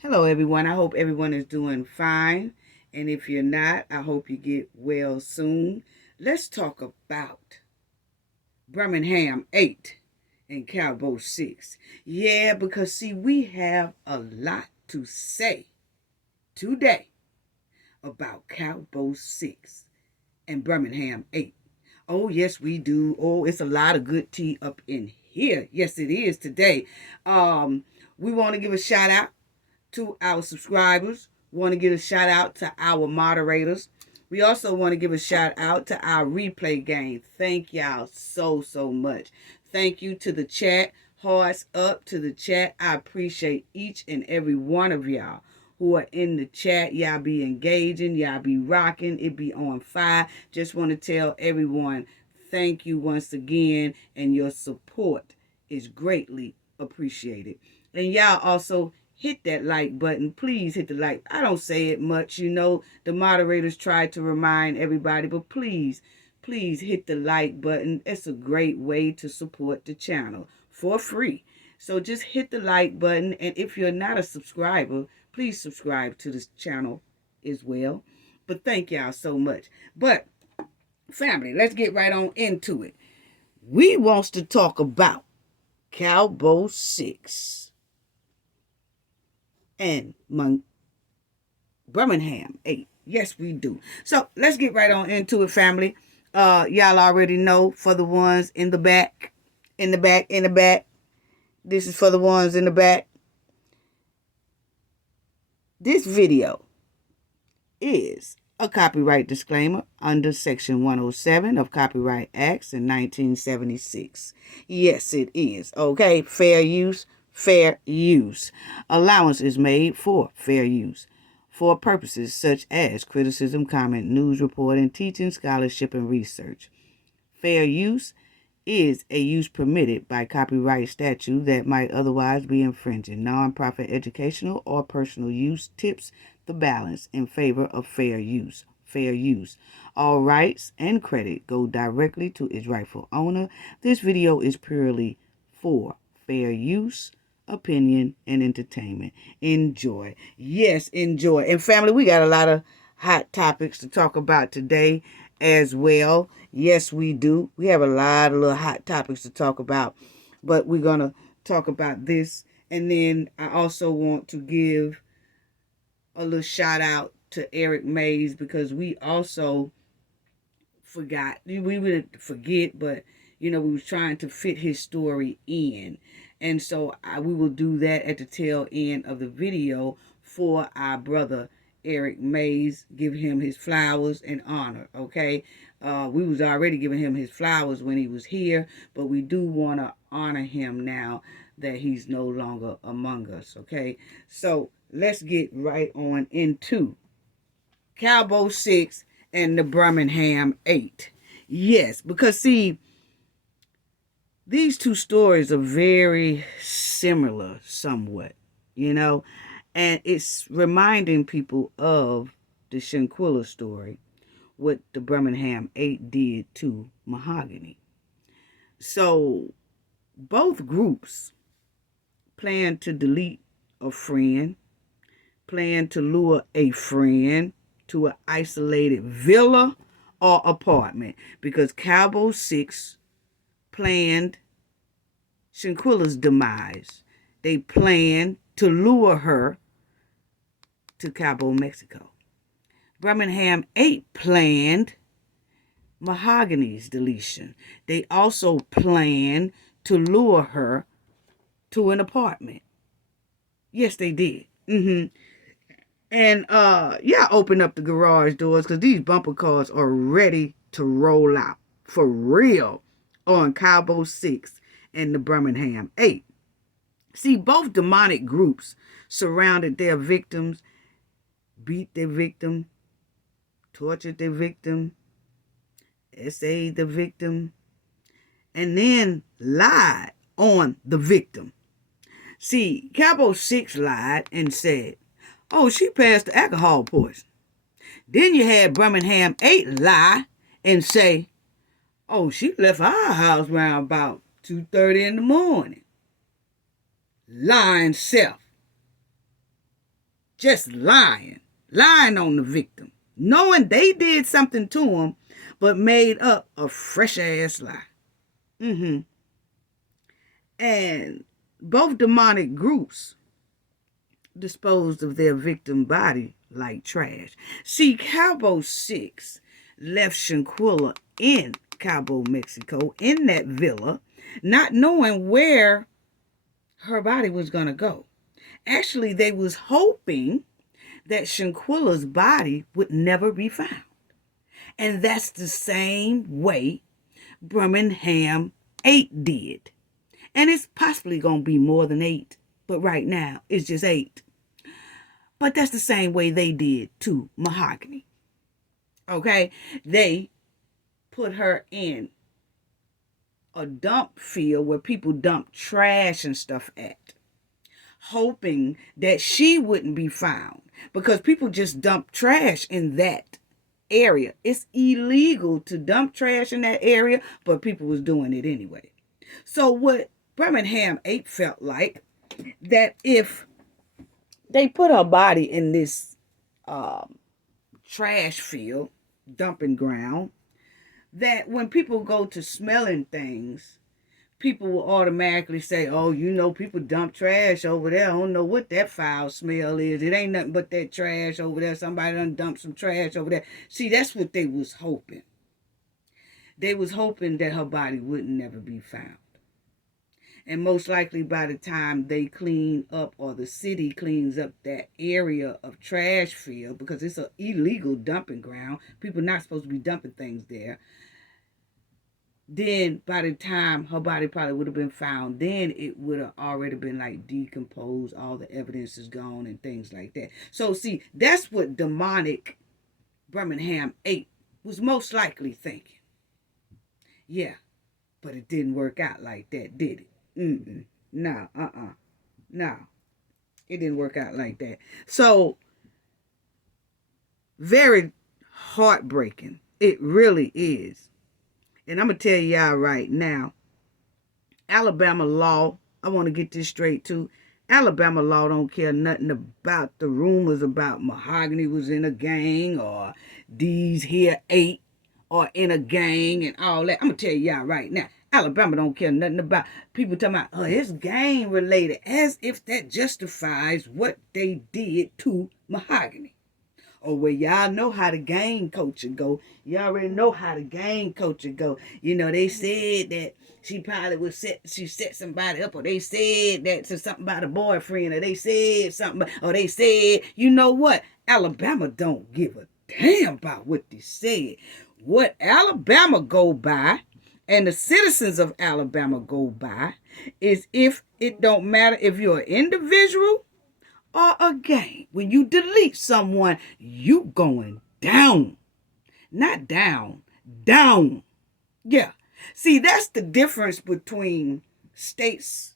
Hello, everyone. I hope everyone is doing fine. And if you're not, I hope you get well soon. Let's talk about Birmingham 8 and Cowboy 6. Yeah, because see, we have a lot to say today about Cowboy 6 and Birmingham 8. Oh, yes, we do. Oh, it's a lot of good tea up in here. Yes, it is today. Um, we want to give a shout out to our subscribers. We want to give a shout out to our moderators. We also want to give a shout out to our replay gang. Thank y'all so much. Thank you to the chat. Hearts up to the chat. I appreciate each and every one of y'all who are in the chat. Y'all be engaging. Y'all be rocking. It be on fire. Just want to tell everyone thank you once again, and your support is greatly appreciated. And y'all also hit that like button. Please hit the like. I don't say it much, The moderators try to remind everybody, but please hit the like button. It's a great way to support the channel for free. So just hit the like button. And if you're not a subscriber, please subscribe to this channel as well. But thank y'all so much. But family, let's get right on into it. We wants to talk about Cowboy 6 and Birmingham 8. Yes, we do. So let's get right on into it, family. Y'all already know, for the ones in the back, in the back, in the back. This is for the ones in the back. This video is a copyright disclaimer under Section 107 of Copyright Acts in 1976. Yes, it is. Okay, fair use, fair use. Allowance is made for fair use for purposes such as criticism, comment, news reporting, teaching, scholarship, and research. Fair use is a use permitted by copyright statute that might otherwise be infringing. Nonprofit educational or personal use tips the balance in favor of fair use. Fair use. All rights and credit go directly to its rightful owner. This video is purely for fair use, opinion, and entertainment. Enjoy. Yes, enjoy. And family, we got a lot of hot topics to talk about today as well. Yes, we do. We have a lot of little hot topics to talk about, but we're going to talk about this. And then I also want to give a little shout out to Eric Mays, because we also forgot. We would forget, but we was trying to fit his story in. And so we will do that at the tail end of the video for our brother Eric Mays. Give him his flowers and honor, okay? We was already giving him his flowers when he was here, but we do want to honor him now that he's no longer among us, okay? So let's get right on into Cowboy 6 and the Birmingham 8. Yes, because see, these two stories are very similar somewhat, and it's reminding people of the Shanquilla story, what the Birmingham 8 did to Mahogany. So both groups plan to delete a friend, plan to lure a friend to an isolated villa or apartment, because Cowboy 6 planned Shanquilla's demise. They planned to lure her to Cabo, Mexico. Birmingham 8 planned Mahogany's deletion. They also planned to lure her to an apartment. Yes, they did. And yeah, open up the garage doors, because these bumper cars are ready to roll out for real on Cowboy 6 and the Birmingham 8. See, both demonic groups surrounded their victims, beat their victim, tortured their victim, essayed the victim, and then lied on the victim. See, Cowboy 6 lied and said, oh, she passed the alcohol poison. Then you had Birmingham 8 lie and say, oh, she left our house around about 2:30 in the morning. Lying self. just lying on the victim, knowing they did something to him, but made up a fresh ass lie. And both demonic groups disposed of their victim body like trash. See, Cabo 6 left Shanquilla in Cabo, Mexico, in that villa, not knowing where her body was going to go. Actually, they was hoping that Shanquilla's body would never be found. And that's the same way Birmingham 8 did. And it's possibly going to be more than 8, but right now it's just 8. But that's the same way they did to Mahogany. Okay? They put her in a dump field where people dump trash and stuff at, hoping that she wouldn't be found, because people just dump trash in that area. It's illegal to dump trash in that area, but people was doing it anyway. So what Birmingham 8 felt like, that if they put her body in this trash field, dumping ground, that when people go to smelling things, people will automatically say, oh, you know, people dump trash over there. I don't know what that foul smell is. It ain't nothing but that trash over there. Somebody done dumped some trash over there. See, that's what they was hoping. They was hoping that her body would never be found. And most likely by the time they clean up, or the city cleans up that area of trash field, because it's an illegal dumping ground, people not supposed to be dumping things there, then by the time her body probably would have been found, then it would have already been like decomposed, all the evidence is gone and things like that. So see, that's what demonic Birmingham 8 was most likely thinking. Yeah, but it didn't work out like that, did it? No, no, it didn't work out like that. So very heartbreaking, it really is. And I'm going to tell y'all right now, Alabama law, I want to get this straight too. Alabama law don't care nothing about the rumors about Mahogany was in a gang, or these here 8 are in a gang and all that. I'm going to tell y'all right now, Alabama don't care nothing about people talking about, oh, it's gang related, as if that justifies what they did to Mahogany. Oh, well, y'all know how the gang culture go. You already know how the gang culture go. You know, they said that she probably she set somebody up, or they said that to something about a boyfriend, or they said something, or they said, you know what? Alabama don't give a damn about what they said. What Alabama go by, and the citizens of Alabama go by, is if it don't matter if you're an individual or a gang. When you delete someone, you going down. Not down, down. Yeah. See, that's the difference between states'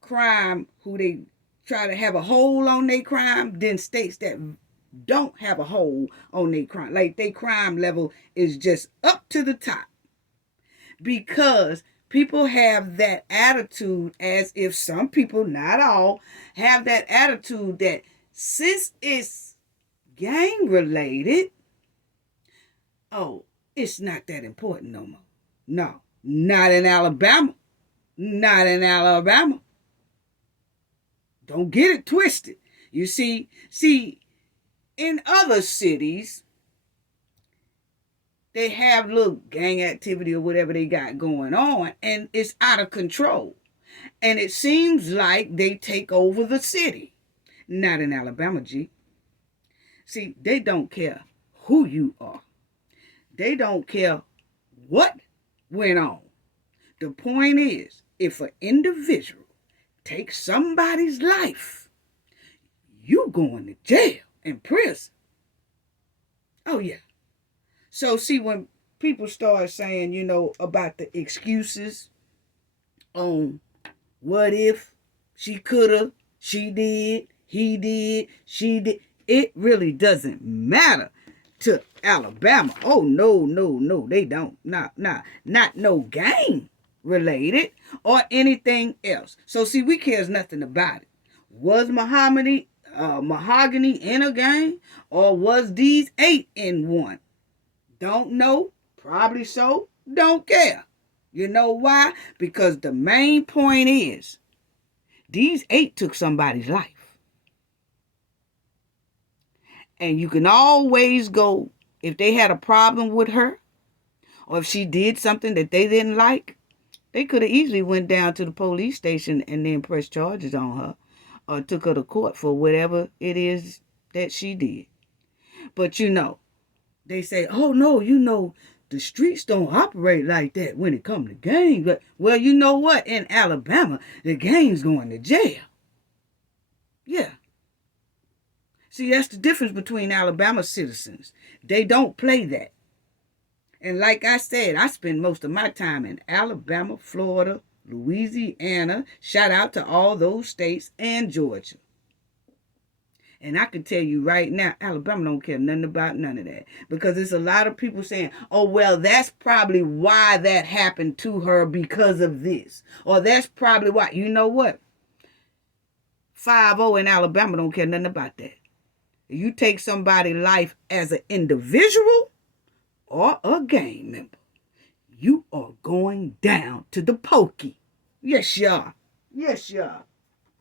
crime, who they try to have a hold on their crime, than states that don't have a hold on their crime. Like, their crime level is just up to the top. Because people have that attitude, as if some people, not all, have that attitude that since it's gang related, oh, it's not that important no more. No, not in Alabama. Not in Alabama. Don't get it twisted. You see, in other cities, they have little gang activity or whatever they got going on, and it's out of control. And it seems like they take over the city. Not in Alabama, G. See, they don't care who you are. They don't care what went on. The point is, if an individual takes somebody's life, you going to jail and prison. Oh, yeah. So, see, when people start saying, you know, about the excuses on what if, she coulda, she did, he did, she did, it really doesn't matter to Alabama. Oh, no, they don't. Not no gang related or anything else. So, see, we cares nothing about it. Was Mahogany in a gang, or was these 8 in one? Don't know. Probably so. Don't care. You know why? Because the main point is these 8 took somebody's life. And you can always go, if they had a problem with her, or if she did something that they didn't like, they could have easily went down to the police station and then pressed charges on her, or took her to court for whatever it is that she did. But they say, oh no, the streets don't operate like that when it comes to gangs. Well, you know what? In Alabama, the gang's going to jail. Yeah. See, that's the difference between Alabama citizens. They don't play that. And like I said, I spend most of my time in Alabama, Florida, Louisiana. Shout out to all those states, and Georgia. And I can tell you right now, Alabama don't care nothing about none of that. Because there's a lot of people saying, oh, well, that's probably why that happened to her, because of this. Or that's probably why. You know what? 5-0 in Alabama don't care nothing about that. You take somebody's life as an individual or a gang member, you are going down to the pokey. Yes, you are. Yes, you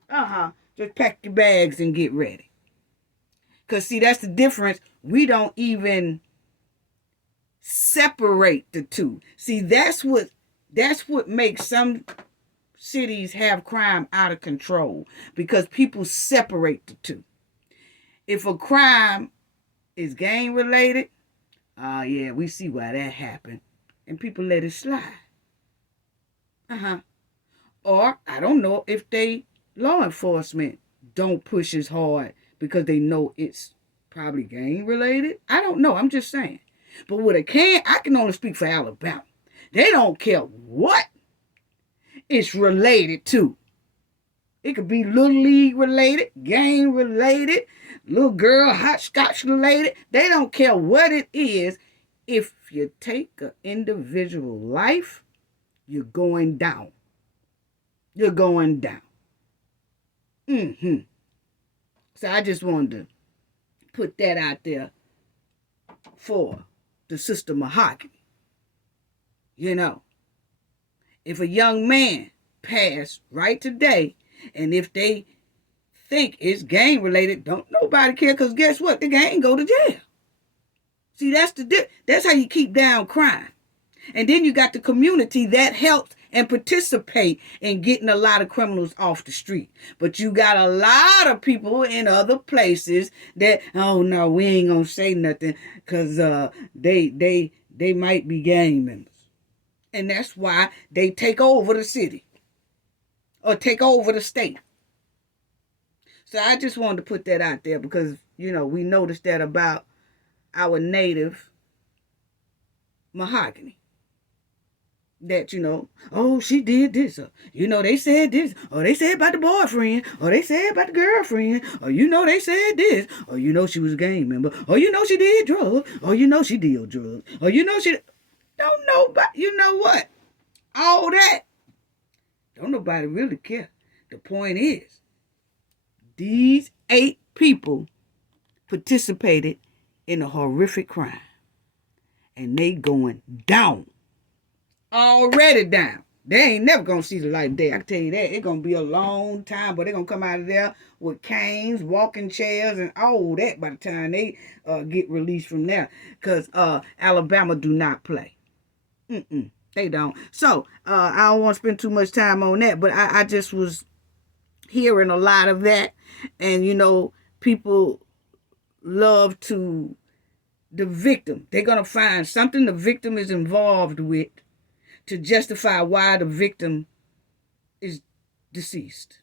are. Just pack your bags and get ready. Because, see, that's the difference. We don't even separate the two. See, that's what makes some cities have crime out of control. Because people separate the two. If a crime is gang related, yeah, we see why that happened. And people let it slide. Or, I don't know if law enforcement don't push as hard because they know it's probably gang related. I don't know. I'm just saying. But with I can only speak for Alabama. They don't care what it's related to. It could be Little League related, gang related, little girl hopscotch related. They don't care what it is. If you take an individual life, you're going down. You're going down. So I just wanted to put that out there for the sister Mahogany. If a young man passed right today, and if they think it's gang related, don't nobody care, because guess what? The gang go to jail. See, that's how you keep down crime. And then you got the community that helps and participate in getting a lot of criminals off the street. But you got a lot of people in other places that, oh no, we ain't gonna say nothing because they might be gang members. And that's why they take over the city or take over the state. So I just wanted to put that out there because, we noticed that about our native Mahogany. That, oh, she did this. Or, they said this. Or they said about the boyfriend. Or they said about the girlfriend. Or, they said this. Or, she was a gang member. Or, she did drugs. Or, she deal drugs. Or, she don't know about, you know what? All that. Don't nobody really care. The point is, these 8 people participated in a horrific crime. And they going down. Already down. They ain't never gonna see the light of day. I can tell you that. It's gonna be a long time, but they're gonna come out of there with canes, walking chairs, and all that by the time they get released from there. Because Alabama do not play. They don't. So I don't want to spend too much time on that, but I just was hearing a lot of that. And people love to the victim. They're gonna find something the victim is involved with to justify why the victim is deceased.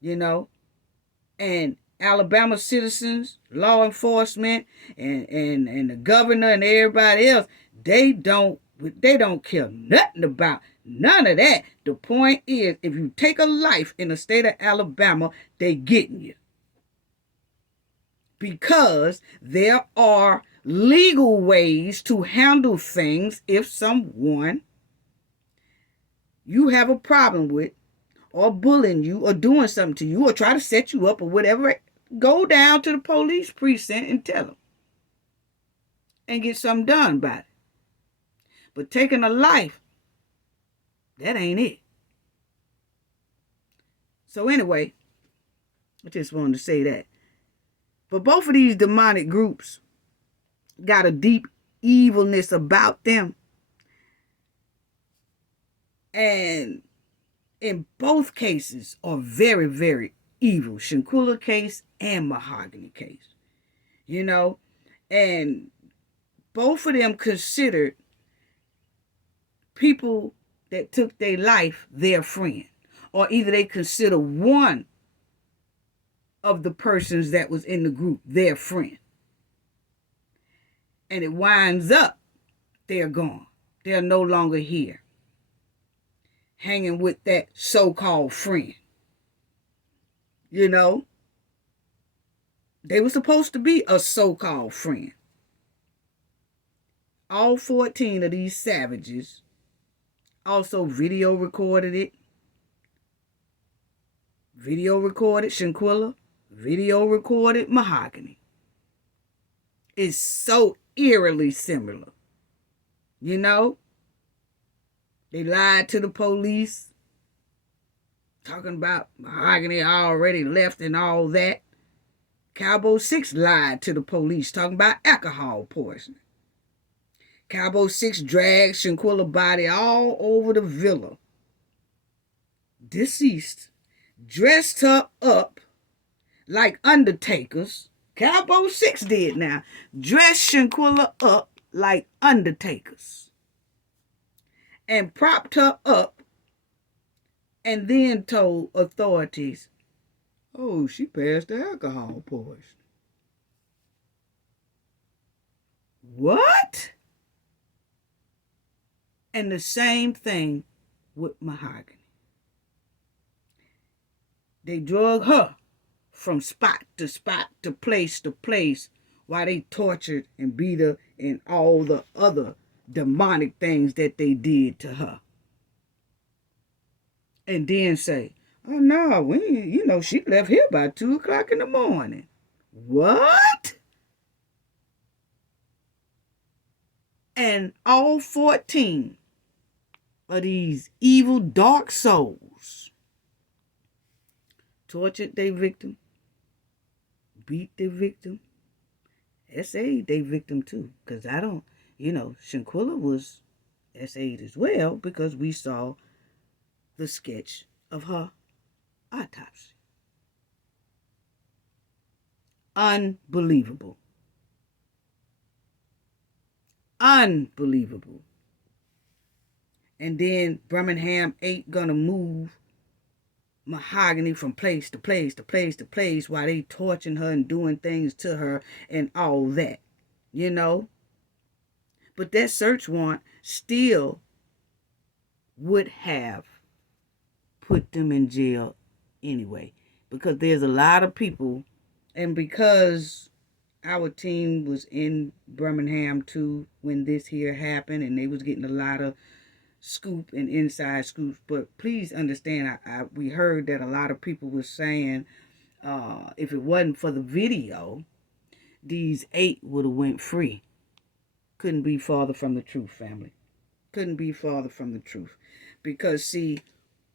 And Alabama citizens, law enforcement, and the governor and everybody else, they don't care nothing about none of that. The point is, if you take a life in the state of Alabama, they getting you. Because there are legal ways to handle things if someone you have a problem with, or bullying you or doing something to you or try to set you up or whatever, go down to the police precinct and tell them and get something done about it. But taking a life, that ain't it. So anyway, I just wanted to say that. But both of these demonic groups got a deep evilness about them. And in both cases are very, very evil. Shanquilla case and Mahogany case. You know? And both of them considered people that took their life their friend. Or either they consider one of the persons that was in the group their friend. And it winds up, they're gone. They're no longer here. Hanging with that so-called friend. You know? They were supposed to be a so-called friend. All 14 of these savages also video recorded it. Video recorded Shanquilla. Video recorded Mahogany. It's so eerily similar. You know? They lied to the police. Talking about Mahogany already left and all that. Cowboy 6 lied to the police. Talking about alcohol poisoning. Cowboy 6 dragged Shanquilla's body all over the villa. Deceased. Dressed her up like undertakers. Cowboy 6 did now. Dressed Shanquilla up like undertakers. And propped her up. And then told authorities, oh, she passed the alcohol poisoning. What? And the same thing with Mahogany. They drug her from spot to place while they tortured and beat her and all the other demonic things that they did to her. And then say, oh no, she left here by 2 o'clock in the morning. What? And all 14 of these evil dark souls tortured their victim, beat their victim, SA'd their victim too. Because Shanquilla was SA'd as well because we saw the sketch of her autopsy. Unbelievable. Unbelievable. And then Birmingham ain't gonna move Mahogany from place to place while they torturing her and doing things to her and all that, But that search warrant still would have put them in jail anyway, because there's a lot of people, and because our team was in Birmingham too when this here happened, and they was getting a lot of scoop and inside scoops. But please understand, we heard that a lot of people were saying if it wasn't for the video, these 8 would have went free. Couldn't be farther from the truth, family. Couldn't be farther from the truth. Because see,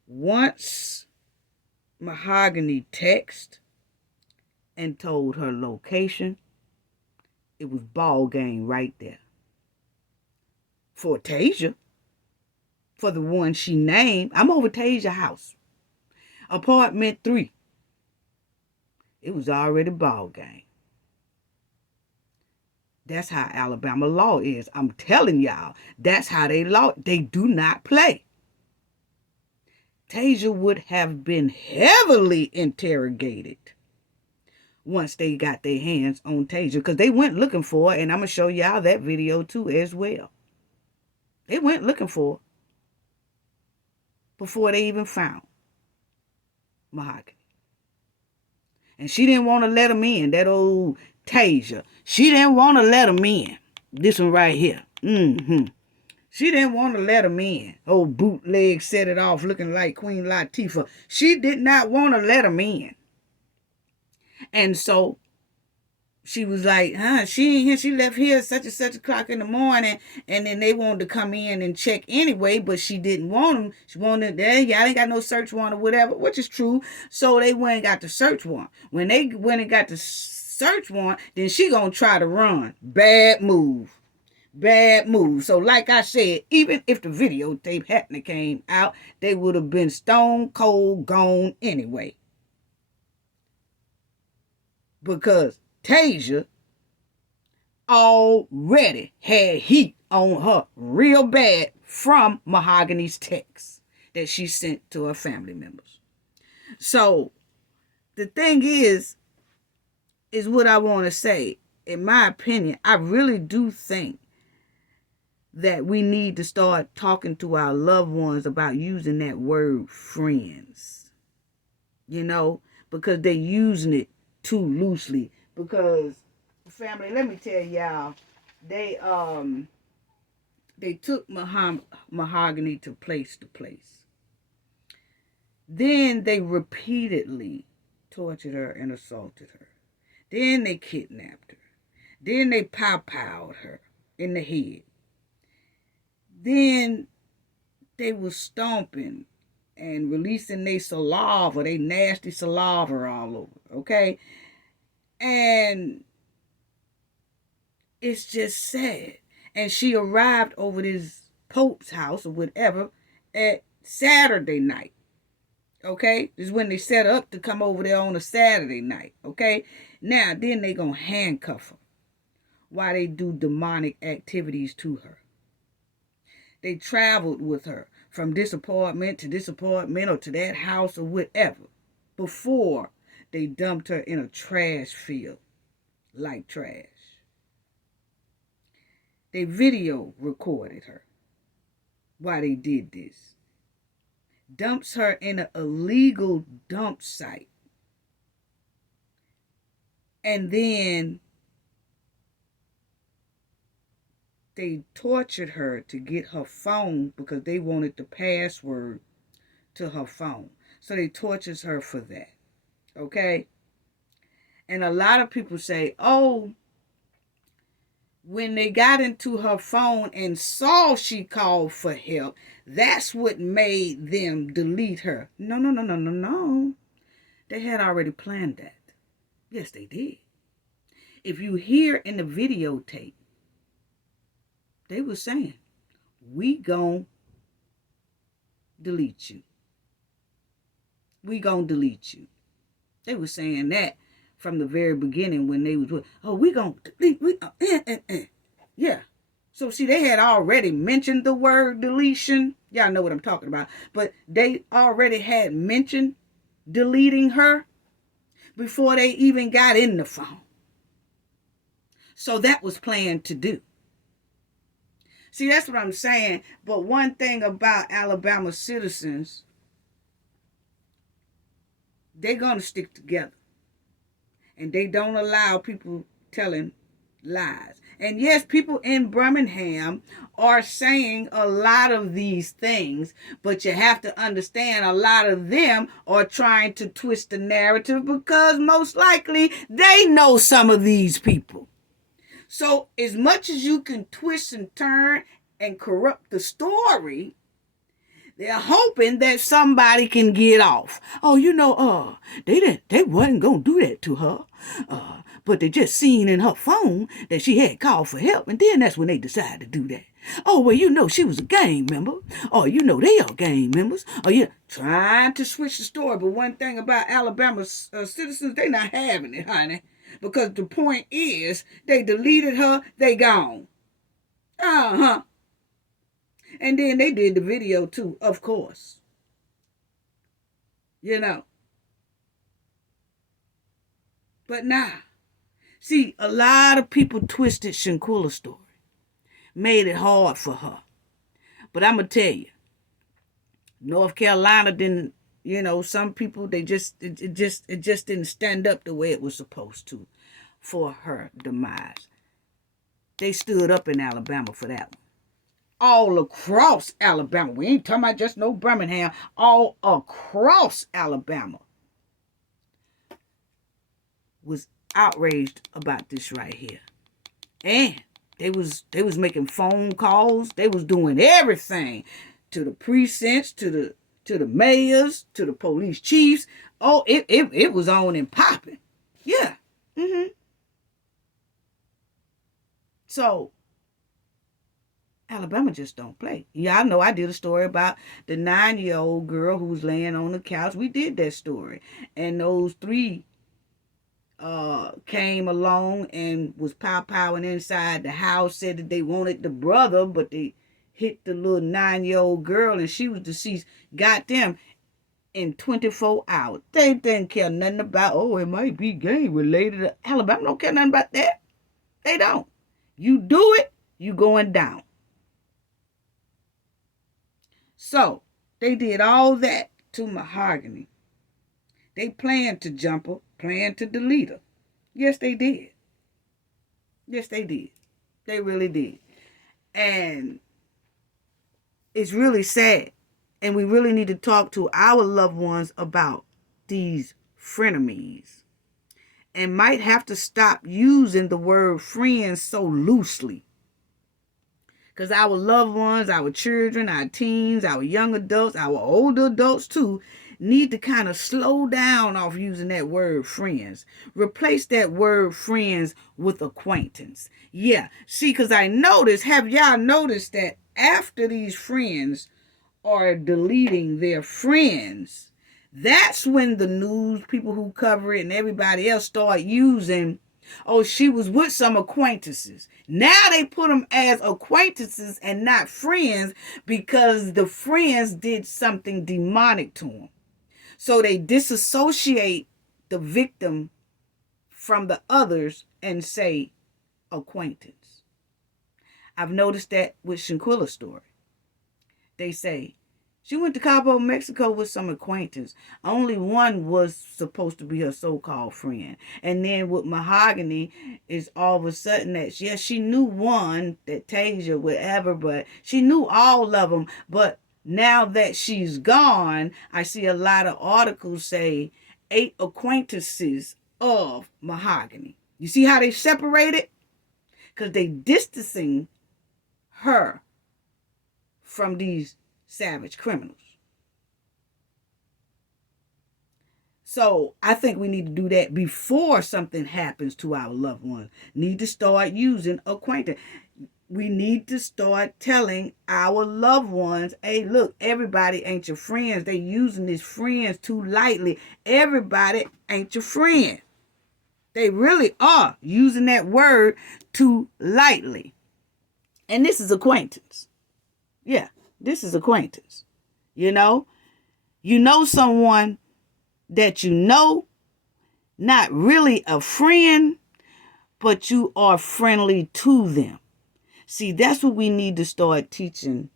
once Mahogany texted and told her location, it was ball game right there. For Tasia, for the one she named, I'm over Tasia's house. Apartment 3. It was already ball game. That's how Alabama law is. I'm telling y'all, that's how they law. They do not play. Tasia would have been heavily interrogated once they got their hands on Tasia, because they went looking for her, and I'm going to show y'all that video too as well. They went looking for her before they even found Mahogany. And she didn't want to let him in, that old Tasia. She didn't want to let him in. This one right here. She didn't want to let him in. Old bootleg set it off looking like Queen Latifah. She did not want to let him in. And so she was like, she ain't here. She left here at such and such o'clock in the morning. And then they wanted to come in and check anyway, but she didn't want them. She wanted, y'all ain't got no search warrant or whatever, which is true. So they went and got the search warrant. When they went and got the search warrant, then she gonna try to run. Bad move. Bad move. So like I said, even if the videotape hadn't came out, they would have been stone cold gone anyway. Because Tasia already had heat on her real bad from Mahogany's text that she sent to her family members. So the thing is what I want to say. In my opinion, I really do think that we need to start talking to our loved ones about using that word friends. You know, because they're using it too loosely. Because family, let me tell y'all, they took Mahogany to place. Then they repeatedly tortured her and assaulted her. Then they kidnapped her. Then they pow-powed her in the head. Then they were stomping and releasing their saliva, they nasty saliva all over, okay? And it's just sad. And she arrived over this Pope's house or whatever at Saturday night, okay? This is when they set up to come over there on a Saturday night, okay? Now, then they gonna handcuff her while they do demonic activities to her. They traveled with her from this apartment to this apartment or to that house or whatever before they dumped her in a trash field like trash. They video recorded her while they did this. Dumps her in an illegal dump site. And then they tortured her to get her phone because they wanted the password to her phone. So they tortured her for that. Okay? And a lot of people say, oh, when they got into her phone and saw she called for help, that's what made them delete her. No. They had already planned that. Yes, they did. If you hear in the videotape, they were saying, we gon' delete you. We gon' delete you. They were saying that from the very beginning when they was, oh, we gon' delete, yeah. So see, they had already mentioned the word deletion. Y'all know what I'm talking about. But they already had mentioned deleting her before they even got in the phone. So that was planned to do. See, that's what I'm saying. But one thing about Alabama citizens, they're going to stick together. And they don't allow people telling lies. And yes, people in Birmingham are saying a lot of these things, but you have to understand a lot of them are trying to twist the narrative because most likely they know some of these people. So as much as you can twist and turn and corrupt the story, they're hoping that somebody can get off. Oh, they wasn't gonna do that to her. But they just seen in her phone that she had called for help, and then that's when they decided to do that. Oh, well, she was a gang member. Oh, they are gang members. Oh, yeah, trying to switch the story. But one thing about Alabama citizens, they not having it, honey. Because the point is, they deleted her, they gone. And then they did the video too, of course. But nah. See, a lot of people twisted Shanquilla's story. Made it hard for her. But I'm going to tell you, North Carolina didn't, some people, it just didn't stand up the way it was supposed to for her demise. They stood up in Alabama for that one. all across Alabama. We ain't talking about just no Birmingham. All across Alabama was outraged about this right here. And they was making phone calls. They was doing everything to the precincts, to the mayors, to the police chiefs. Oh, it was on and popping. Yeah. So Alabama just don't play. Y'all know I did a story about the 9-year-old girl who was laying on the couch. We did that story. And those 3 came along and was pow-powing inside the house, said that they wanted the brother, but they hit the little 9-year-old girl and she was deceased. Got them in 24 hours. They didn't care nothing about, oh, it might be gang related. Alabama don't care nothing about that. They don't. You do it, you going down. So they did all that to Mahogany. They planned to jump her, planned to delete her. Yes, they did. Yes, they did. They really did. And it's really sad. And we really need to talk to our loved ones about these frenemies. And might have to stop using the word friends so loosely. Because our loved ones, our children, our teens, our young adults, our older adults too, need to kind of slow down off using that word friends. Replace that word friends with acquaintance. Yeah, see, because I noticed, have y'all noticed that after these friends are deleting their friends, that's when the news, people who cover it and everybody else start using, oh, she was with some acquaintances. Now they put them as acquaintances and not friends because the friends did something demonic to them. So they disassociate the victim from the others and say acquaintance. I've noticed that with Shanquilla's story. They say, she went to Cabo, Mexico with some acquaintance. Only one was supposed to be her so-called friend. And then with Mahogany, is all of a sudden that, yes, she knew one, that Tasia, whatever, but she knew all of them. But now that she's gone, I see a lot of articles say 8 acquaintances of Mahogany. You see how they separated? Because they distancing her from these savage criminals. So I think we need to do that before something happens to our loved ones. Need to start using acquaintance. We need to start telling our loved ones, hey, look, everybody ain't your friends. They using these friends too lightly. Everybody ain't your friend. They really are using that word too lightly. And this is acquaintance. Yeah. This is acquaintance. You know someone that you know, not really a friend, but you are friendly to them. See, that's what we need to start teaching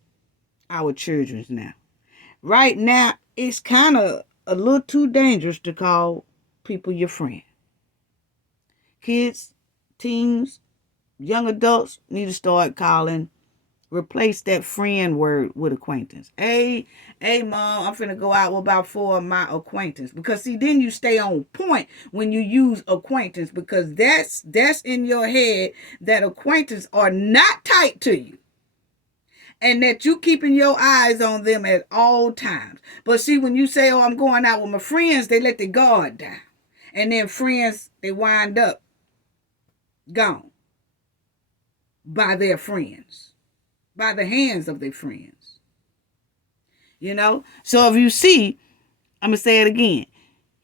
our children now. Right now, it's kind of a little too dangerous to call people your friend. Kids, teens, young adults need to start calling. Replace that friend word with acquaintance. Hey, mom, I'm finna go out with about 4 of my acquaintance. Because see, then you stay on point when you use acquaintance, because that's in your head that acquaintance are not tight to you. And that you keeping your eyes on them at all times. But see, when you say, oh, I'm going out with my friends, they let their guard down. And then friends, they wind up gone by their friends. By the hands of their friends. So if you see, I'm going to say it again.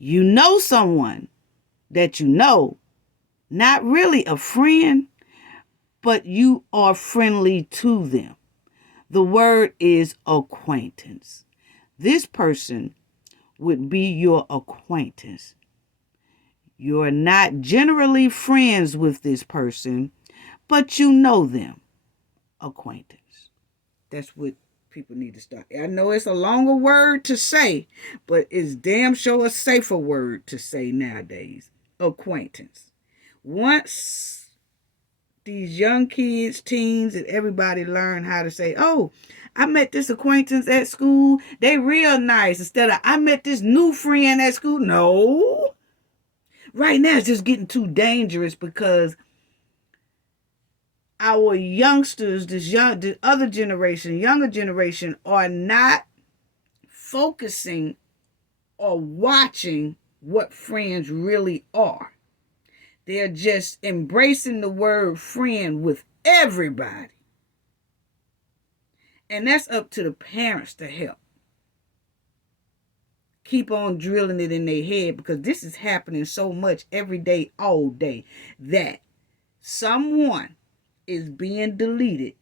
You know someone that you know, not really a friend, but you are friendly to them. The word is acquaintance. This person would be your acquaintance. You're not generally friends with this person, but you know them. Acquaintance. That's what people need to start. I know it's a longer word to say, but it's damn sure a safer word to say nowadays. Acquaintance. Once these young kids, teens, and everybody learn how to say, oh, I met this acquaintance at school. They real nice. Instead of, I met this new friend at school. No. Right now, it's just getting too dangerous because our youngsters, the other generation, younger generation, are not focusing or watching what friends really are. They're just embracing the word friend with everybody. And that's up to the parents to help. Keep on drilling it in their head, because this is happening so much every day, all day, that someone is being deleted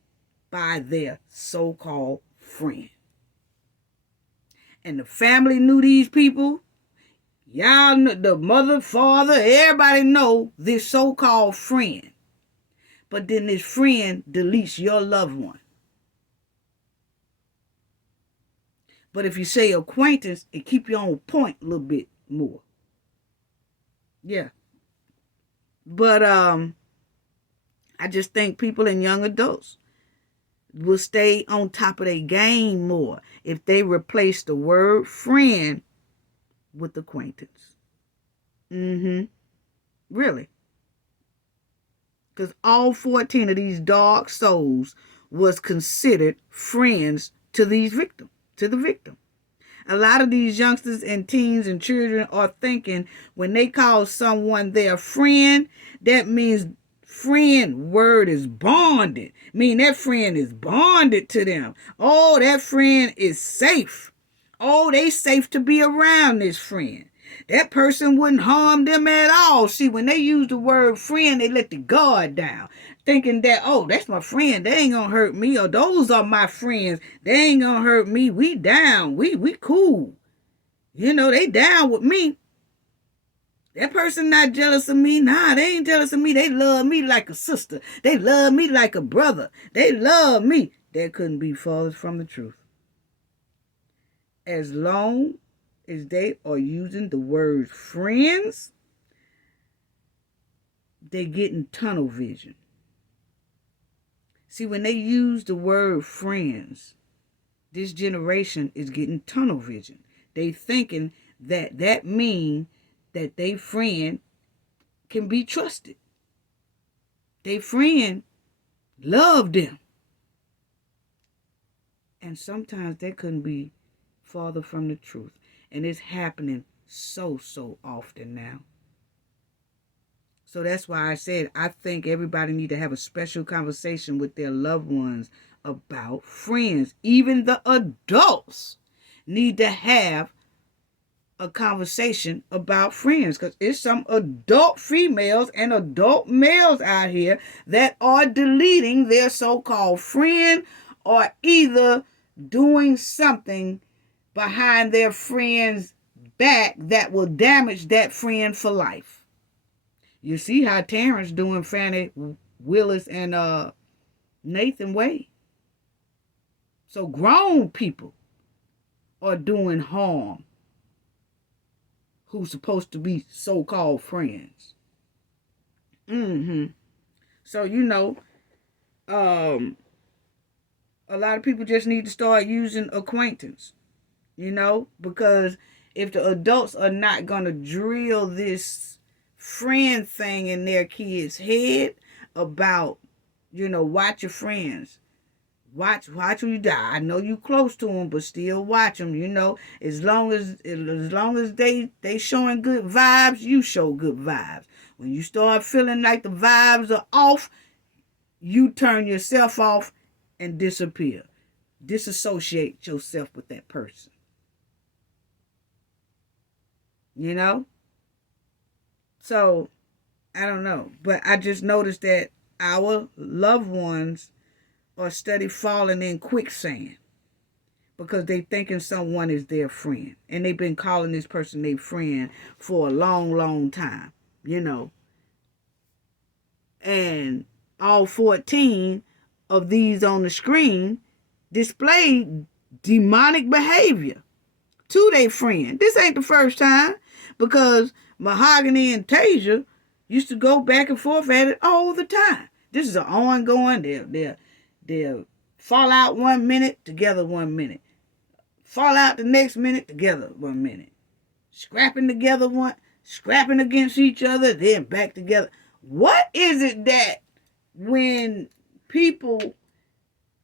by their so-called friend. And the family knew these people. Y'all know, the mother, father, everybody know this so-called friend. But then this friend deletes your loved one. But if you say acquaintance, it keep you on point a little bit more. Yeah. But I just think people and young adults will stay on top of their game more if they replace the word friend with acquaintance. Really. Because all 14 of these dark souls was considered friends to these victims, to the victim. A lot of these youngsters and teens and children are thinking when they call someone their friend, that means friend word is bonded. Mean that friend is bonded to them. Oh, that friend is safe. Oh, they safe to be around this friend. That person wouldn't harm them at all. See, when they use the word friend, they let the guard down, thinking that, oh, that's my friend. They ain't gonna hurt me. Or those are my friends. They ain't gonna hurt me. We down. We cool. You know, they down with me. That person not jealous of me. Nah, they ain't jealous of me. They love me like a sister. They love me like a brother. They love me. That couldn't be farther from the truth. As long as they are using the word friends, they getting tunnel vision. See, when they use the word friends, this generation is getting tunnel vision. They thinking that mean that they friend can be trusted. They friend love them. And sometimes that couldn't be farther from the truth. And it's happening so often now. So that's why I said I think everybody need to have a special conversation with their loved ones about friends. Even the adults need to have a conversation about friends, because it's some adult females and adult males out here that are deleting their so-called friend, or either doing something behind their friend's back that will damage that friend for life. You see how Terrence doing Fani, Willis, and Nathan Wade. So grown people are doing harm who's supposed to be so-called friends. So, you know, a lot of people just need to start using acquaintance. You know, because if the adults are not going to drill this friend thing in their kids' head about, you know, watch your friends. Watch who you die. I know you close to them, but still watch them, you know. As long as they showing good vibes, you show good vibes. When you start feeling like the vibes are off, you turn yourself off and disappear. Disassociate yourself with that person. You know? So, I don't know. But I just noticed that our loved ones are steady falling in quicksand because they thinking someone is their friend. And they've been calling this person their friend for a long time. You know? And all 14 of these on the screen display demonic behavior to their friend. This ain't the first time, because Mahogany and Tasia used to go back and forth at it all the time. This is an ongoing. They'll fall out 1 minute, together 1 minute. Fall out the next minute, together 1 minute. Scrapping together scrapping against each other, then back together. What is it that when people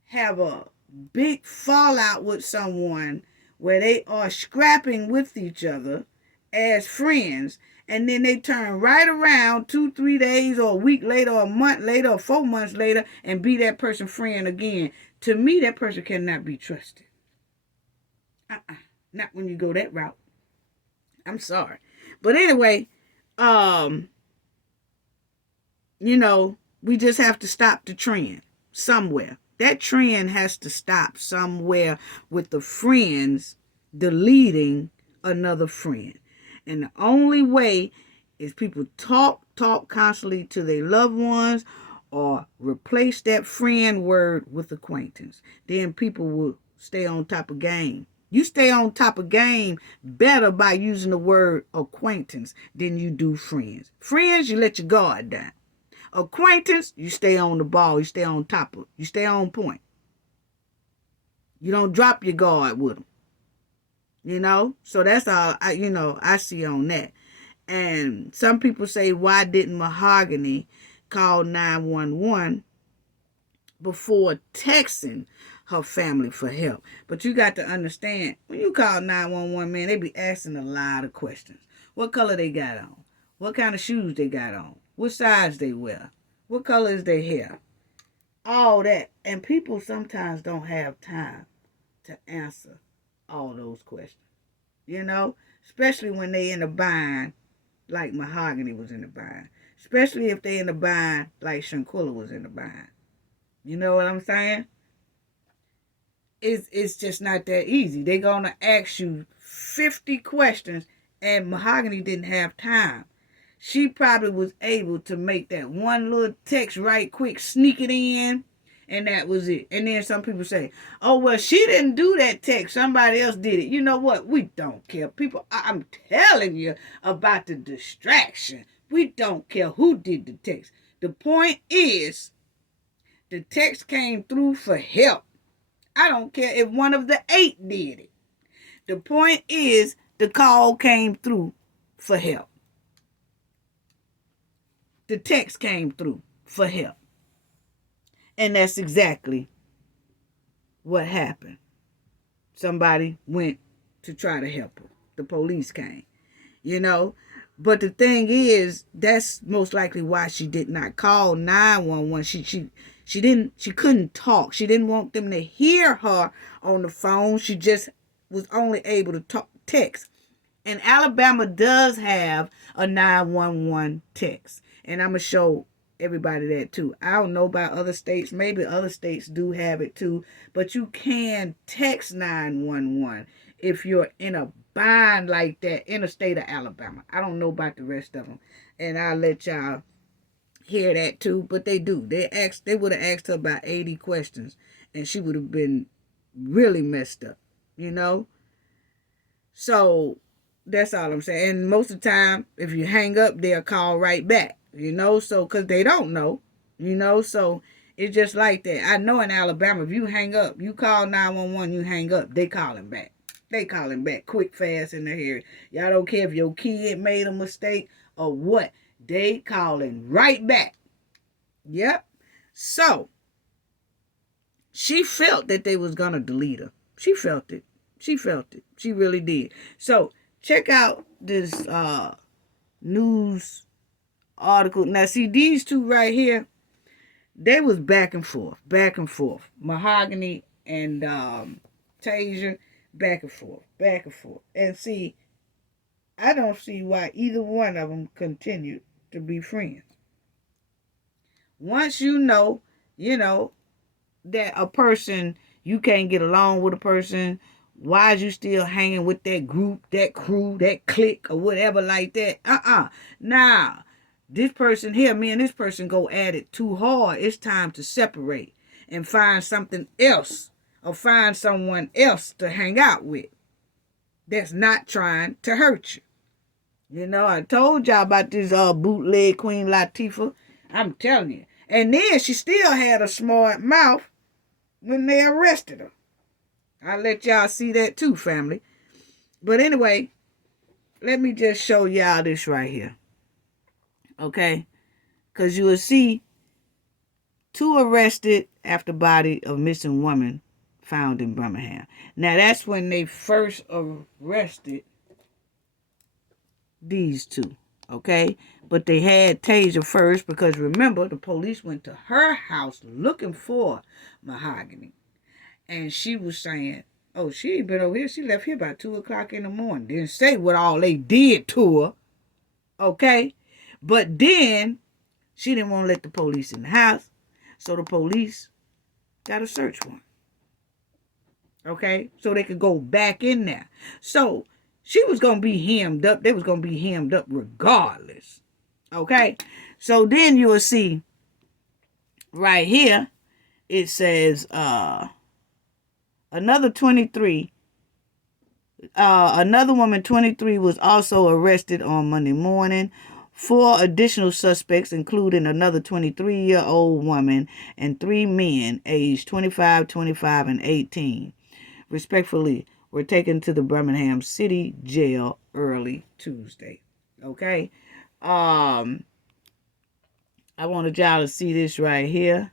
have a big fallout with someone where they are scrapping with each other as friends, and then they turn right around 2-3 days or a week later or a month later or 4 months later and be that person's friend again? To me, that person cannot be trusted. Not when you go that route. I'm sorry. But anyway, we just have to stop the trend somewhere. That trend has to stop somewhere with the friends deleting another friend. And the only way is people talk constantly to their loved ones or replace that friend word with acquaintance. Then people will stay on top of game. You stay on top of game better by using the word acquaintance than you do friends. Friends, you let your guard down. Acquaintance, you stay on the ball. You stay on top of it. You stay on point. You don't drop your guard with them. So that's all I see on that. And some people say, why didn't Mahogany call 911 before texting her family for help? But you got to understand, when you call 911, man, they be asking a lot of questions. What color they got on? What kind of shoes they got on? What size they wear? What color is their hair? All that. And people sometimes don't have time to answer all those questions. Especially when they in a bind like Mahogany was in the bind. Especially if they in the bind like Shanquilla was in the bind. You know what I'm saying? It's just not that easy. They're going to ask you 50 questions, and Mahogany didn't have time. She probably was able to make that one little text right quick, sneak it in, and that was it. And then some people say, oh, well, she didn't do that text. Somebody else did it. You know what? We don't care. People, I'm telling you about the distraction. We don't care who did the text. The point is, the text came through for help. I don't care if one of the 8 did it. The point is, the call came through for help. The text came through for help. And that's exactly what happened. Somebody went to try to help her. The police came, But the thing is, that's most likely why she did not call 911. She couldn't talk. She didn't want them to hear her on the phone. She just was only able to text. And Alabama does have a 911 text. And I'm going to show everybody that too. I don't know about other states. Maybe other states do have it too. But you can text 911 if you're in a bind like that in the state of Alabama. I don't know about the rest of them. And I'll let y'all hear that too. But they do. They would have asked her about 80 questions. And she would have been really messed up. So that's all I'm saying. And most of the time, if you hang up, they'll call right back. So because they don't know. So it's just like that. I know in Alabama, if you hang up, you call 911, you hang up, they calling back. They calling back quick, fast in their area. Y'all don't care if your kid made a mistake or what. They calling right back. Yep. So she felt that they was going to delete her. She felt it. She really did. So check out this news article. Now, see, these two right here, they was back and forth. Mahogany and Tasia, back and forth. And see, I don't see why either one of them continued to be friends. Once you know that a person, you can't get along with a person, why is you still hanging with that group, that crew, that clique, or whatever like that? Now, this person here, me and this person go at it too hard. It's time to separate and find something else or find someone else to hang out with that's not trying to hurt you. I told y'all about this bootleg Queen Latifah. I'm telling you. And then she still had a smart mouth when they arrested her. I'll let y'all see that too, family. But anyway, let me just show y'all this right here. Okay? Because you will see 2 arrested after body of missing woman found in Birmingham. Now, that's when they first arrested these 2. Okay? But they had Tasia first because, remember, the police went to her house looking for Mahogany. And she was saying, oh, she ain't been over here. She left here about 2 o'clock in the morning. Didn't say what all they did to her. Okay? But then she didn't want to let the police in the house. So the police got a search warrant. Okay? So they could go back in there. So she was going to be hemmed up. They was going to be hemmed up regardless. Okay? So then you will see right here, it says, another 23, another woman, 23, was also arrested on Monday morning. 4 additional suspects, including another 23-year-old woman and 3 men aged 25, 25, and 18, respectively, were taken to the Birmingham City Jail early Tuesday. Okay? I wanted y'all to see this right here.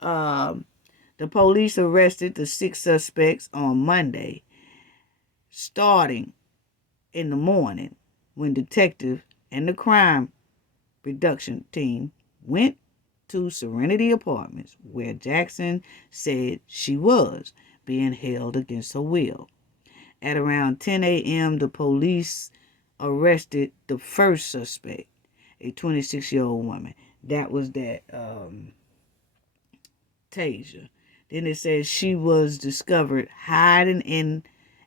The police arrested the 6 suspects on Monday, starting in the morning when detectives and the crime reduction team went to Serenity Apartments, where Jackson said she was being held against her will. At around 10 a.m., the police arrested the first suspect, a 26-year-old woman. That was that Tasia. Then it says she was discovered hiding in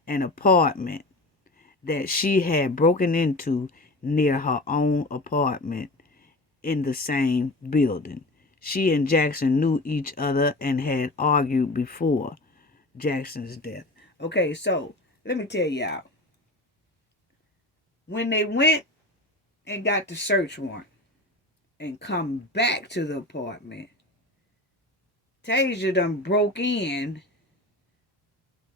an apartment that she had broken into near her own apartment in the same building. She and Jackson knew each other and had argued before Jackson's death. Okay, so let me tell y'all. When they went and got the search warrant and come back to the apartment, Tasia done broke in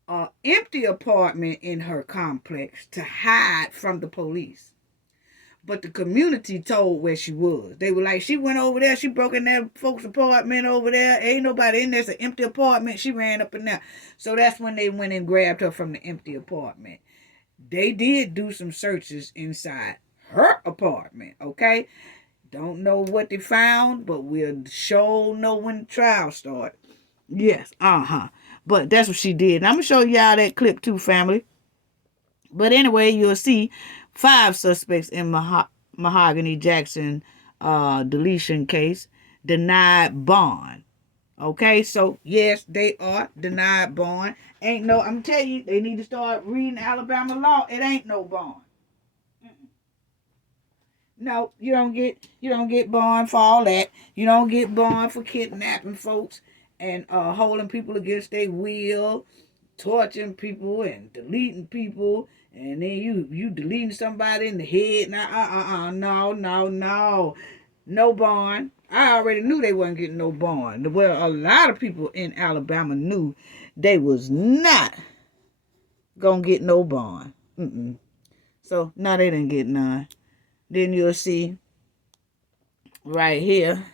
an empty apartment in her complex to hide from the police. But the community told where she was. They were like, she went over there. She broke in that folks' apartment over there. Ain't nobody in there. It's an empty apartment. She ran up in there. So that's when they went and grabbed her from the empty apartment. They did do some searches inside her apartment, okay? Don't know what they found, but we'll sure know when the trial starts. Yes, But that's what she did. And I'm going to show y'all that clip too, family. But anyway, you'll see 5 suspects in Mahogany Jackson deletion case denied bond. Okay, so yes, they are denied bond. I'm gonna tell you, they need to start reading Alabama law. It ain't no bond. No, you don't get bond for all that. You don't get bond for kidnapping folks and holding people against their will, torturing people and deleting people, and then you deleting somebody in the head. No bond. I already knew they wasn't getting no bond. Well, a lot of people in Alabama knew they was not gonna get no bond. So now they didn't get none. Then you'll see right here,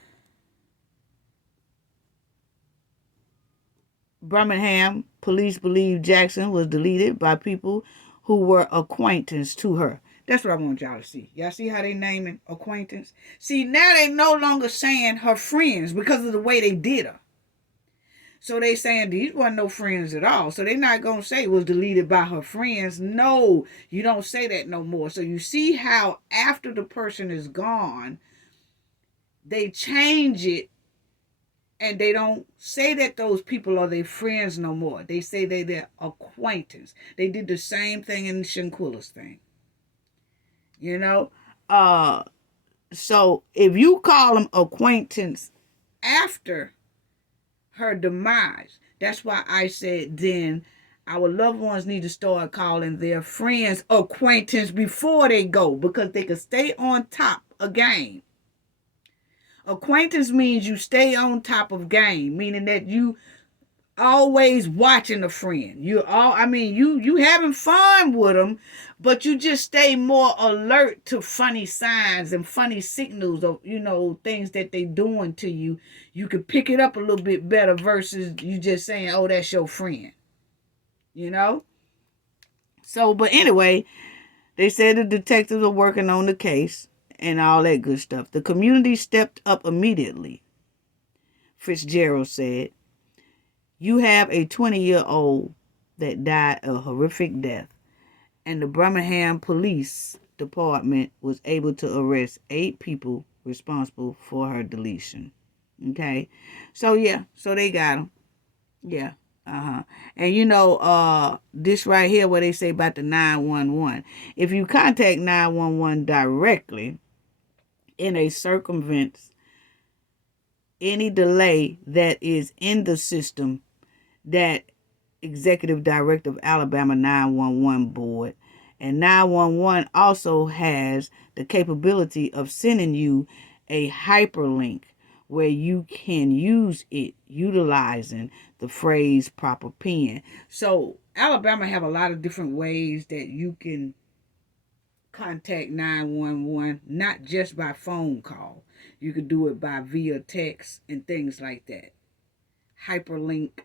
Birmingham police believe Jackson was deleted by people who were acquaintance to her. That's what I want y'all to see. Y'all see how they naming acquaintance? See, now they no longer saying her friends because of the way they did her. So they saying these wasn't no friends at all. So they not going to say it was deleted by her friends. No, you don't say that no more. So you see how after the person is gone, they change it and they don't say that those people are their friends no more. They say they're their acquaintance. They did the same thing in the Shanquilla's thing. You know? So if you call them acquaintance after her demise, that's why I said then our loved ones need to start calling their friends acquaintance before they go, because they can stay on top of game Acquaintance means you stay on top of game, meaning that you always watching a friend. You having fun with them, but you just stay more alert to funny signs and funny signals of, things that they doing to you. You could pick it up a little bit better versus you just saying, oh, that's your friend. So, but anyway, they said the detectives are working on the case and all that good stuff. The community stepped up immediately, Fitzgerald said. You have a 20-year-old that died a horrific death, and the Birmingham Police Department was able to arrest 8 people responsible for her deletion. Okay? So, yeah. So, they got them. Yeah. And this right here, what they say about the 911. If you contact 911 directly, it circumvents any delay that is in the system that Executive Director of Alabama 911 Board. And 911 also has the capability of sending you a hyperlink where you can use it utilizing the phrase proper pen. So Alabama have a lot of different ways that you can contact 911, not just by phone call. You could do it by via text and things like that. Hyperlink,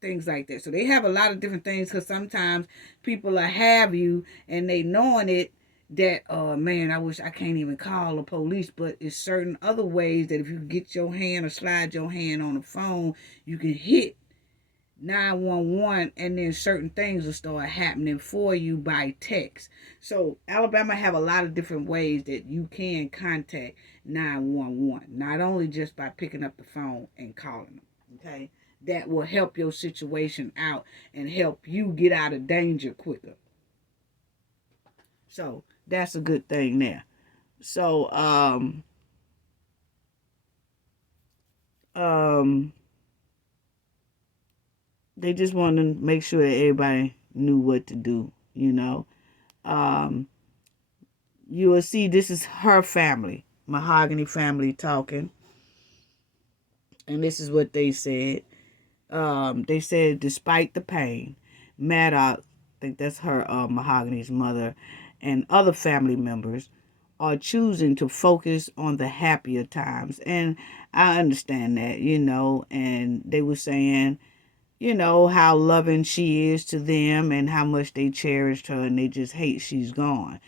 things like that. So they have a lot of different things, because sometimes people will have you and they knowing it that, man, I wish I can't even call the police, but it's certain other ways that if you get your hand or slide your hand on the phone, you can hit 911 and then certain things will start happening for you by text. So Alabama have a lot of different ways that you can contact 911, not only just by picking up the phone and calling them. Okay, that will help your situation out and help you get out of danger quicker. So that's a good thing there. So they just wanted to make sure that everybody knew what to do. You will see this is her family, Mahogany family, talking, and this is what they said. They said, despite the pain, Maddox, I think that's her, Mahogany's mother, and other family members are choosing to focus on the happier times. And I understand that, and they were saying, how loving she is to them and how much they cherished her, and they just hate she's gone,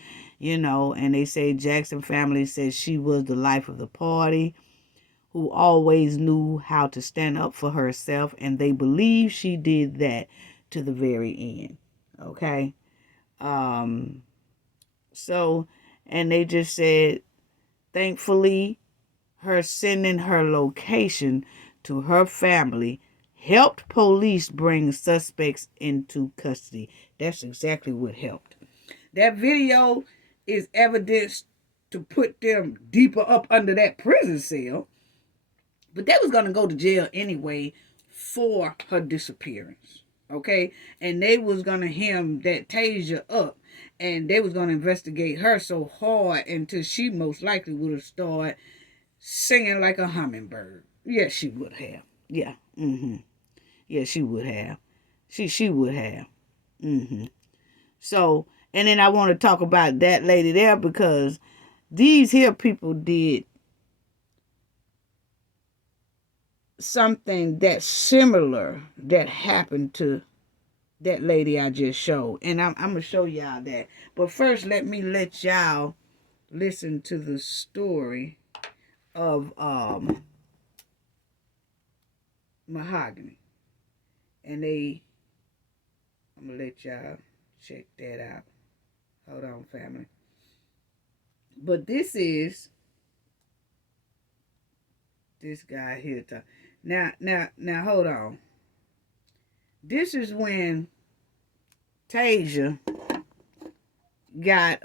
and they say Jackson family says she was the life of the party, who always knew how to stand up for herself, and they believe she did that to the very end. Okay? So, and they just said, thankfully, her sending her location to her family helped police bring suspects into custody. That's exactly what helped. That video is evidence to put them deeper up under that prison cell. But they was going to go to jail anyway for her disappearance. Okay? And they was going to hem that Tasia up. And they was going to investigate her so hard until she most likely would have started singing like a hummingbird. Yes, she would have. Yeah. Yeah, she would have. She would have. So, and then I want to talk about that lady there, because these here people did something that's similar that happened to that lady I just showed. And I'm going to show y'all that. But first, let y'all listen to the story of Mahogany. And I'm going to let y'all check that out. Hold on, family. But this is this guy here. Now, hold on. This is when Tasia got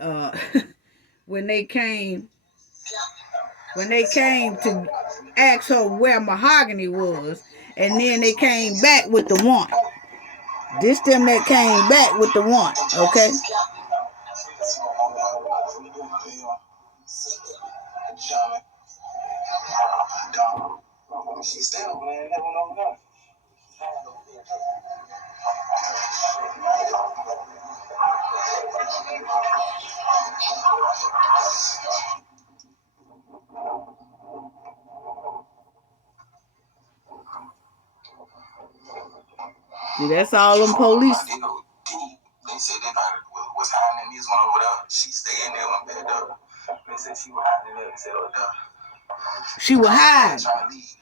when they came to ask her where Mahogany was, and then they came back with the warrant. This them that came back with the warrant, okay? See, that's all them police. They go deep. They said they probably was hiding in this one over there. She stayed in there one bed up. They said she was hiding in there. They said, oh, there. She was hiding. Trying to leave.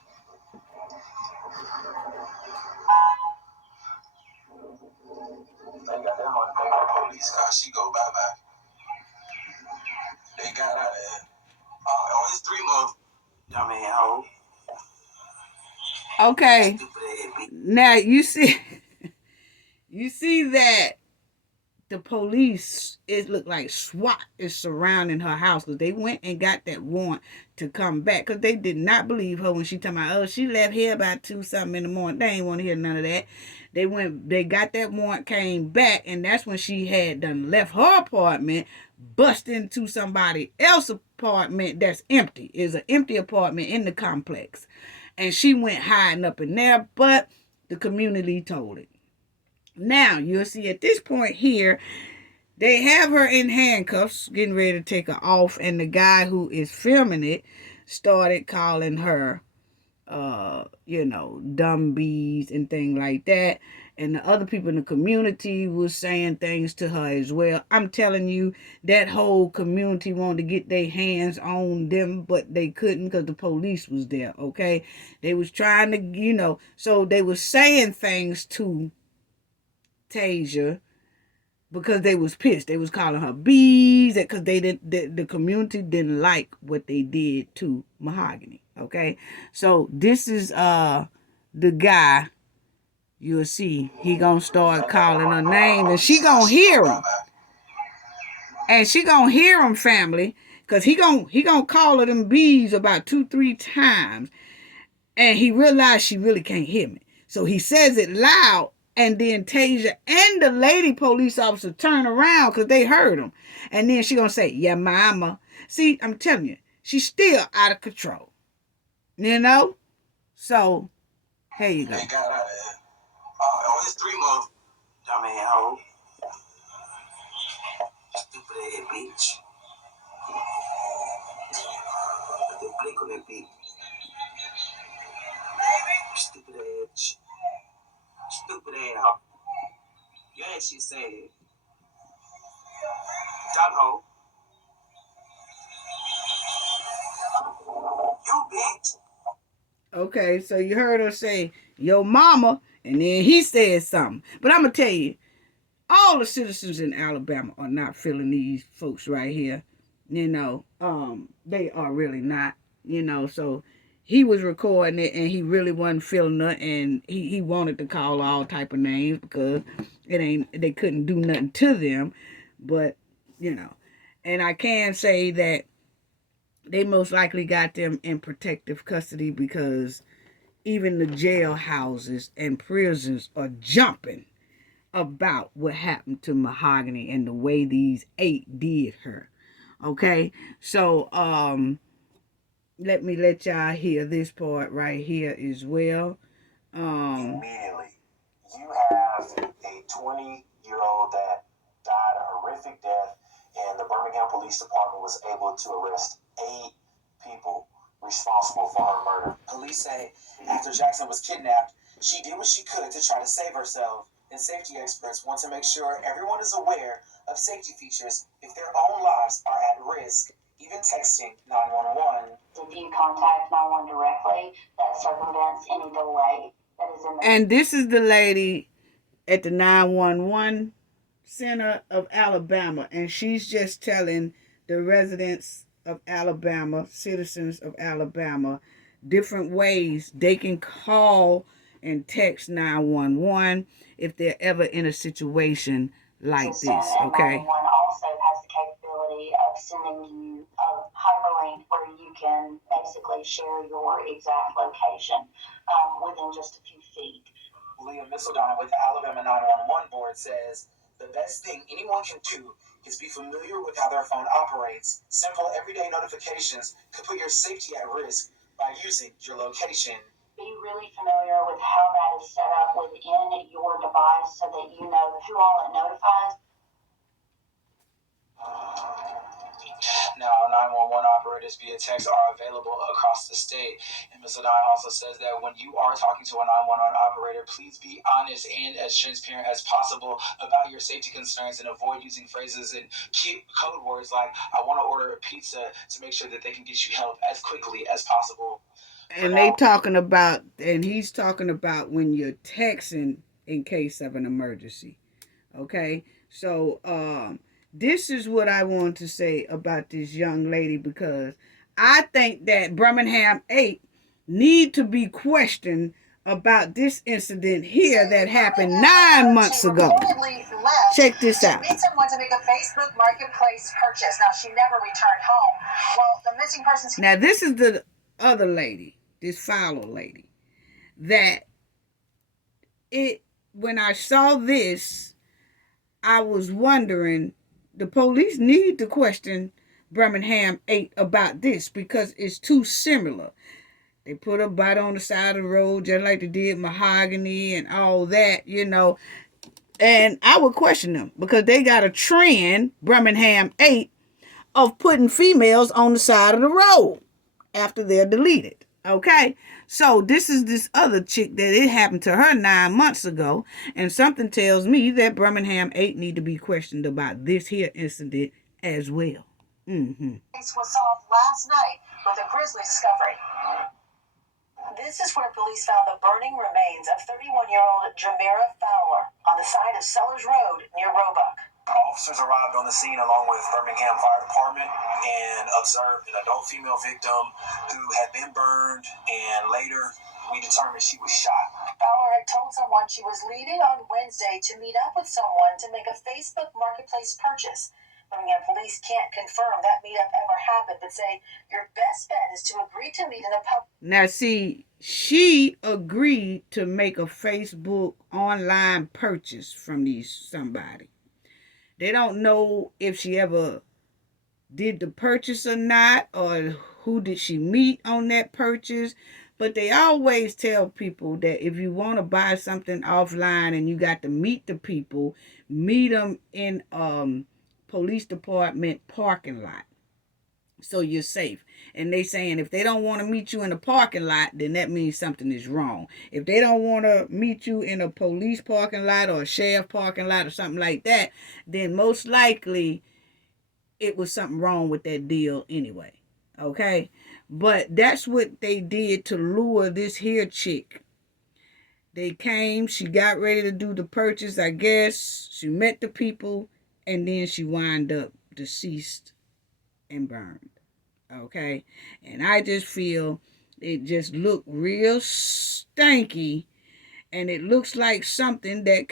They got that motherfucker police car. She go bye-bye. They got her there. Oh, it's 3 months. I mean, how? Okay. Now you see, you see that the police, it looked like SWAT is surrounding her house because they went and got that warrant to come back because they did not believe her when she talking about, oh, she left here about 2-something in the morning. They ain't want to hear none of that. They got that warrant, came back, and that's when she had done left her apartment, bust into somebody else's apartment that's empty. It's an empty apartment in the complex. And she went hiding up in there, but the community told it. Now, you'll see at this point here, they have her in handcuffs, getting ready to take her off, and the guy who is filming it started calling her, dumb bees and things like that. And the other people in the community was saying things to her as well. I'm telling you, that whole community wanted to get their hands on them, but they couldn't because the police was there, okay? They was trying to, so they was saying things to Tasia because they was pissed. They was calling her bees because the community didn't like what they did to Mahogany. Okay, so this is the guy. You'll see he gonna start calling her name, and she gonna hear him, family, because he gonna call her them bees about 2-3 times, and he realized she really can't hear me, so he says it loud. And then Tasia and the lady police officer turn around because they heard him. And then she gonna say, yeah, mama. See, I'm telling you, she's still out of control. So, here you go. They got her there. Oh, it's 3 months. I mean, how? Stupid ass bitch. They blink on that bitch. Stupid ass. Stupid ass. Yeah, she said. Dumb hoe. You bitch. Okay, so you heard her say, yo mama, and then he said something. But I'm going to tell you, all the citizens in Alabama are not feeling these folks right here. They are really not, so he was recording it and he really wasn't feeling it, and he wanted to call all type of names because they couldn't do nothing to them. But, and I can say that they most likely got them in protective custody because even the jailhouses and prisons are jumping about what happened to Mahogany and the way these 8 did her. Okay? So, let me let y'all hear this part right here as well. Immediately, you have a 20-year-old that died a horrific death, and the Birmingham Police Department was able to arrest 8 people responsible for her murder. Police say after Jackson was kidnapped, she did what she could to try to save herself, and safety experts want to make sure everyone is aware of safety features if their own lives are at risk. Even texting 911. If you contact 911 directly, that circumvents any delay that is in the... And this is the lady at the 911 center of Alabama, and she's just telling the residents of Alabama, citizens of Alabama, different ways they can call and text 911 if they're ever in a situation like this, okay? 911 also has the capability of sending you a hyperlink where you can basically share your exact location within just a few feet. Leah Missildine with the Alabama 911 board says the best thing anyone can do is be familiar with how their phone operates. Simple everyday notifications could put your safety at risk by using your location. Be really familiar with how that is set up within your device so that you know who all it notifies. now 911 operators via text are available across the state. And Ms. Ladon also says that when you are talking to a 911 operator, please be honest and as transparent as possible about your safety concerns and avoid using phrases and cute code words like, I want to order a pizza, to make sure that they can get you help as quickly as possible. And they talking about, and he's talking about when you're texting in case of an emergency. Okay, so this is what I want to say about this young lady, because I think that Birmingham 8 need to be questioned about this incident here that happened 9 months ago. Check this out. Meet someone to make a Facebook Marketplace purchase. Now, she never returned home. Well, the missing persons... Now, this is the other lady, this Fowler lady, that when I saw this, I was wondering, the police need to question Birmingham 8 about this because it's too similar. They put a bite on the side of the road just like they did Mahogany and all that, you know. And I would question them because they got a trend, Birmingham 8, of putting females on the side of the road after they're deleted. Okay? So this is this other chick that it happened to her 9 months ago. And something tells me that Birmingham 8 need to be questioned about this here incident as well. Mm-hmm. Case was solved last night with a grisly discovery. This is where police found the burning remains of 31-year-old Jamera Fowler on the side of Sellers Road near Roebuck. Officers arrived on the scene along with Birmingham Fire Department and observed an adult female victim who had been burned, and later we determined she was shot. Fowler had told someone she was leaving on Wednesday to meet up with someone to make a Facebook Marketplace purchase. Birmingham police can't confirm that meetup ever happened, but say your best bet is to agree to meet in a public... Now, see, she agreed to make a Facebook online purchase from somebody. They don't know if she ever did the purchase or not, or who did she meet on that purchase. But they always tell people that if you want to buy something offline and you got to meet the people, meet them in police department parking lot, so you're safe. And they saying if they don't want to meet you in the parking lot, then that means something is wrong. If they don't want to meet you in a police parking lot or a sheriff parking lot or something like that, then most likely it was something wrong with that deal anyway. Okay? But that's what they did to lure this here chick. They came, she got ready to do the purchase, I guess. She met the people, and then she wound up deceased and burned. Okay? And I just feel it just looked real stanky, and it looks like something that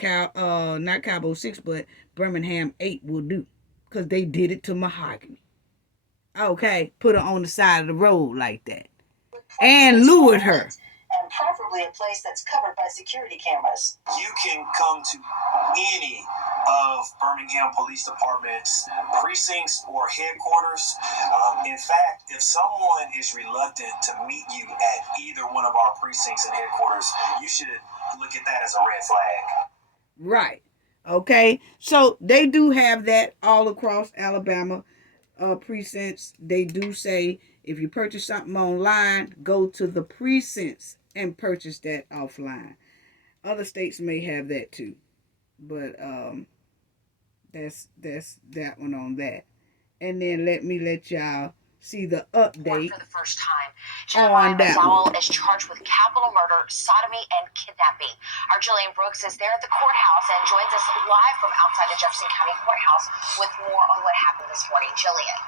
not Cabo 6, but Birmingham 8 will do, because they did it to Mahogany. Okay? Put her on the side of the road like that. And lured her. And preferably a place that's covered by security cameras. You can come to any of Birmingham Police Department's precincts or headquarters. In fact, if someone is reluctant to meet you at either one of our precincts and headquarters, you should look at that as a red flag. Right. Okay. So they do have that all across Alabama precincts. They do say if you purchase something online, go to the precincts and purchase that offline. Other states may have that too, but that's that one on that. And then let y'all see the update for the first time. On that McDowell is charged with capital murder, sodomy, and kidnapping. Our Jillian Brooks is there at the courthouse and joins us live from outside the Jefferson County Courthouse with more on what happened this morning. Jillian.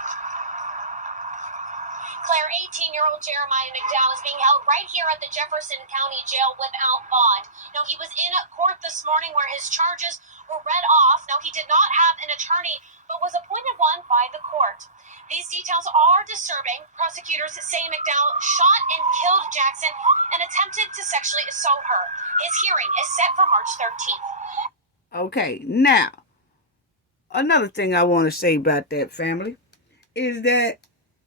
Claire, 18-year-old Jeremiah McDowell is being held right here at the Jefferson County Jail without bond. Now, he was in court this morning where his charges were read off. Now, he did not have an attorney, but was appointed one by the court. These details are disturbing. Prosecutors say McDowell shot and killed Jackson and attempted to sexually assault her. His hearing is set for March 13th. Okay, now, another thing I want to say about that family is that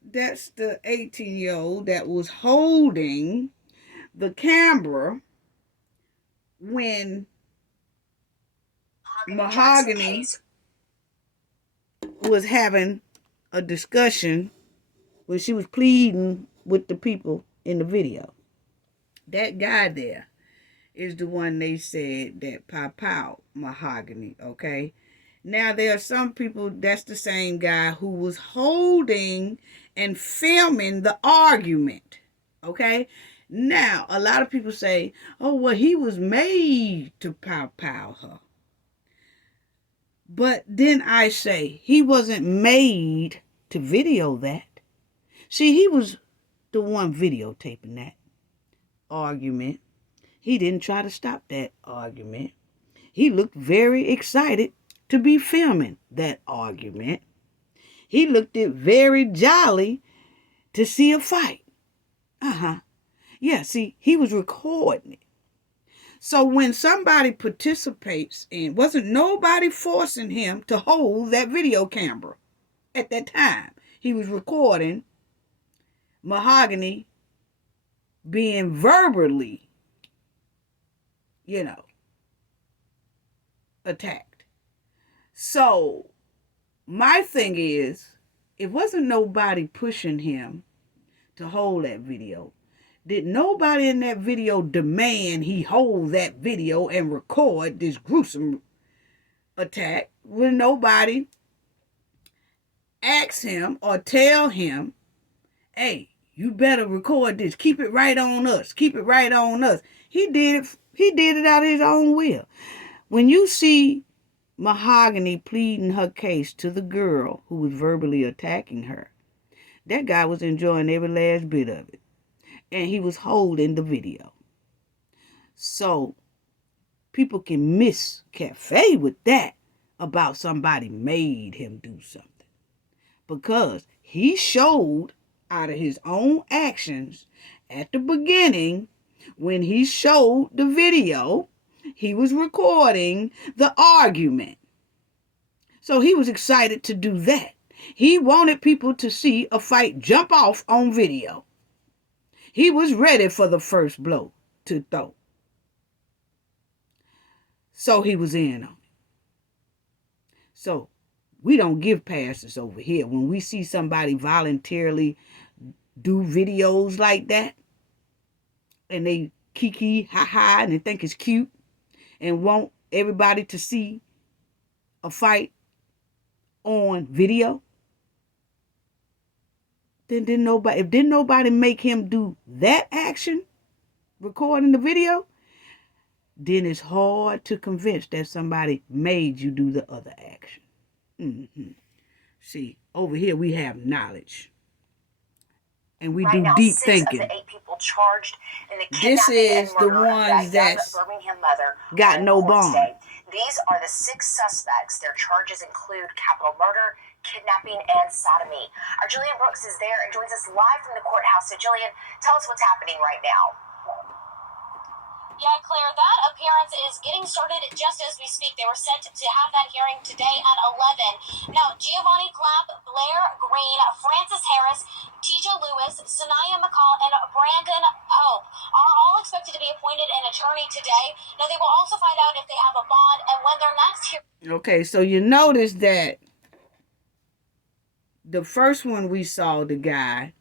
that's the 18-year-old that was holding the camera when Mahogany was having a discussion when she was pleading with the people in the video. That guy there is the one they said that pow mahogany, okay? Now, there are some people, that's the same guy who was holding and filming the argument, okay? Now, a lot of people say, oh, well, he was made to pow her. But then I say, he wasn't made to video that. See, he was the one videotaping that argument. He didn't try to stop that argument. He looked very excited to be filming that argument. He looked very jolly to see a fight. Yeah, see, he was recording it. So when somebody participates in, wasn't nobody forcing him to hold that video camera at that time. He was recording Mahogany being verbally, attacked. So my thing is, it wasn't nobody pushing him to hold that video. Did nobody in that video demand he hold that video and record this gruesome attack when nobody ask him or tell him, hey, you better record this. Keep it right on us. Keep it right on us. He did it out of his own will. When you see Mahogany pleading her case to the girl who was verbally attacking her, that guy was enjoying every last bit of it. And he was holding the video. So people can miss cafe with that about somebody made him do something. Because he showed out of his own actions at the beginning, when he showed the video, he was recording the argument. So he was excited to do that. He wanted people to see a fight jump off on video. He was ready for the first blow to throw. So he was in on it. So we don't give passes over here. When we see somebody voluntarily do videos like that, and they kiki, ha-ha, and they think it's cute, and want everybody to see a fight on video, then didn't nobody make him do that action, recording the video, then it's hard to convince that somebody made you do the other action. See, over here we have knowledge. And we do deep thinking. Of the 8 people charged in the This kidnapping is and the murder of ones that that's young Birmingham mother got no court bond. today. These are the 6 suspects. Their charges include capital murder, kidnapping, and sodomy. Our Jillian Brooks is there and joins us live from the courthouse. So, Jillian, tell us what's happening right now. Yeah, Claire, that appearance is getting started just as we speak. They were set to have that hearing today at 11. Now, Giovanni Clapp, Blair Green, Francis Harris, TJ Lewis, Sanaya McCall, and Brandon Pope are all expected to be appointed an attorney today. Now, they will also find out if they have a bond and when their next hearing. Okay, so you notice that the first one we saw, the guy,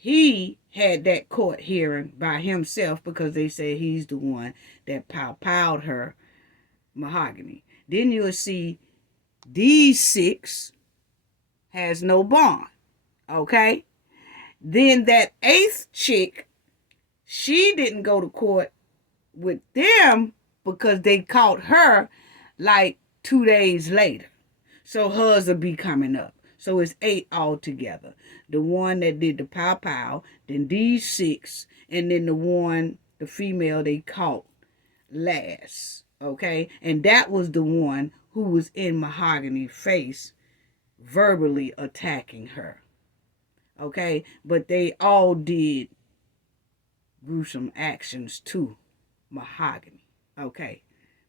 he had that court hearing by himself because they said he's the one that powed her, Mahogany. Then you'll see these 6 has no bond, okay? Then that 8th chick, she didn't go to court with them because they caught her like 2 days later. So hers will be coming up. So it's 8 altogether. The one that did the pow, then these 6, and then the female they caught last, okay? And that was the one who was in Mahogany's face verbally attacking her, okay? But they all did gruesome actions to Mahogany, okay,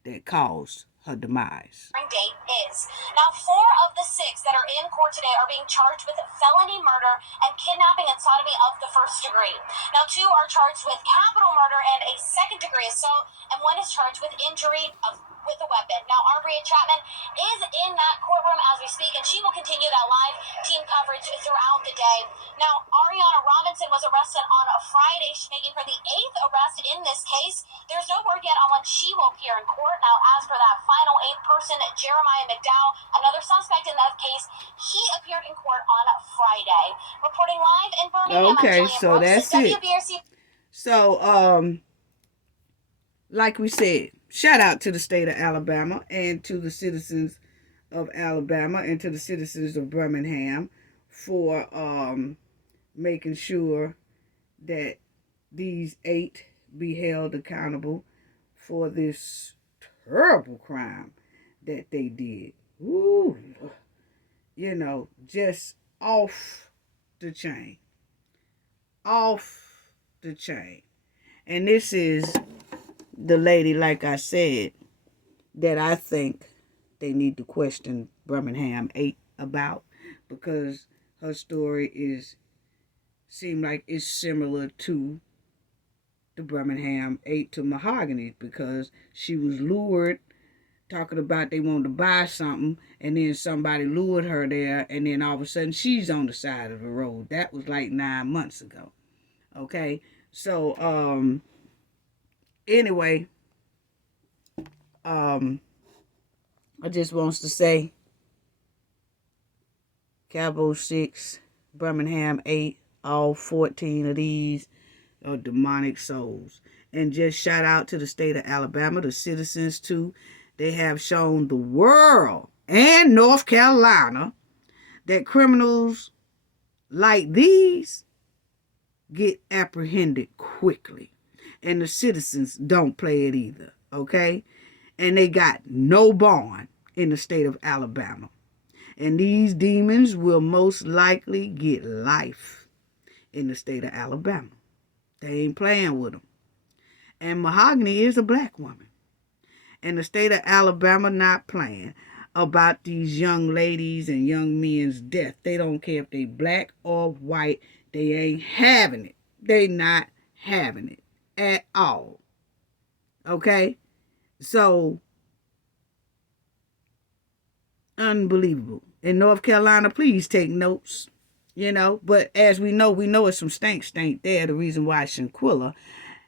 that caused her demise. Date is. Now, 4 of the 6 that are in court today are being charged with felony murder and kidnapping and sodomy of the first degree. Now, 2 are charged with capital murder and a second degree assault, and 1 is charged with injury of with a weapon. Now, Arbria Chapman is in that courtroom as we speak, and she will continue that live team coverage throughout the day. Now, Ariana Robinson was arrested on a Friday, making her the 8th arrest in this case. There's no word yet on when she will appear in court. Now, as for that final 8th person, Jeremiah McDowell, another suspect in that case, he appeared in court on Friday. Reporting live in Birmingham, Okay, I'm Jillian so Brooks, that's it. WBRC. So, like we said, shout out to the state of Alabama and to the citizens of Alabama and to the citizens of Birmingham for making sure that these 8 be held accountable for this terrible crime that they did. Ooh, you know, just off the chain. Off the chain. And this is the lady, like I said, that I think they need to question Birmingham 8 about, because her story seemed like it's similar to the Birmingham 8 to Mahogany, because she was lured, talking about they wanted to buy something, and then somebody lured her there, and then all of a sudden she's on the side of the road. That was like 9 months ago. Okay, so anyway, I just wants to say, Cabo 6, Birmingham 8, all 14 of these are demonic souls. And just shout out to the state of Alabama, the citizens too. They have shown the world and North Carolina that criminals like these get apprehended quickly. And the citizens don't play it either, okay? And they got no bond in the state of Alabama. And these demons will most likely get life in the state of Alabama. They ain't playing with them. And Mahogany is a black woman. And the state of Alabama not playing about these young ladies and young men's death. They don't care if they black or white. They ain't having it. They not having it at all. Okay? So, unbelievable. In North Carolina, please take notes. You know, but as we know it's some stank there. The reason why Shanquilla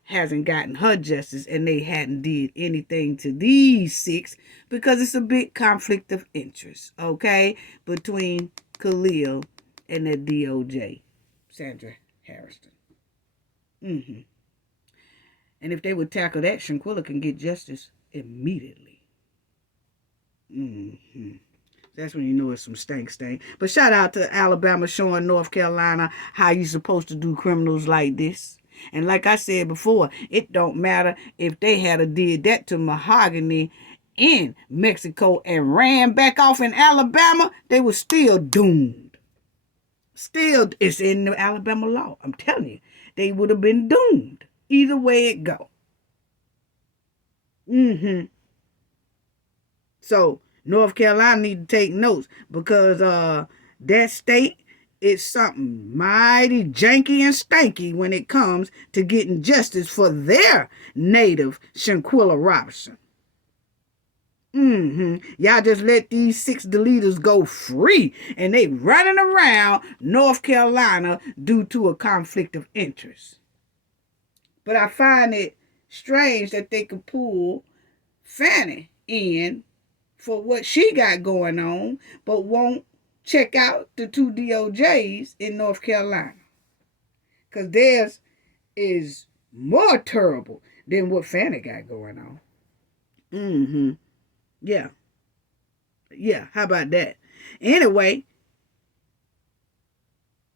hasn't gotten her justice and they hadn't did anything to these 6, because it's a big conflict of interest, okay, between Khalil and the DOJ, Sandra Harrison. And if they would tackle that, Shanquilla can get justice immediately. That's when you know it's some stank. But shout out to Alabama showing North Carolina how you supposed to do criminals like this. And like I said before, it don't matter if they had did that to Mahogany in Mexico and ran back off in Alabama, they were still doomed. Still, it's in the Alabama law. I'm telling you, they would have been doomed. Either way it go. So, North Carolina need to take notes, because that state is something mighty janky and stanky when it comes to getting justice for their native Shanquilla Robinson. Y'all just let these 6 deleters go free, and they running around North Carolina due to a conflict of interest. But I find it strange that they could pull Fani in for what she got going on, but won't check out the 2 DOJs in North Carolina. Because theirs is more terrible than what Fani got going on. Yeah, how about that? Anyway,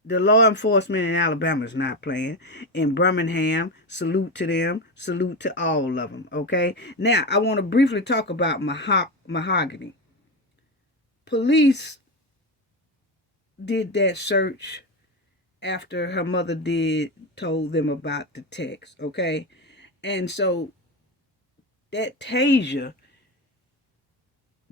the law enforcement in Alabama is not playing. In Birmingham, salute to them. Salute to all of them, okay? Now, I want to briefly talk about Mahogany. Police did that search after her mother told them about the text, okay? And so, that taser,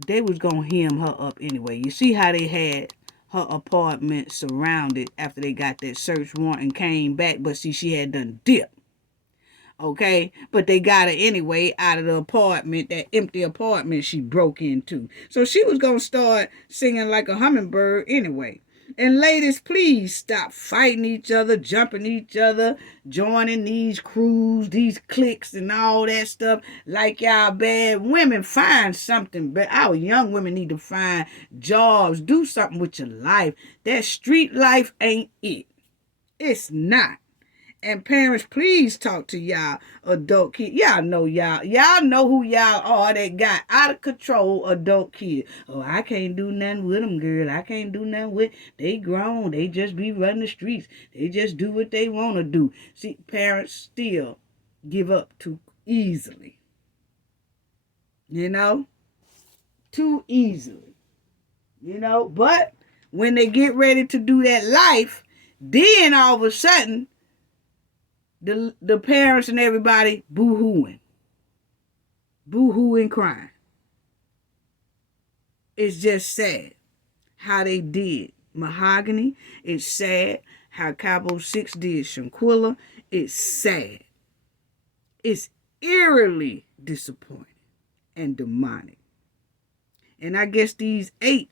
they was going to hem her up anyway. You see how they had her apartment surrounded after they got that search warrant and came back, but see, she had done dipped. Okay, but they got her anyway out of the apartment, that empty apartment she broke into. So she was gonna start singing like a hummingbird anyway. And ladies, please stop fighting each other, jumping each other, joining these crews, these cliques, and all that stuff like y'all bad women. Find something, but our young women need to find jobs, do something with your life. That street life ain't it. It's not. And parents, please talk to y'all adult kids. Y'all know who y'all are that got out of control adult kids. Oh, I can't do nothing with them, girl. I can't do nothing with. They grown. They just be running the streets. They just do what they want to do. See, parents still give up too easily. You know? Too easily. You know? But when they get ready to do that life, then all of a sudden, the parents and everybody boo-hooing. Boo-hooing crying. It's just sad how they did Mahogany. It's sad how Cabo 6 did Shanquilla. It's sad. It's eerily disappointing and demonic. And I guess these 8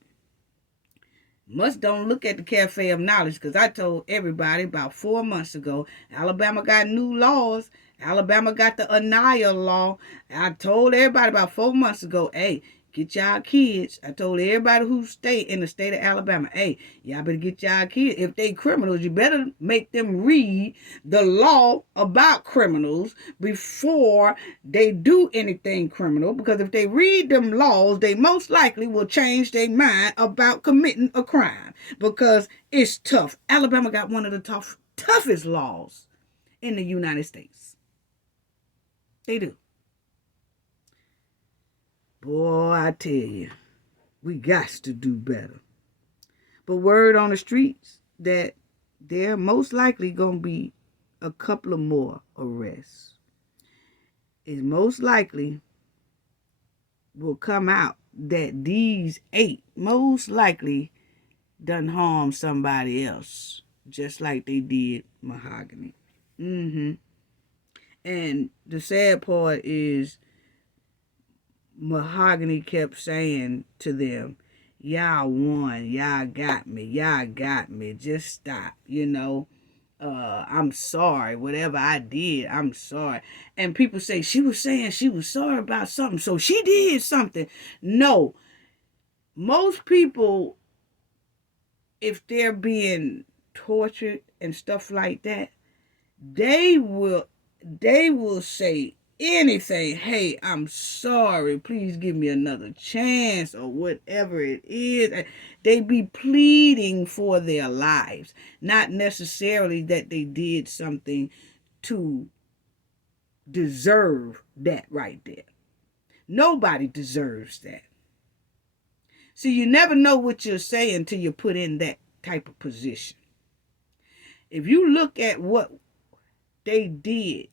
must don't look at the Cafe of Knowledge, because I told everybody about 4 months ago, Alabama got new laws. Alabama got the Anaya law. I told everybody about 4 months ago, hey, get y'all kids. I told everybody who stay in the state of Alabama, hey, y'all better get y'all kids. If they criminals, you better make them read the law about criminals before they do anything criminal. Because if they read them laws, they most likely will change their mind about committing a crime. Because it's tough. Alabama got one of the toughest laws in the United States. They do. Boy, I tell you, we got to do better. But word on the streets that there most likely going to be a couple of more arrests. It most likely will come out that these 8 most likely done harm somebody else, just like they did Mahogany. And the sad part is Mahogany kept saying to them, y'all won, y'all got me, just stop, I'm sorry, whatever I did, I'm sorry. And people say she was saying she was sorry about something, so she did something. No, most people, if they're being tortured and stuff like that, they will say anything. Hey, I'm sorry, please give me another chance, or whatever it is. They be pleading for their lives, not necessarily that they did something to deserve that right there. Nobody deserves that. See, you never know what you're saying until you're put in that type of position. If you look at what they did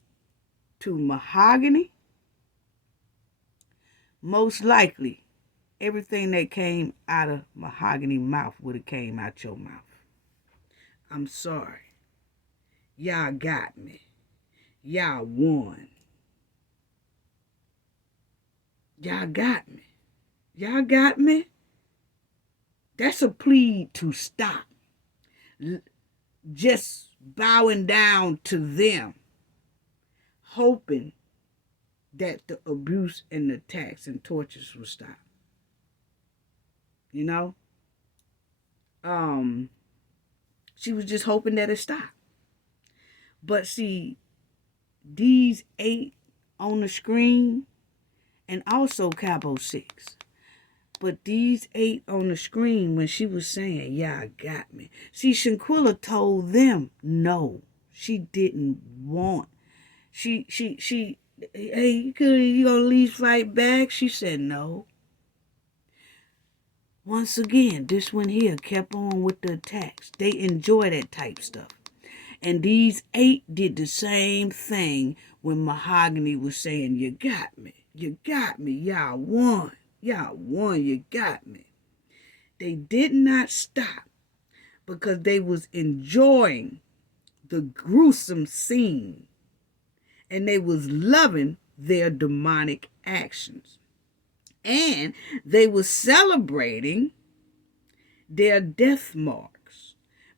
to Mahogany, most likely everything that came out of Mahogany's mouth would have came out your mouth. I'm sorry. Y'all got me. Y'all won. Y'all got me. Y'all got me. That's a plea to stop. Just bowing down to them, hoping that the abuse and the attacks and tortures will stop. She was just hoping that it stopped. But see, these 8 on the screen, and also Cabo 6, but these 8 on the screen, when she was saying, yeah, I got me. See, Shanquilla told them, no, she didn't want. Hey, you gonna at least fight back? She said, no. Once again, this one here kept on with the attacks. They enjoy that type stuff. And these 8 did the same thing when Mahogany was saying, you got me, y'all won, you got me. They did not stop because they was enjoying the gruesome scene and they was loving their demonic actions. And they were celebrating their death marks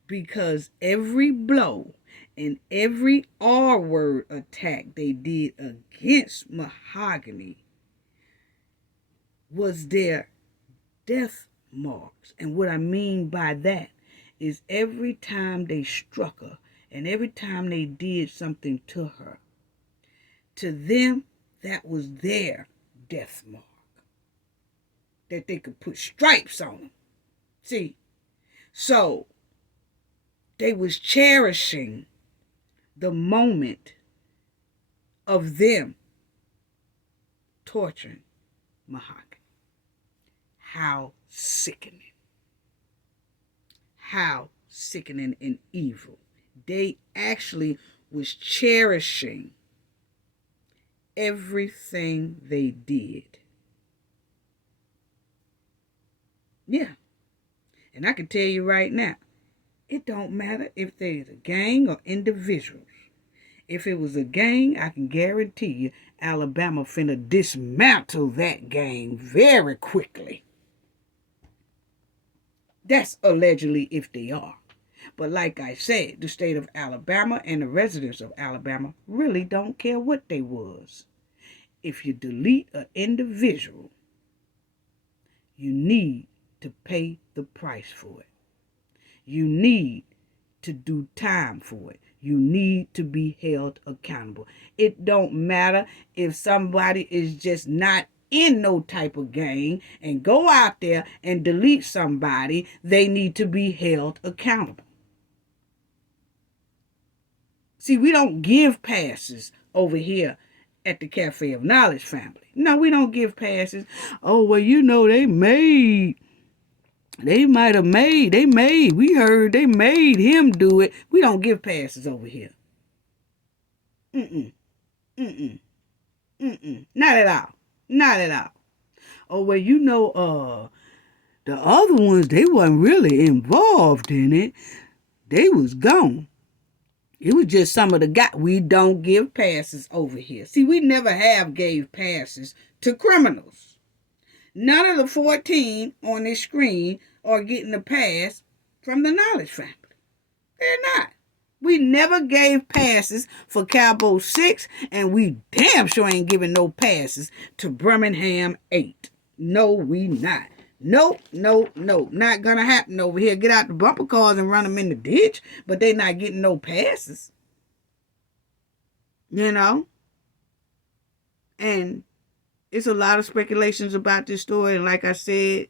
because every blow and every R-word attack they did against Mahogany was their death marks. And what I mean by that is every time they struck her and every time they did something to her, to them, that was their death mark. That they could put stripes on them. See? So, they was cherishing the moment of them torturing Mahogany. How sickening. How sickening and evil. They actually was cherishing everything they did. Yeah. And I can tell you right now, it don't matter if there's a gang or individuals. If it was a gang, I can guarantee you Alabama finna dismantle that gang very quickly. That's allegedly if they are. But like I said, the state of Alabama and the residents of Alabama really don't care what they was. If you delete an individual, you need to pay the price for it. You need to do time for it. You need to be held accountable. It don't matter if somebody is just not in no type of gang and go out there and delete somebody, they need to be held accountable. See, we don't give passes over here at the Cafe of Knowledge family. No, we don't give passes. Oh, well, you know, we heard they made him do it. We don't give passes over here. Not at all. Not at all. Oh, well, you know, the other ones, they wasn't really involved in it. They was gone. It was just some of the guys. We don't give passes over here. See, we never have gave passes to criminals. None of the 14 on this screen are getting a pass from the Knowledge family. They're not. We never gave passes for Cowboy 6, and we damn sure ain't giving no passes to Birmingham 8. No, we not. No. Not gonna happen over here. Get out the bumper cars and run them in the ditch, but they not getting no passes. You know? And it's a lot of speculations about this story. And like I said,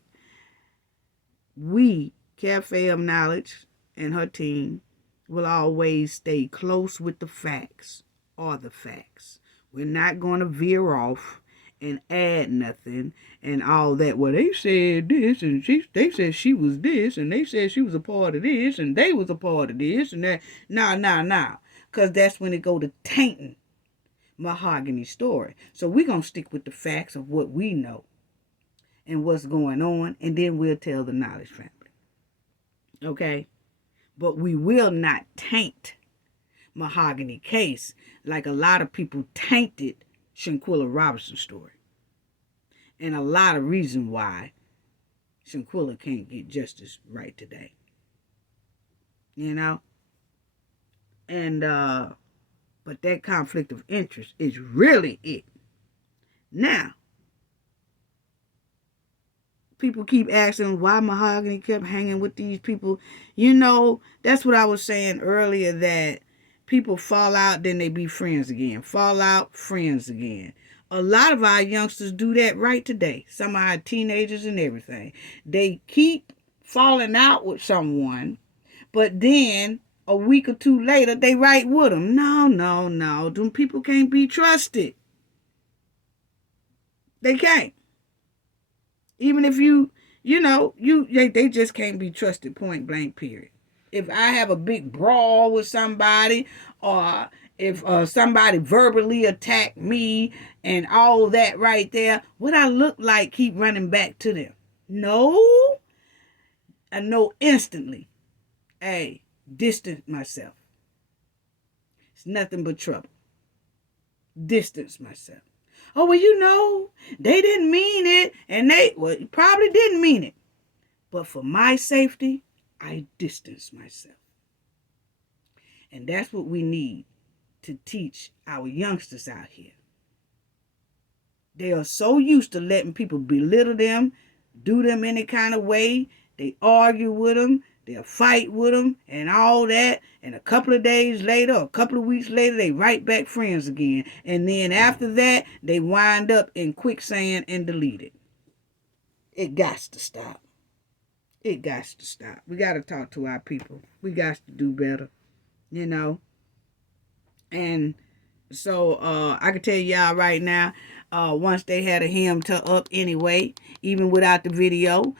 we, Cafe of Knowledge and her team, will always stay close with the facts or the facts. We're not going to veer off and add nothing and all that. Well, they said this, and they said she was this, and they said she was a part of this, and they was a part of this, and that. Nah. Because that's when it go to tainting Mahogany's story. So we're going to stick with the facts of what we know and what's going on, and then we'll tell the Knowledge family. Okay? But we will not taint Mahogany case like a lot of people tainted Shanquilla Robinson's story. And a lot of reason why Shanquilla can't get justice right today. You know? And, but that conflict of interest is really it. Now, people keep asking why Mahogany kept hanging with these people. You know, that's what I was saying earlier, that people fall out, then they be friends again. Fall out, friends again. A lot of our youngsters do that right today. Some of our teenagers and everything. They keep falling out with someone, but then a week or two later, they right with them. No. Them people can't be trusted. They can't. Even if they just can't be trusted, point blank, period. If I have a big brawl with somebody, or if somebody verbally attack me and all that right there, what I look like keep running back to them? No. I know instantly. Hey, distance myself. It's nothing but trouble. Distance myself. Oh, well, you know, they didn't mean it, and they probably didn't mean it. But for my safety, I distance myself. And that's what we need to teach our youngsters out here. They are so used to letting people belittle them, do them any kind of way. They argue with them, they'll fight with them, and all that. And a couple of days later, a couple of weeks later, they right back friends again. And then after that, they wind up in quicksand and deleted. It got to stop. It got to stop. We got to talk to our people. We got to do better, you know. And so I can tell y'all right now, once they had a him to up anyway, even without the video,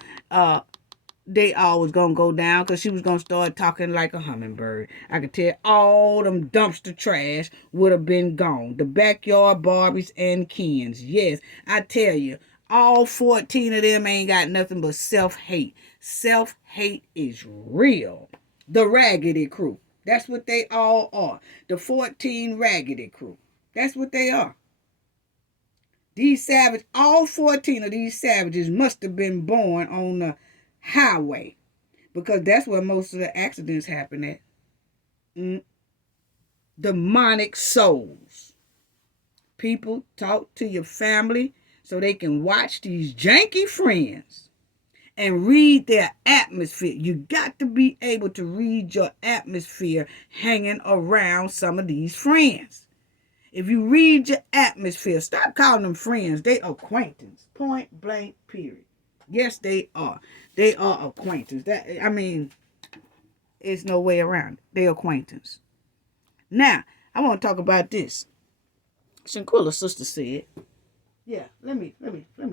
they all was going to go down because she was going to start talking like a hummingbird. I could tell all them dumpster trash would have been gone. The backyard Barbies and Kens. Yes, I tell you, all 14 of them ain't got nothing but self-hate. Self-hate is real. The Raggedy Crew. That's what they all are. The 14 Raggedy Crew. That's what they are. These savages, all 14 of these savages must have been born on the highway, because that's where most of the accidents happen at. Demonic souls. People, talk to your family so they can watch these janky friends and read their atmosphere. You got to be able to read your atmosphere hanging around some of these friends. If you read your atmosphere, stop calling them friends. They acquaintance. Point blank, period. Yes, they are. They are acquaintance. There's no way around it. They acquaintance. Now, I want to talk about this. Shanquilla's sister said, yeah, let me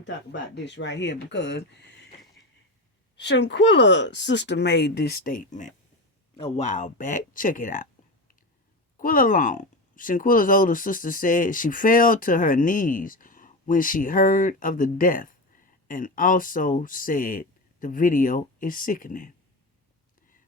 talk about this right here, because Shanquilla's sister made this statement a while back. Check it out. Quilla Long, Shanquilla's older sister, said she fell to her knees when she heard of the death, and also said the video is sickening.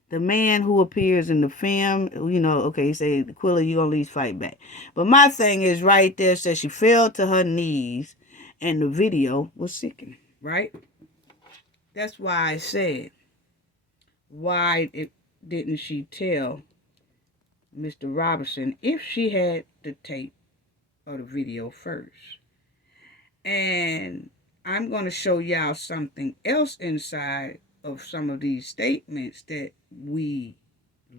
The man who appears in the film, he said, Quilla, you gonna at least fight back. But my thing is right there, says she fell to her knees and the video was sickening, right? That's why I said, why didn't she tell Mr. Robinson if she had the tape or the video first? And I'm going to show y'all something else inside of some of these statements that we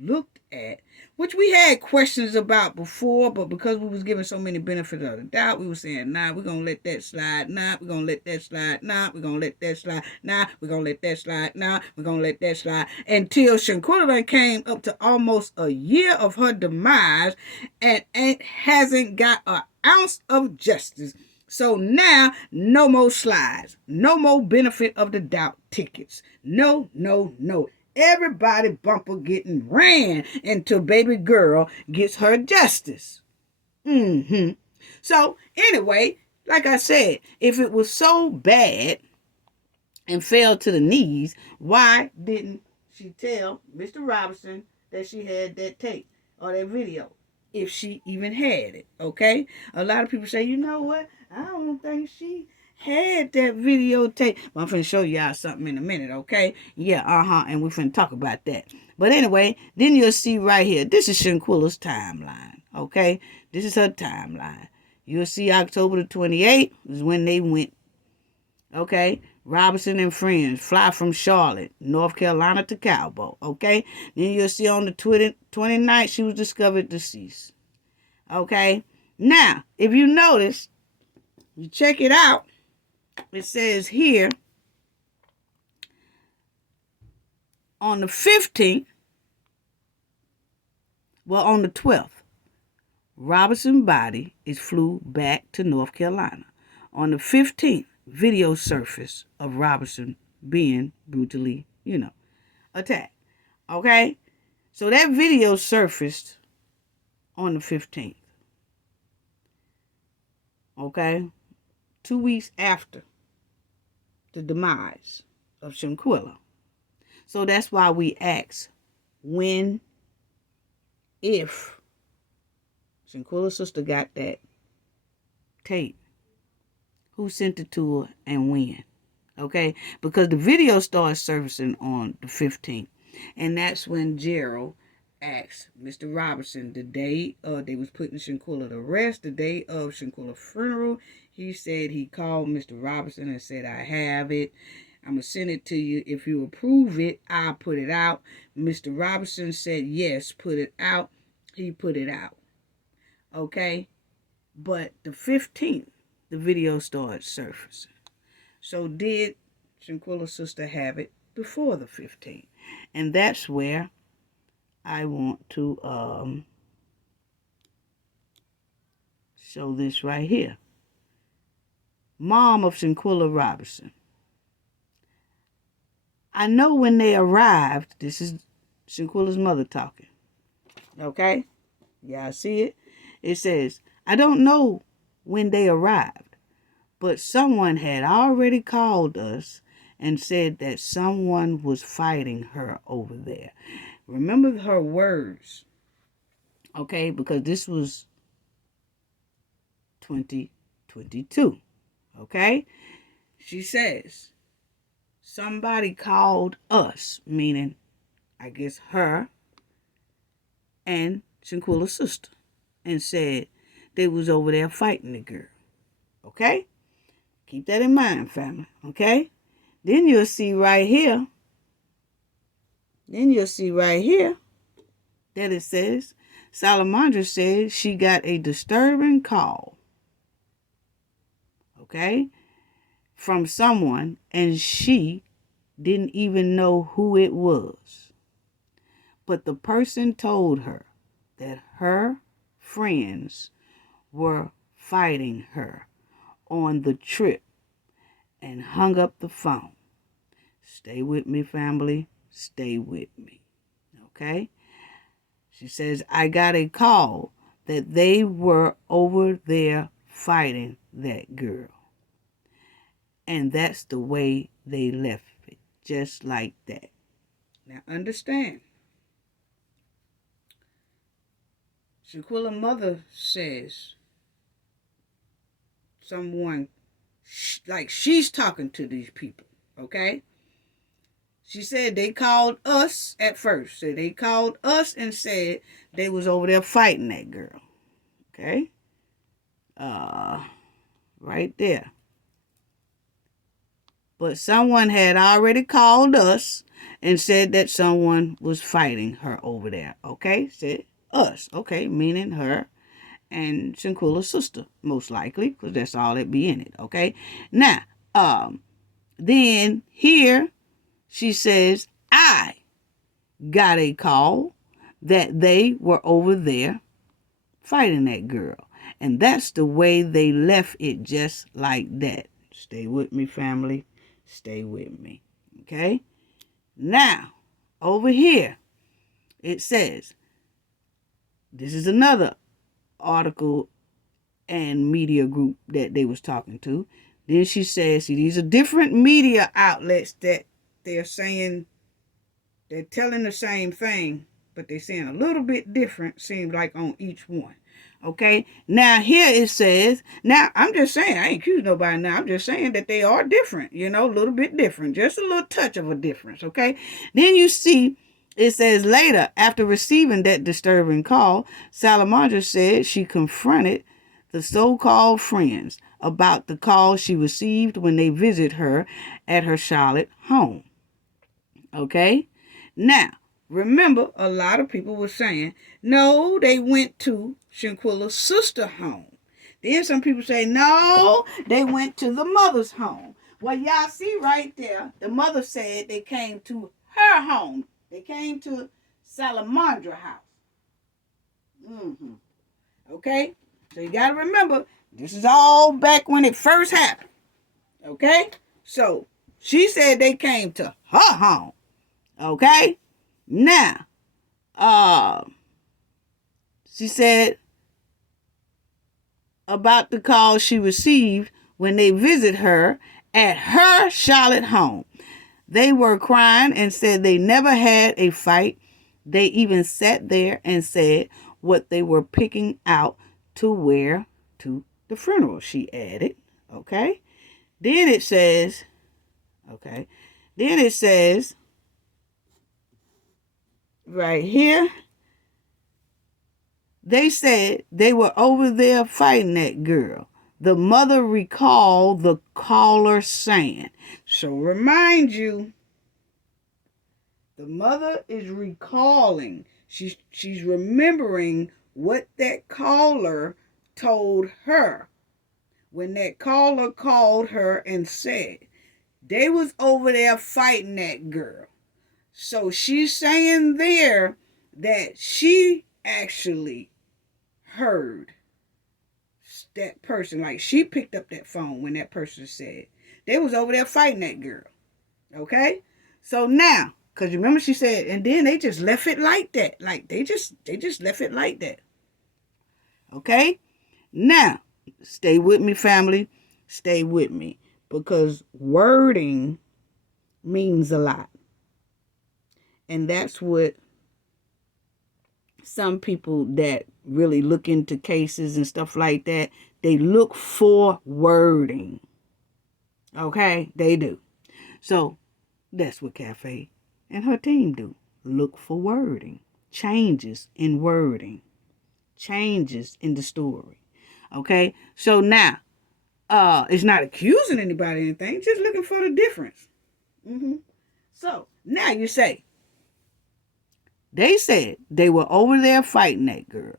looked at, which we had questions about before, but because we was given so many benefits of the doubt, we were saying, nah, we're going to let that slide. Nah, we're going to let that slide. Nah, we're going to let that slide. Nah, we're going to let that slide. Nah, we're going to let that slide. Until Shanquilla came up to almost a year of her demise and hasn't got an ounce of justice. So now, no more slides. No more benefit of the doubt tickets. No, no, no. Everybody bumper getting ran until baby girl gets her justice. So, anyway, like I said, if it was so bad and fell to the knees, why didn't she tell Mr. Robinson that she had that tape or that video? If she even had it, okay? A lot of people say, you know what? I don't think she had that videotape. But I'm finna show y'all something in a minute, okay? Yeah, and we're finna talk about that. But anyway, then you'll see right here. This is Shanquilla's timeline, okay? This is her timeline. You'll see October the 28th is when they went, okay? Robinson and friends fly from Charlotte, North Carolina to Cabo, okay? Then you'll see on the 29th, she was discovered deceased, okay? Now, if you notice, you check it out, it says here, on the 15th, on the 12th, Robinson's body is flew back to North Carolina. On the 15th, video surfaced of Robinson being brutally, attacked. Okay? So that video surfaced on the 15th. Okay? 2 weeks after the demise of Shanquilla. So that's why we ask if Shanquilla's sister got that tape, who sent it to her, and when. Okay? Because the video started surfacing on the 15th. And that's when Gerald asked Mr. Robertson the day they was putting Shanquilla to rest, the day of Shanquilla's funeral. He said he called Mr. Robertson and said, I have it. I'm going to send it to you. If you approve it, I'll put it out. Mr. Robertson said, yes, put it out. He put it out. Okay? But the 15th, the video started surfacing. So did Shanquilla's sister have it before the 15th? And that's where I want to show this right here. Mom of Shanquilla Robinson. I know when they arrived, this is Shanquilla's mother talking. Okay? Y'all see it? It says, I don't know when they arrived, but someone had already called us and said that someone was fighting her over there. Remember her words, okay? Because this was 2022, okay? She says, somebody called us, meaning, I guess, her and Shanquilla's sister, and said they was over there fighting the girl, okay? Keep that in mind, family, okay? Then you'll see right here, that it says, Salamandra says she got a disturbing call, okay, from someone, and she didn't even know who it was. But the person told her that her friends were fighting her on the trip and hung up the phone. Stay with me, family. Stay with me. Okay? She says, I got a call that they were over there fighting that girl. And that's the way they left it. Just like that. Now understand. Shanquilla's mother says someone, like she's talking to these people, okay? She said they called us at first. So they called us and said they was over there fighting that girl, okay? Right there. But someone had already called us and said that someone was fighting her over there, okay? Said us, okay, meaning her and Shanquilla's sister, most likely, because that's all that be in it, okay? Now, then here she says, I got a call that they were over there fighting that girl. And that's the way they left it, just like that. Stay with me, family. Stay with me, okay? Now, over here, it says, this is another article and media group that they was talking to. Then she says, see, these are different media outlets that they're saying, they're telling the same thing, but they're saying a little bit different, seems like on each one. Okay, now here it says, now I'm just saying, I ain't accusing nobody now, I'm just saying that they are different, a little bit different, just a little touch of a difference, okay? Then you see, it says later, after receiving that disturbing call, Salamandra said she confronted the so-called friends about the call she received when they visited her at her Charlotte home. Okay? Now, remember, a lot of people were saying, no, they went to Shanquilla's sister's home. Then some people say, no, they went to the mother's home. Well, y'all see right there, the mother said they came to her home. They came to Salamandra house. Okay? So you got to remember, this is all back when it first happened. Okay? So, she said they came to her home. Okay? Now, she said about the call she received when they visit her at her Charlotte home. They were crying and said they never had a fight. They even sat there and said what they were picking out to wear to the funeral, she added. Okay. Then it says, right here, they said they were over there fighting that girl. The mother recalled the caller saying. So remind you, the mother is recalling. She's remembering what that caller told her. When that caller called her and said they was over there fighting that girl. So she's saying there that she actually heard that person. Like, she picked up that phone when that person said they was over there fighting that girl. Okay? So now, because remember she said, and then they just left it like that. Like, they just left it like that. Okay? Now, stay with me, family. Stay with me. Because wording means a lot. And that's what some people that really look into cases and stuff like that, they look for wording. Okay? They do. So, that's what Cafe and her team do. Look for wording. Changes in wording. Changes in the story. Okay? So now, it's not accusing anybody or anything, just looking for the difference. So, now you say, they said they were over there fighting that girl.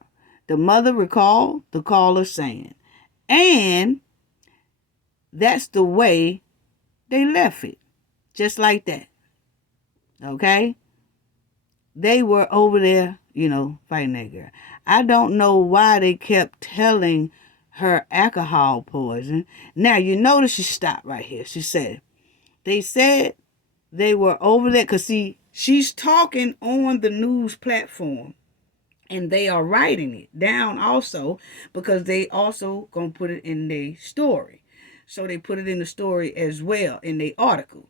The mother recalled the caller saying, and that's the way they left it. Just like that. Okay? They were over there, fighting that girl. I don't know why they kept telling her alcohol poison. Now, you notice she stopped right here. She said, they said they were over there. Because, see, she's talking on the news platform. And they are writing it down also. Because they also going to put it in their story. So they put it in the story as well, in their article.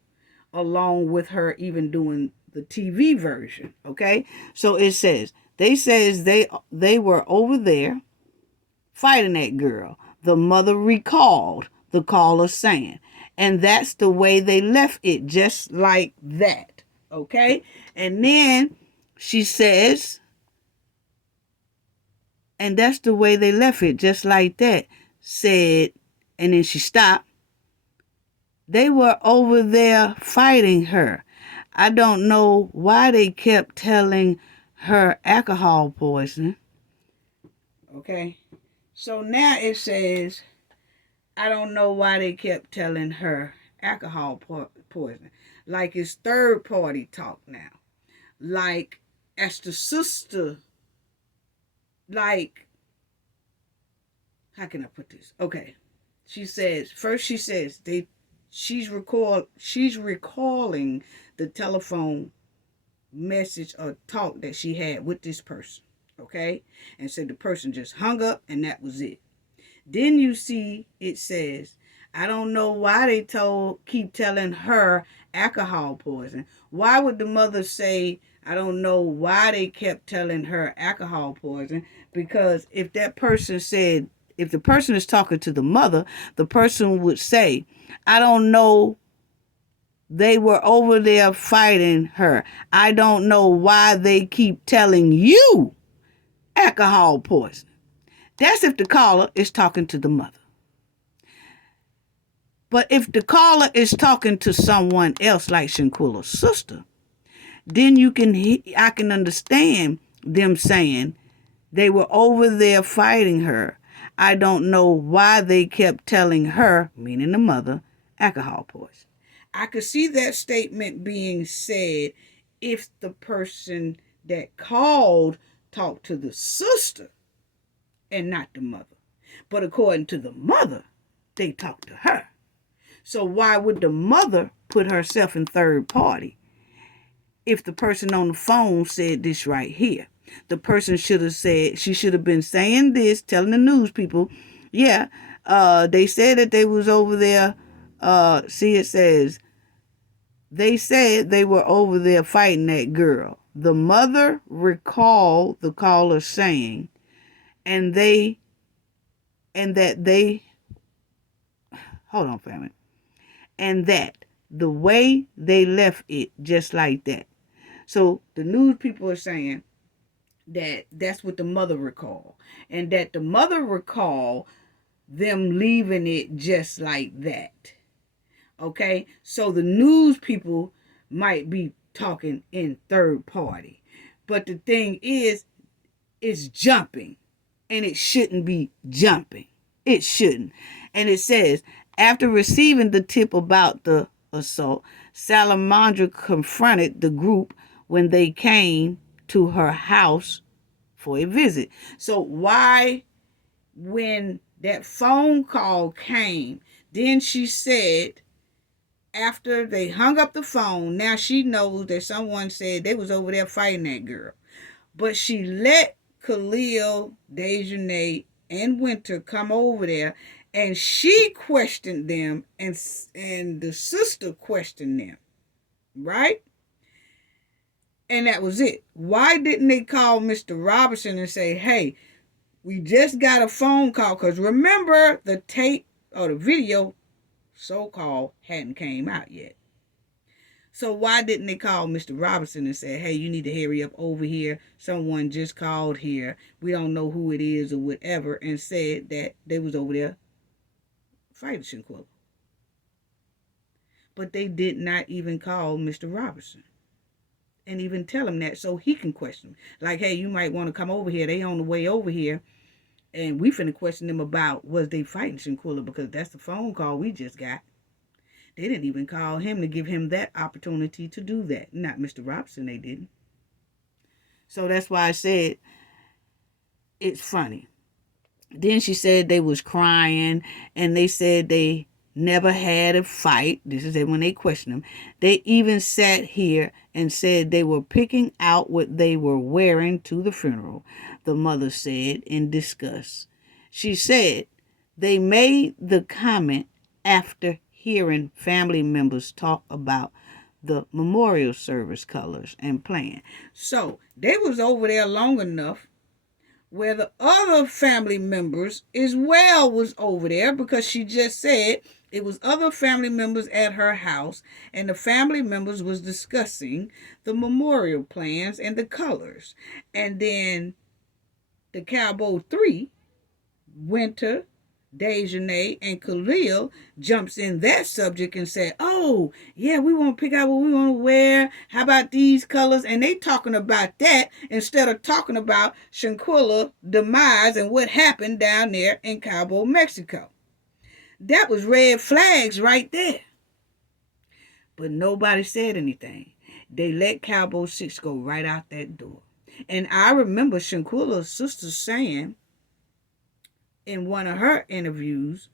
Along with her even doing the TV version. Okay? So it says, they were over there fighting that girl. The mother recalled the caller saying. And that's the way they left it, just like that. Okay? And then she says, and that's the way they left it, just like that. Said, and then she stopped. They were over there fighting her. I don't know why they kept telling her alcohol poisoning. Okay? So now it says, I don't know why they kept telling her alcohol poisoning. Like, it's third party talk now. Like, as the sister, like, how can I put this? Okay. She's recalling the telephone message or talk that she had with this person. Okay? And said the person just hung up and that was it. Then you see it says, I don't know why they keep telling her alcohol poison. Why would the mother say, I don't know why they kept telling her alcohol poison? Because if that person said, if the person is talking to the mother, the person would say, I don't know, they were over there fighting her. I don't know why they keep telling you alcohol poison. That's if the caller is talking to the mother. But if the caller is talking to someone else like Shanquilla's sister, then I can understand them saying they were over there fighting her. I don't know why they kept telling her, meaning the mother, alcohol poison. I could see that statement being said if the person that called talked to the sister and not the mother. But according to the mother, they talked to her. So why would the mother put herself in third party if the person on the phone said this right here? The person should have said, she should have been saying this, telling the news people, yeah, they said that they was over there. See, it says, they said they were over there fighting that girl. The mother recalled the caller saying, and they and that hold on, family, and that the way they left it just like that. So the news people are saying that that's what the mother recalled, and that the mother recalled them leaving it just like that. Okay, so the news people might be talking in third party, but the thing is, it's jumping, and it shouldn't be jumping. It shouldn't. And it says, after receiving the tip about the assault, Salamandra confronted the group when they came to her house for a visit. So why, when that phone call came, then she said, after they hung up the phone, now she knows that someone said they was over there fighting that girl. But she let Khalil, Dejanay, and Winter come over there, and she questioned them, and the sister questioned them, right? And that was it. Why didn't they call Mr. Robertson and say, hey, we just got a phone call? Because remember, the tape or the video, so-called, hadn't came out yet. So why didn't they call Mr. Robinson and say, hey, you need to hurry up over here. Someone just called here. We don't know who it is or whatever, and said that they was over there fighting Shanquilla. But they did not even call Mr. Robinson and even tell him that so he can question them. Like, hey, you might want to come over here. They on the way over here. And we finna question them about was they fighting Shanquilla, because that's the phone call we just got. They didn't even call him to give him that opportunity to do that. Not Mr. Robinson, they didn't. So that's why I said it's funny. Then she said they was crying, and they said they never had a fight. This is when they questioned them. They even sat here and said they were picking out what they were wearing to the funeral, the mother said in disgust. She said they made the comment after hearing family members talk about the memorial service colors and plan. So they was over there long enough where the other family members as well was over there, because she just said it was other family members at her house, and the family members was discussing the memorial plans and the colors. And then the Cowboy 3, Winter, Dejanay, and Khalil jumps in that subject and said, oh, yeah, we want to pick out what we want to wear. How about these colors? And they talking about that instead of talking about Shanquilla demise and what happened down there in Cabo, Mexico. That was red flags right there. But nobody said anything. They let Cowboy 6 go right out that door. And I remember Shanquilla's sister saying in one of her interviews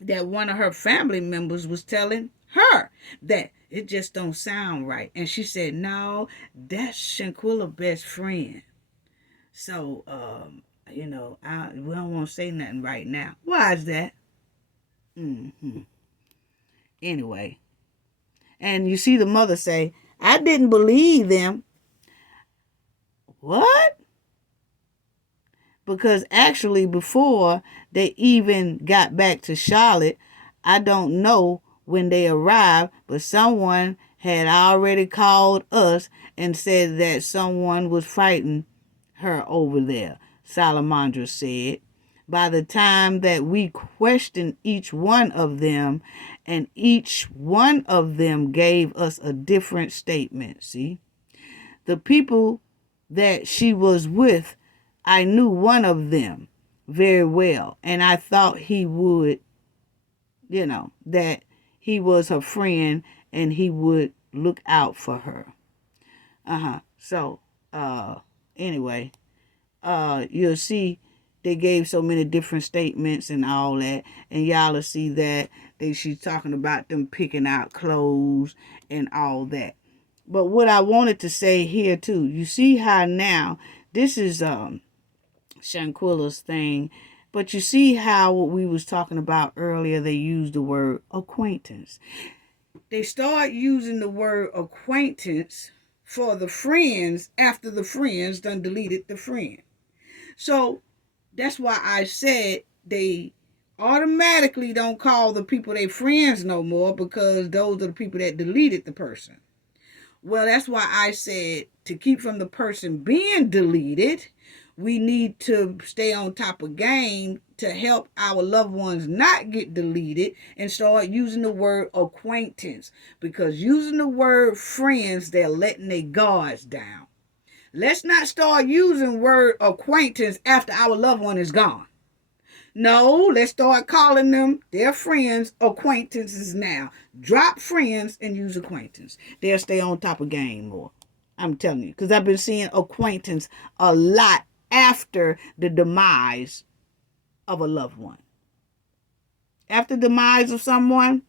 that one of her family members was telling her that it just don't sound right. And she said, no, that's Shanquilla's best friend. So, we don't want to say nothing right now. Why is that? Anyway. And you see the mother say, I didn't believe them. What? Because actually before they even got back to Charlotte, I don't know when they arrived, but someone had already called us and said that someone was fighting her over there, Salamandra said. By the time that we questioned each one of them, and each one of them gave us a different statement, see? The people that she was with, I knew one of them very well, and I thought he would, that he was her friend and he would look out for her. So, anyway, you'll see they gave so many different statements and all that, and y'all will see that she's talking about them picking out clothes and all that. But what I wanted to say here too, you see how now this is Shanquilla's thing, but you see how what we was talking about earlier, they used the word acquaintance. They start using the word acquaintance for the friends after the friends done deleted the friend. So that's why I said they automatically don't call the people they friends no more because those are the people that deleted the person. Well, that's why I said to keep from the person being deleted, we need to stay on top of game to help our loved ones not get deleted and start using the word acquaintance. Because using the word friends, they're letting their guards down. Let's not start using word acquaintance after our loved one is gone. No, let's start calling them their friends acquaintances now. Drop friends and use acquaintance. They'll stay on top of game more. I'm telling you, because I've been seeing acquaintance a lot after the demise of a loved one. After the demise of someone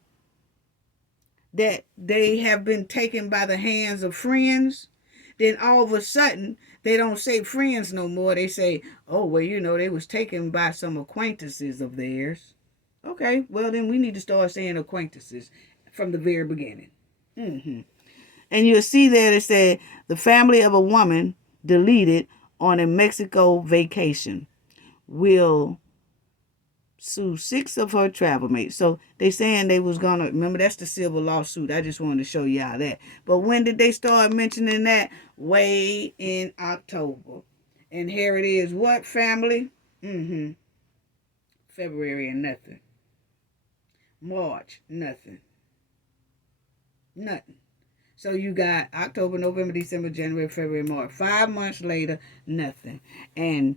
that they have been taken by the hands of friends, then all of a sudden they don't say friends no more. They say, oh, well, they was taken by some acquaintances of theirs. Okay, well, then we need to start saying acquaintances from the very beginning. And you'll see there it said, the family of a woman deleted on a Mexico vacation will sue 6 of her travel mates. So they saying they was gonna, remember that's the civil lawsuit. I just wanted to show y'all that. But when did they start mentioning that? Way in October. And here it is. What, family? February and nothing. March, nothing. Nothing. So you got October, November, December, January, February, March. 5 months later, nothing. And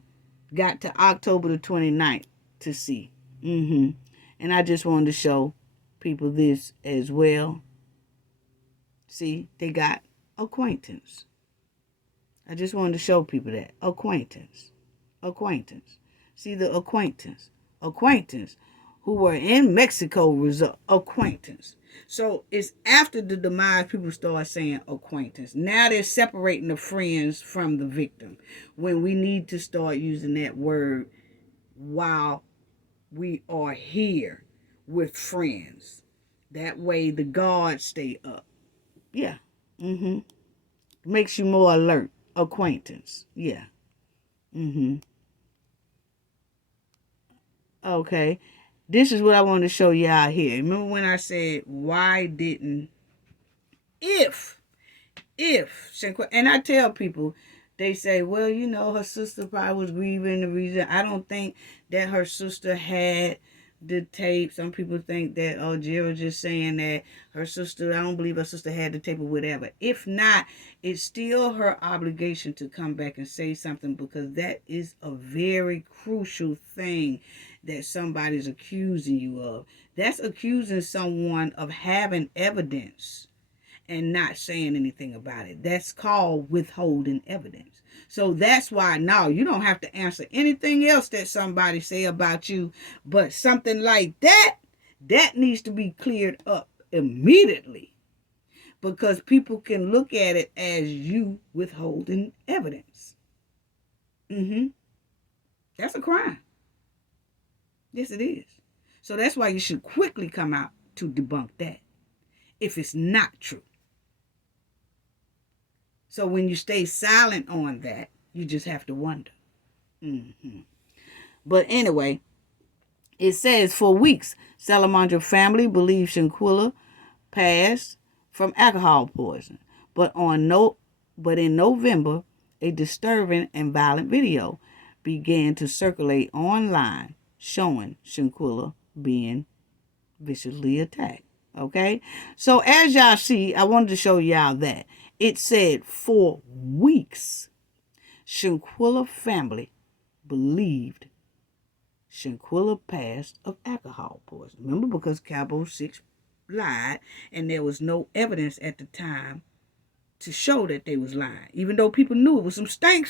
got to October the 29th to see. And I just wanted to show people this as well. See, they got acquaintance. I just wanted to show people that. Acquaintance. Acquaintance. See the acquaintance. Acquaintance. Who were in Mexico was acquaintance. So it's after the demise people start saying acquaintance. Now they're separating the friends from the victim. When we need to start using that word while we are here with friends. That way the guards stay up. Yeah. Makes you more alert. Acquaintance. Yeah. Okay. This is what I want to show y'all here. Remember when I said, why didn't, if, and I tell people, they say, well, her sister probably was grieving the reason. I don't think that her sister had the tape. Some people think that, oh, Jill just saying that her sister, I don't believe her sister had the tape or whatever. If not, it's still her obligation to come back and say something because that is a very crucial thing that somebody's accusing you of. That's accusing someone of having evidence and not saying anything about it. That's called withholding evidence. So that's why now you don't have to answer anything else that somebody say about you, but something like that needs to be cleared up immediately because people can look at it as you withholding evidence. That's a crime. Yes, it is. So that's why you should quickly come out to debunk that if it's not true. So when you stay silent on that, you just have to wonder. But anyway, it says for weeks, Salamandra family believes Shanquilla passed from alcohol poisoning. But in November, a disturbing and violent video began to circulate online showing Shanquilla being viciously attacked. Okay? So as y'all see, I wanted to show y'all that. It said for weeks, Shanquilla family believed Shanquilla passed of alcohol poisoning. Remember, because Cabo 6 lied, and there was no evidence at the time to show that they was lying. Even though people knew it was some stank,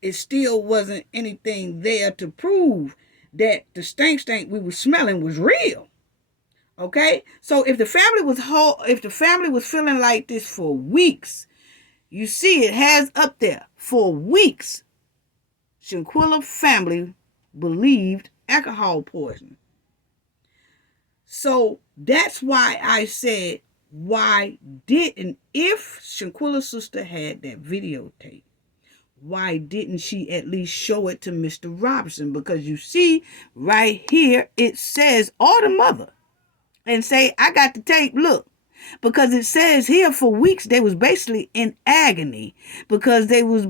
it still wasn't anything there to prove that the stank we were smelling was real. Okay? So if the family was feeling like this for weeks, you see it has up there, for weeks, Shanquilla family believed alcohol poisoning. So that's why I said, if Shanquilla's sister had that videotape, why didn't she at least show it to Mr. Robinson? Because you see right here, it says, or the mother, and say, I got the tape, look. Because it says here for weeks they was basically in agony because they families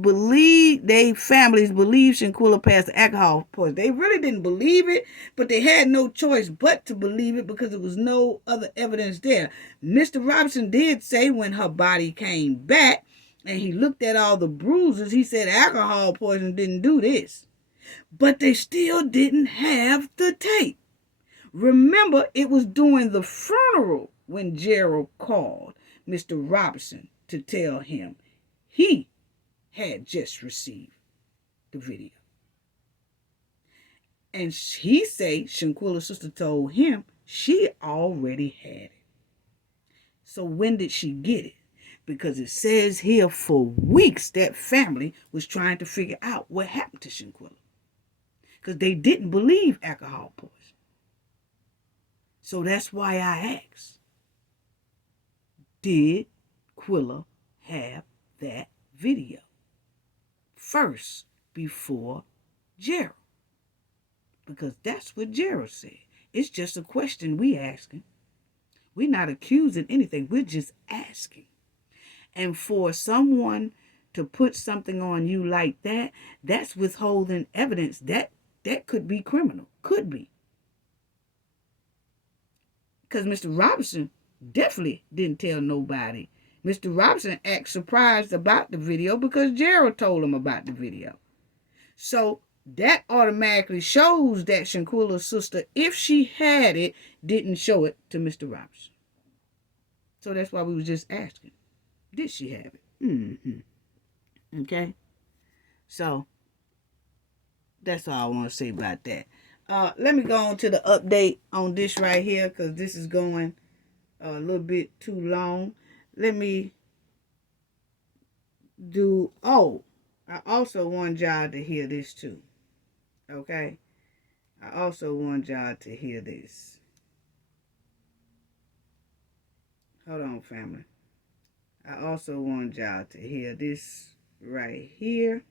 believed Shanquilla passed the alcohol poison. They really didn't believe it, but they had no choice but to believe it because there was no other evidence there. Mr. Robinson did say when her body came back and he looked at all the bruises, he said alcohol poison didn't do this. But they still didn't have the tape. Remember, it was during the funeral when Gerald called Mr. Robinson to tell him he had just received the video. And he said Shanquilla's sister told him she already had it. So when did she get it? Because it says here for weeks that family was trying to figure out what happened to Shanquilla. Because they didn't believe alcohol poison. So that's why I asked, did Quilla have that video first before Gerald? Because that's what Gerald said. It's just a question we asking. We're not accusing anything. We're just asking. And for someone to put something on you like that, that's withholding evidence. That could be criminal. Could be. Because Mr. Robinson definitely didn't tell nobody. Mr. Robinson acted surprised about the video because Gerald told him about the video. So that automatically shows that Shanquilla's sister, if she had it, didn't show it to Mr. Robinson. So that's why we was just asking, did she have it? Okay? So that's all I want to say about that. Let me go on to the update on this right here because this is going a little bit too long. Let me do, I also want y'all to hear this too. Okay? I also want y'all to hear this. Hold on, family. I also want y'all to hear this right here.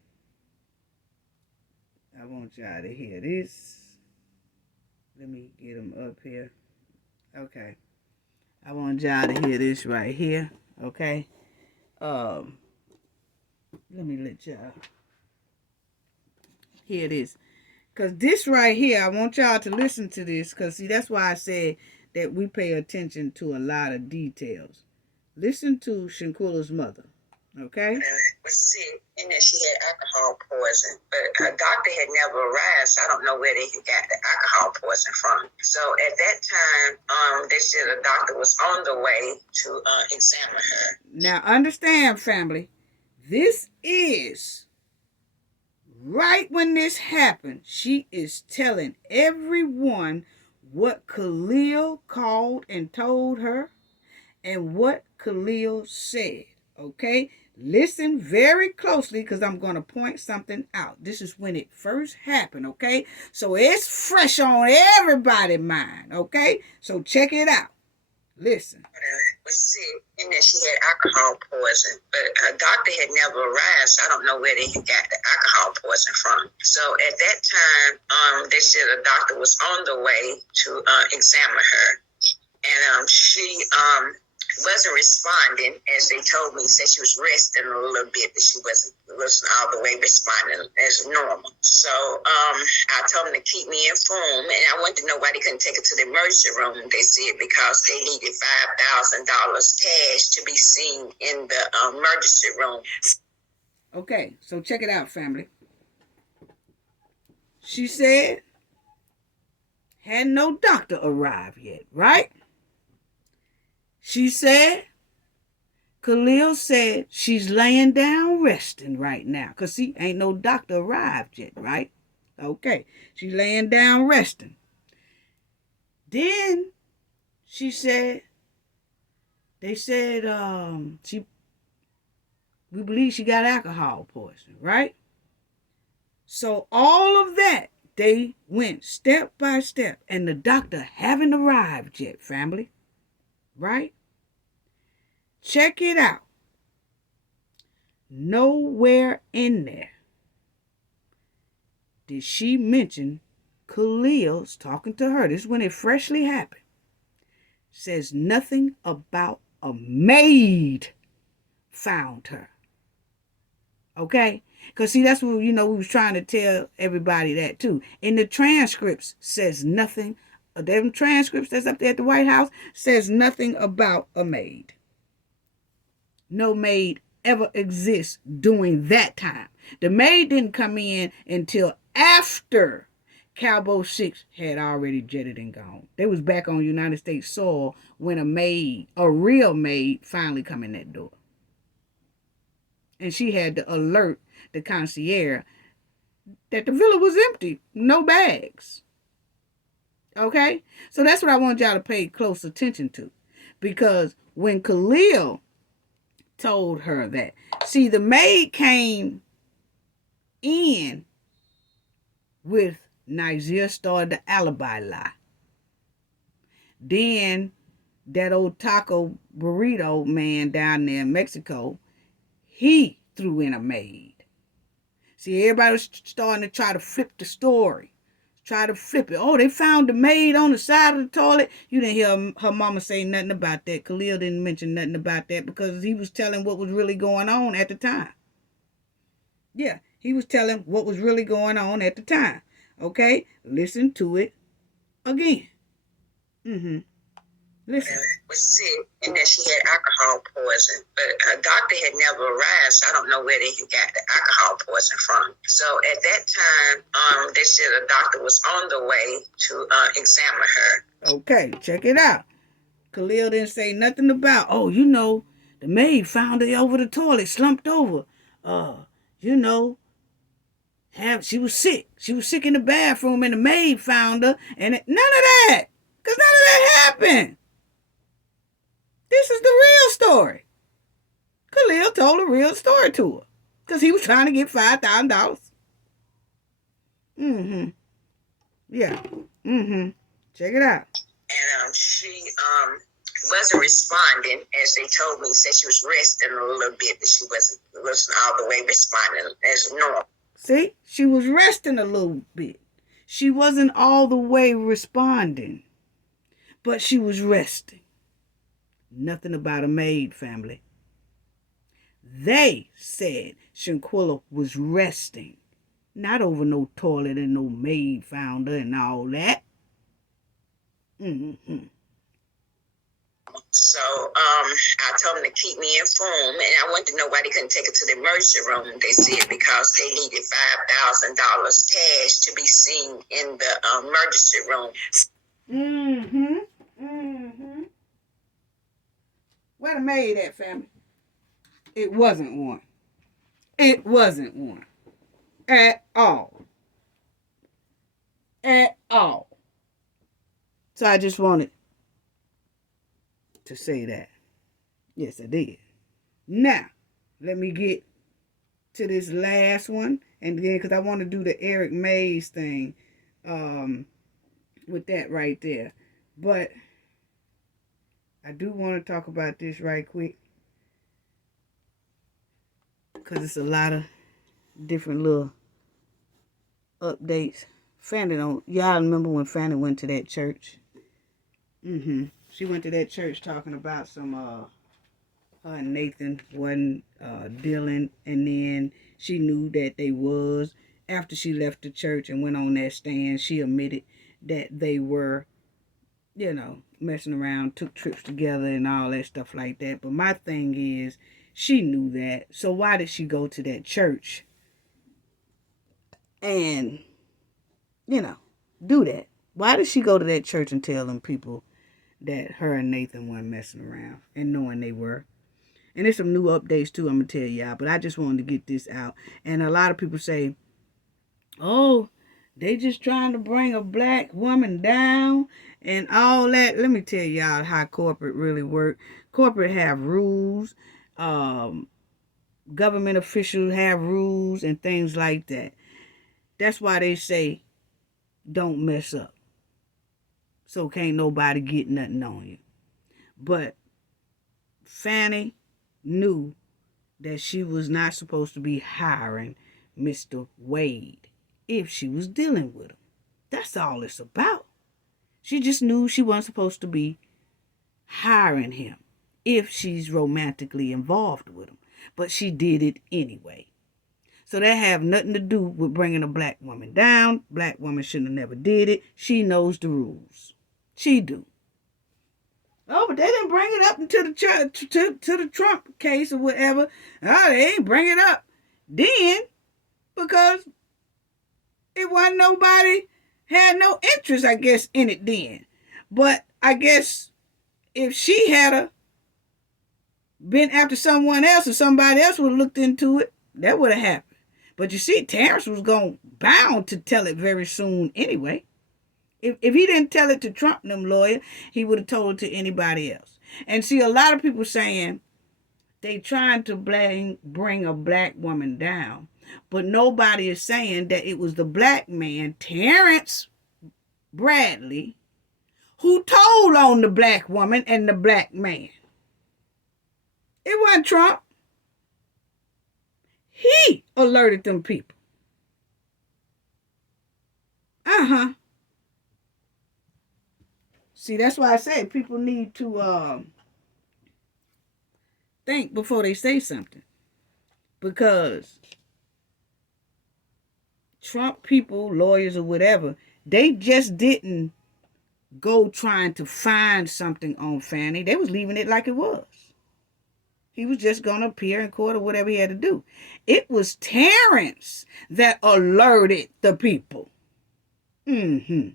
I want y'all to hear this. Let me get them up here. Okay. I want y'all to hear this right here. Okay. Let me let y'all hear this. Because this right here, I want y'all to listen to this. Because, see, that's why I said that we pay attention to a lot of details. Listen to Shanquilla's mother. Okay? Was sick and that she had alcohol poison, but a doctor had never arrived, so I don't know where they got the alcohol poison from. So at that time, they said a doctor was on the way to examine her. Now understand, family, this is right when this happened. She is telling everyone what Khalil called and told her and what Khalil said. Okay? Listen very closely because I'm going to point something out. This is when it first happened, okay? So it's fresh on everybody's mind, okay? So check it out. Listen. Was sick and that she had alcohol poison, but a doctor had never arrived, so I don't know where they got the alcohol poison from. So at that time, they said a doctor was on the way to examine her, and she wasn't responding as they told me. Said she was resting a little bit, but she wasn't all the way responding as normal. So I told them to keep me informed, and I wanted to know why they couldn't take her to the emergency room. They said because they needed $5,000 cash to be seen in the emergency room. Okay, so check it out, family. She said had no doctor arrived yet, right? She said, Khalil said she's laying down resting right now. Because, see, ain't no doctor arrived yet, right? Okay, she's laying down resting. Then she said, they said we believe she got alcohol poison, right? So all of that, they went step by step. And the doctor haven't arrived yet, family. Right? Check it out. nowhere in there did she mention Khalil's talking to her. This is when it freshly happened. Says nothing about a maid found her. Okay? Because, see, that's what, we was trying to tell everybody that, too. In the transcripts, says nothing. Them transcripts that's up there at the White House says nothing about a maid. No maid ever exists during that time. The maid didn't come in until after Cowboy 6 had already jetted and gone. They was back on United States soil when a real maid, finally come in that door. And she had to alert the concierge that the villa was empty. No bags. Okay? So that's what I want y'all to pay close attention to. Because when Khalil told her that, see, the maid came in with Nigeria started the alibi lie. Then that old taco burrito man down there in Mexico, he threw in a maid. See, everybody was starting to try to flip the story. Try to flip it. Oh, they found the maid on the side of the toilet. You didn't hear her mama say nothing about that. Khalil didn't mention nothing about that because he was telling what was really going on at the time. Yeah, he was telling what was really going on at the time. Okay? Listen to it again. Listen. Was sick, and that she had alcohol poison. But a doctor had never arrived, so I don't know where he got the alcohol poison from. So at that time, they said a doctor was on the way to examine her. Okay, check it out. Khalil didn't say nothing about, the maid found her over the toilet, slumped over. She was sick. She was sick in the bathroom, and the maid found her, and none of that. Because none of that happened. This is the real story. Khalil told a real story to her. Because he was trying to get $5,000. Yeah. Check it out. And she wasn't responding, as they told me. Said she was resting a little bit, but she wasn't all the way responding as normal. See? She was resting a little bit. She wasn't all the way responding. But she was resting. Nothing about a maid, family. They said Shanquilla was resting. Not over no toilet and no maid found her and all that. So I told them to keep me informed, and I wanted to know why they couldn't take her to the emergency room. They said because they needed $5,000 cash to be seen in the emergency room. Where the maid at, family? It wasn't one. It wasn't one. At all. At all. So I just wanted to say that. Yes, I did. Now, let me get to this last one. And then, because I want to do the Eric Mays thing with that right there. But I do want to talk about this right quick. Because it's a lot of different little updates. Fani y'all remember when Fani went to that church? She went to that church talking about some, her and Nathan wasn't dealing. And then she knew that they was. After she left the church and went on that stand, she admitted that they were, messing around, took trips together and all that stuff like that. But my thing is, she knew that. So why did she go to that church and, do that? Why did she go to that church and tell them people that her and Nathan weren't messing around and knowing they were? And there's some new updates too, I'm going to tell y'all. But I just wanted to get this out. And a lot of people say, oh, they just trying to bring a black woman down and all that. Let me tell y'all how corporate really work. Corporate have rules. Government officials have rules and things like that. That's why they say, don't mess up. So can't nobody get nothing on you. But Fani knew that she was not supposed to be hiring Mr. Wade if she was dealing with him. That's all it's about. She just knew she wasn't supposed to be hiring him if she's romantically involved with him. But she did it anyway. So that have nothing to do with bringing a black woman down. Black woman shouldn't have never did it. She knows the rules. She do. Oh, but they didn't bring it up until the Trump case or whatever. Oh, they ain't bring it up then because it wasn't nobody had no interest, I guess, in it then. But I guess if she had been after someone else or somebody else would have looked into it, that would have happened. But you see, Terrence was bound to tell it very soon anyway. If he didn't tell it to Trump and them lawyer, he would have told it to anybody else. And see, a lot of people saying they trying to bring a black woman down, but nobody is saying that it was the black man, Terrence Bradley, who told on the black woman and the black man. It wasn't Trump. He alerted them people. See, that's why I say people need to think before they say something. Because Trump people, lawyers or whatever, they just didn't go trying to find something on Fani. They was leaving it like it was. He was just going to appear in court or whatever he had to do. It was Terrence that alerted the people. So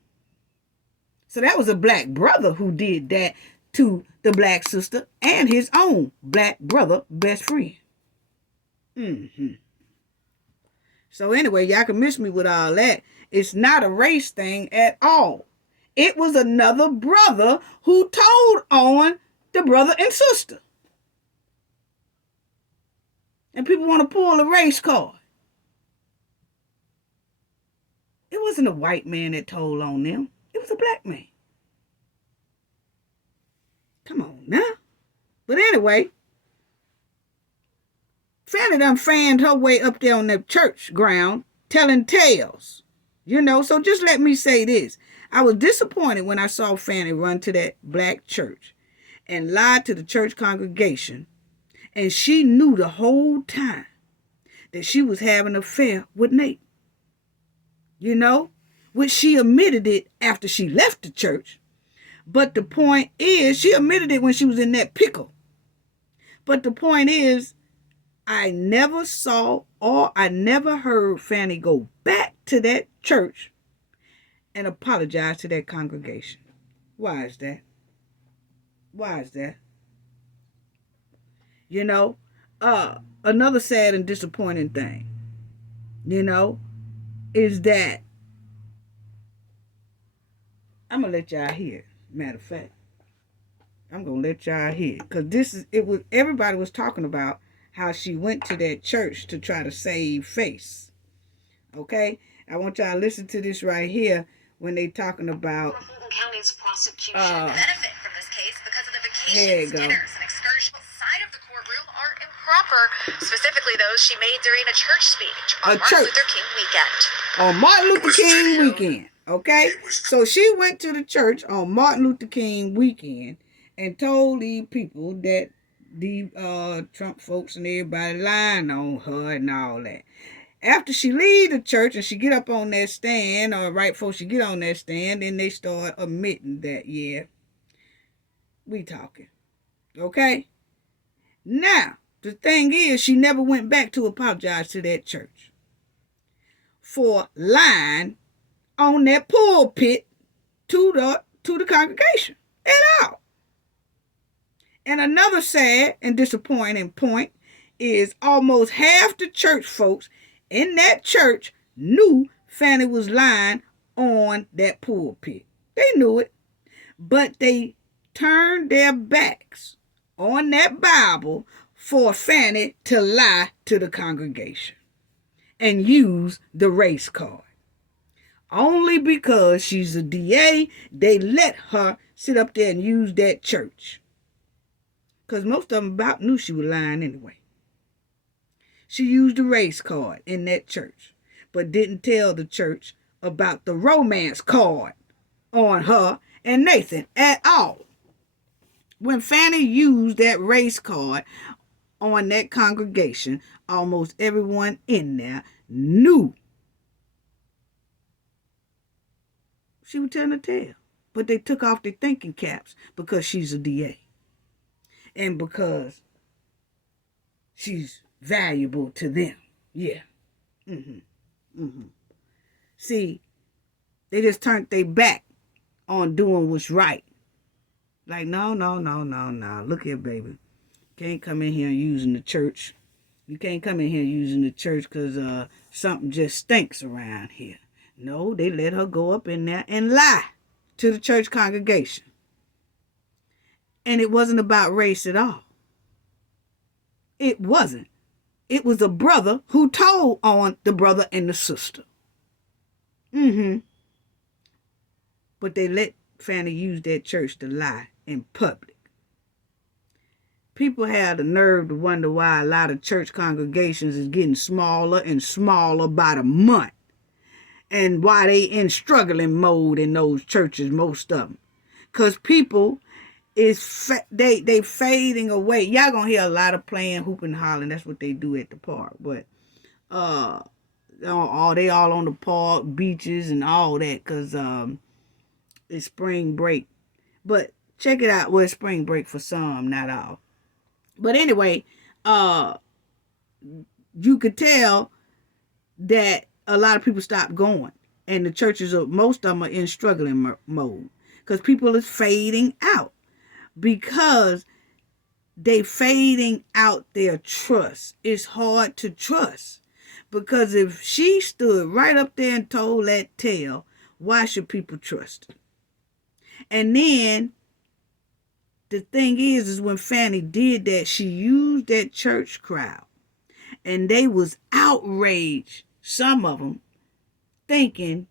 that was a black brother who did that to the black sister and his own black brother best friend. So anyway, y'all can miss me with all that. It's not a race thing at all. It was another brother who told on the brother and sister. And people want to pull a race card. It wasn't a white man that told on them. It was a black man. Come on now. But anyway, Fani done fanned her way up there on the church ground telling tales. So just let me say this. I was disappointed when I saw Fani run to that black church and lie to the church congregation. And she knew the whole time that she was having an affair with Nate. Which she admitted it after she left the church. But the point is, she admitted it when she was in that pickle. But the point is, I never saw or I never heard Fani go back to that church and apologize to that congregation. Why is that? Why is that? Another sad and disappointing thing, is that I'm going to let y'all hear. Matter of fact, I'm going to let y'all hear. Because everybody was talking about how she went to that church to try to save face. Okay? I want y'all to listen to this right here when they talking about Fulton County's prosecution benefit from this case because of the There you vacations, go. dinners, and excursions outside of the courtroom are improper, specifically those she made during a church speech on Martin Luther King weekend. On Martin Luther King weekend. Okay? So she went to the church on Martin Luther King weekend and told these people that the Trump folks and everybody lying on her and all that. After she leave the church and she get up on that stand, or right before she get on that stand, then they start admitting that, yeah, we talking. Okay? Now, the thing is, she never went back to apologize to that church for lying on that pulpit to the congregation at all. And another sad and disappointing point is almost half the church folks in that church knew Fani was lying on that pulpit. They knew it, but they turned their backs on that Bible for Fani to lie to the congregation and use the race card. Only because she's a DA, they let her sit up there and use that church. Because most of them about knew she was lying anyway. She used a race card in that church, but didn't tell the church about the romance card on her and Nathan at all. When Fani used that race card on that congregation, almost everyone in there knew she was telling a tale. But they took off their thinking caps because she's a DA. And because she's valuable to them. Yeah. See, they just turned their back on doing what's right. Like, no. Look here, baby. Can't come in here using the church. You can't come in here using the church because something just stinks around here. No, they let her go up in there and lie to the church congregation. And it wasn't about race at all. It wasn't. It was a brother who told on the brother and the sister. But they let Fani use that church to lie in public. People have the nerve to wonder why a lot of church congregations is getting smaller and smaller by the month. And why they in struggling mode in those churches, most of them. Because people they fading away. Y'all gonna hear a lot of playing, hooping, hollering. That's what they do at the park. But they all on the park, beaches and all that because it's spring break. But check it out. Well, it's spring break for some, not all. But anyway, you could tell that a lot of people stopped going. And the churches, most of them are in struggling mode. Because people is fading out. Because they fading out their trust. It's hard to trust. Because if she stood right up there and told that tale, why should people trust her? And then the thing is when Fani did that, she used that church crowd. And they was outraged, some of them, thinking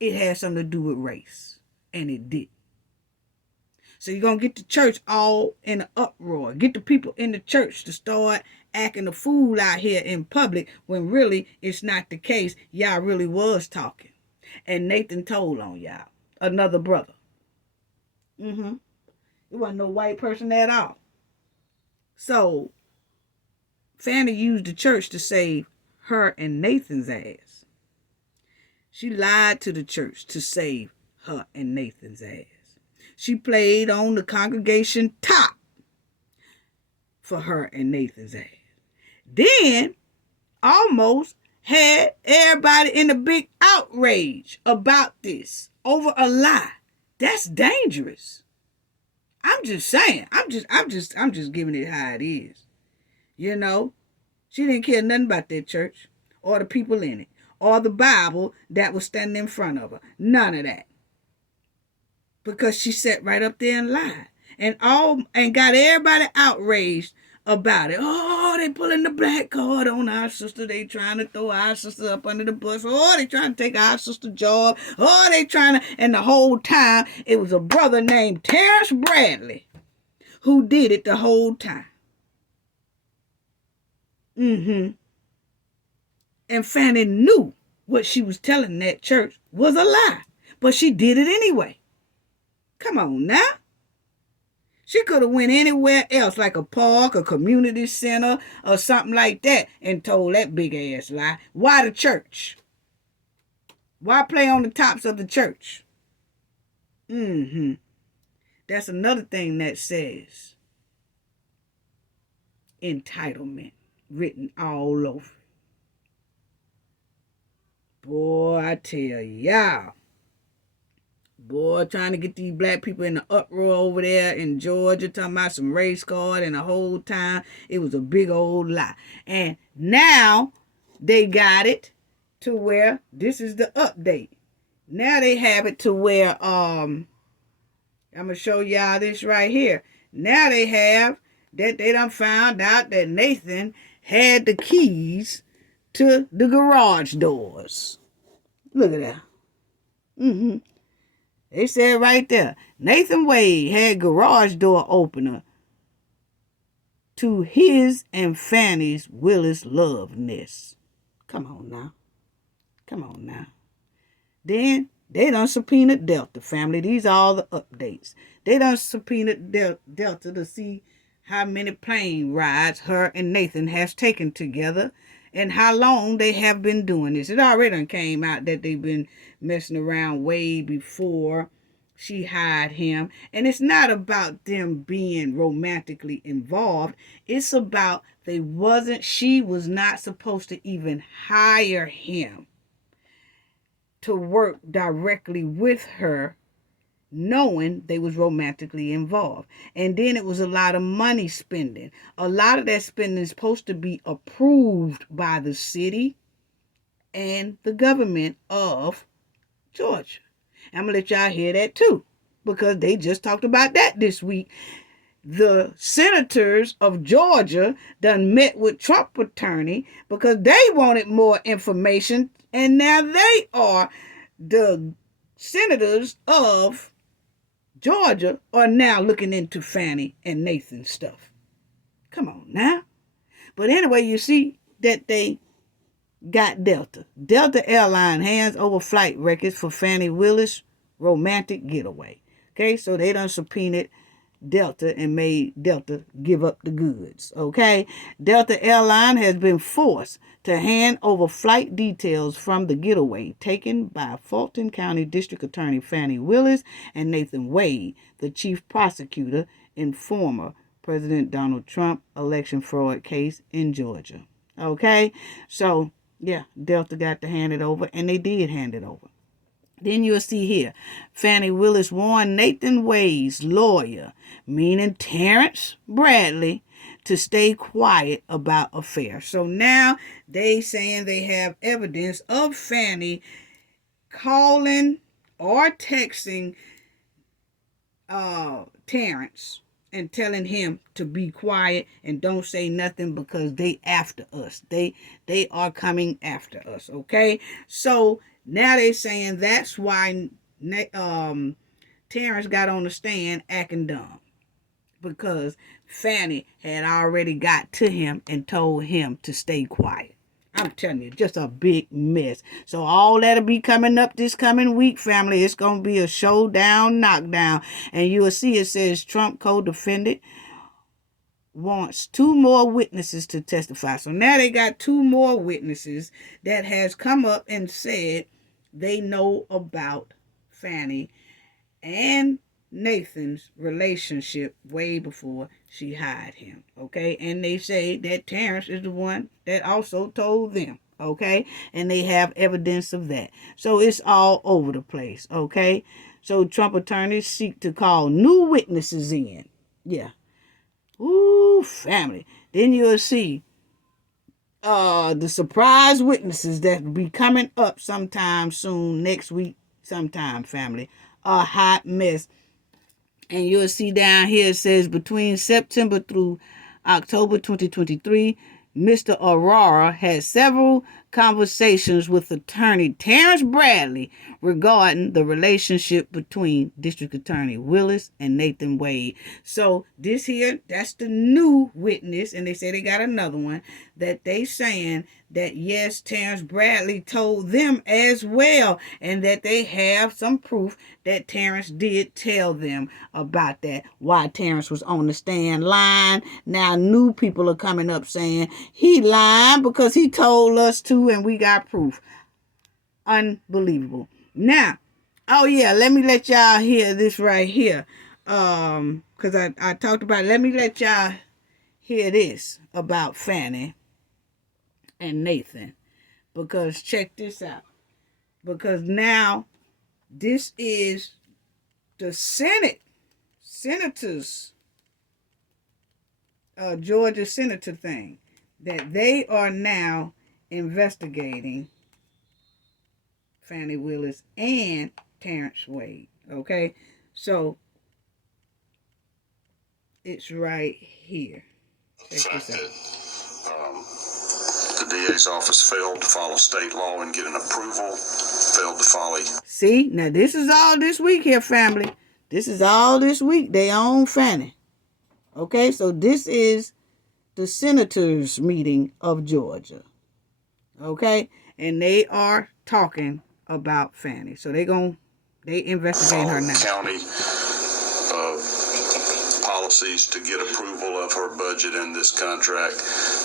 it had something to do with race. And it did. So you're going to get the church all in an uproar. Get the people in the church to start acting a fool out here in public when really it's not the case. Y'all really was talking. And Nathan told on y'all. Another brother. It wasn't no white person at all. So Fani used the church to save her and Nathan's ass. She lied to the church to save her and Nathan's ass. She played on the congregation top for her and Nathan's ass. Then almost had everybody in a big outrage about this over a lie. That's dangerous. I'm just saying. I'm just giving it how it is. You know, she didn't care nothing about that church or the people in it or the Bible that was standing in front of her. None of that. Because she sat right up there and lied. And got everybody outraged about it. Oh, they pulling the black card on our sister. They trying to throw our sister up under the bus. Oh, they trying to take our sister job. Oh, they trying to... And the whole time, it was a brother named Terrence Bradley who did it the whole time. And Fani knew what she was telling that church was a lie. But she did it anyway. Come on now. She could have went anywhere else, like a park, a community center, or something like that, and told that big ass lie. Why the church? Why play on the tops of the church? That's another thing that says entitlement written all over. Boy, I tell y'all. Boy, trying to get these black people in the uproar over there in Georgia, talking about some race card, and the whole time it was a big old lie. And now they got it to where this is the update. Now they have it to where I'm gonna show y'all this right here. Now they have that they done found out that Nathan had the keys to the garage doors. Look at that. They said right there, Nathan Wade had garage door opener to his and Fani's Willis love nest. Come on now. Come on now. Then they done subpoenaed Delta, family. These are all the updates. They done subpoenaed Delta to see how many plane rides her and Nathan has taken together and how long they have been doing this. It already done came out that they've been messing around way before she hired him. And it's not about them being romantically involved. It's about she was not supposed to even hire him to work directly with her, knowing they was romantically involved. And then it was a lot of money spending. A lot of that spending is supposed to be approved by the city and the government of Georgia. I'm going to let y'all hear that too, because they just talked about that this week. The senators of Georgia done met with Trump attorney because they wanted more information, and now they are the senators of Georgia are now looking into Fani and Nathan's stuff. Come on now. But anyway, you see that they got Delta. Delta Airline hands over flight records for Fani Willis' romantic getaway. Okay, so they done subpoenaed Delta and made Delta give up the goods. Okay, Delta Airline has been forced to hand over flight details from the getaway taken by Fulton County District Attorney Fani Willis and Nathan Wade, the chief prosecutor in former President Donald Trump election fraud case in Georgia. Okay, so yeah, Delta got to hand it over, and they did hand it over. Then you'll see here, Fani Willis warned Nathan Wade's lawyer, meaning Terrence Bradley, to stay quiet about affair. So now they saying they have evidence of Fani calling or texting Terrence and telling him to be quiet and don't say nothing because they after us. They are coming after us. Okay, so now they saying that's why Terrence got on the stand acting dumb, because Fani had already got to him and told him to stay quiet. I'm telling you, just a big mess. So all that'll be coming up this coming week, family. It's going to be a showdown, knockdown. And you'll see it says Trump co-defendant wants 2 more witnesses to testify. So now they got 2 more witnesses that has come up and said they know about Fani and Nathan's relationship way before she hired him. Okay, and they say that Terrence is the one that also told them. Okay, and they have evidence of that. So it's all over the place. Okay, so Trump attorneys seek to call new witnesses in. Yeah. Ooh, family. Then you'll see the surprise witnesses that will be coming up sometime soon, next week, sometime, family. A hot mess. And you'll see down here it says between September through October 2023, Mr. Aurora had several conversations with attorney Terrence Bradley regarding the relationship between District Attorney Willis and Nathan Wade. So this here, that's the new witness, and they say they got another one that they saying that yes, Terrence Bradley told them as well, and that they have some proof that Terrence did tell them about that. Why Terrence was on the stand lying. Now new people are coming up saying he lied because he told us to, and we got proof. Unbelievable. Now, oh yeah, let me let y'all hear this right here. Because I talked about it. Let me let y'all hear this about Fani and Nathan. Because check this out. Because now this is the senators, Georgia senator thing, that they are now investigating Fani Willis and Terrence Wade. Okay, so it's right here. Check this out. The DA's office failed to follow state law and get an approval, failed to follow. See, now this is all this week here, family. This is all this week. They own Fani. Okay, so this is the senators meeting of Georgia. Okay? And they are talking about Fani. So they investigating her now. County policies to get approval of her budget in this contract,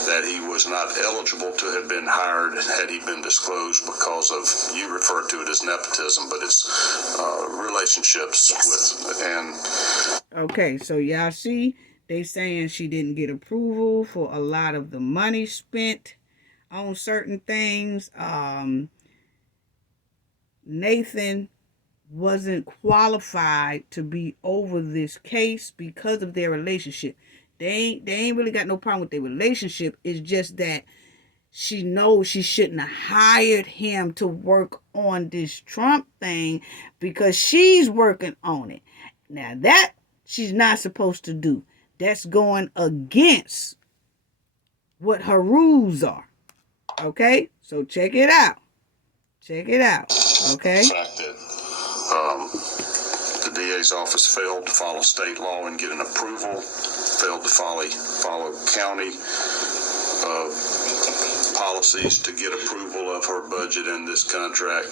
that he was not eligible to have been hired had he been disclosed because of, you refer to it as nepotism, but it's relationships with, and... Okay, so y'all see, they saying she didn't get approval for a lot of the money spent on certain things. Nathan wasn't qualified to be over this case because of their relationship. They ain't really got no problem with their relationship. It's just that she knows she shouldn't have hired him to work on this Trump thing because she's working on it. Now that she's not supposed to do. That's going against what her rules are. Okay? So check it out. Check it out. Okay? The fact that the DA's office failed to follow state law and get an approval, failed to follow county policies to get approval of her budget in this contract,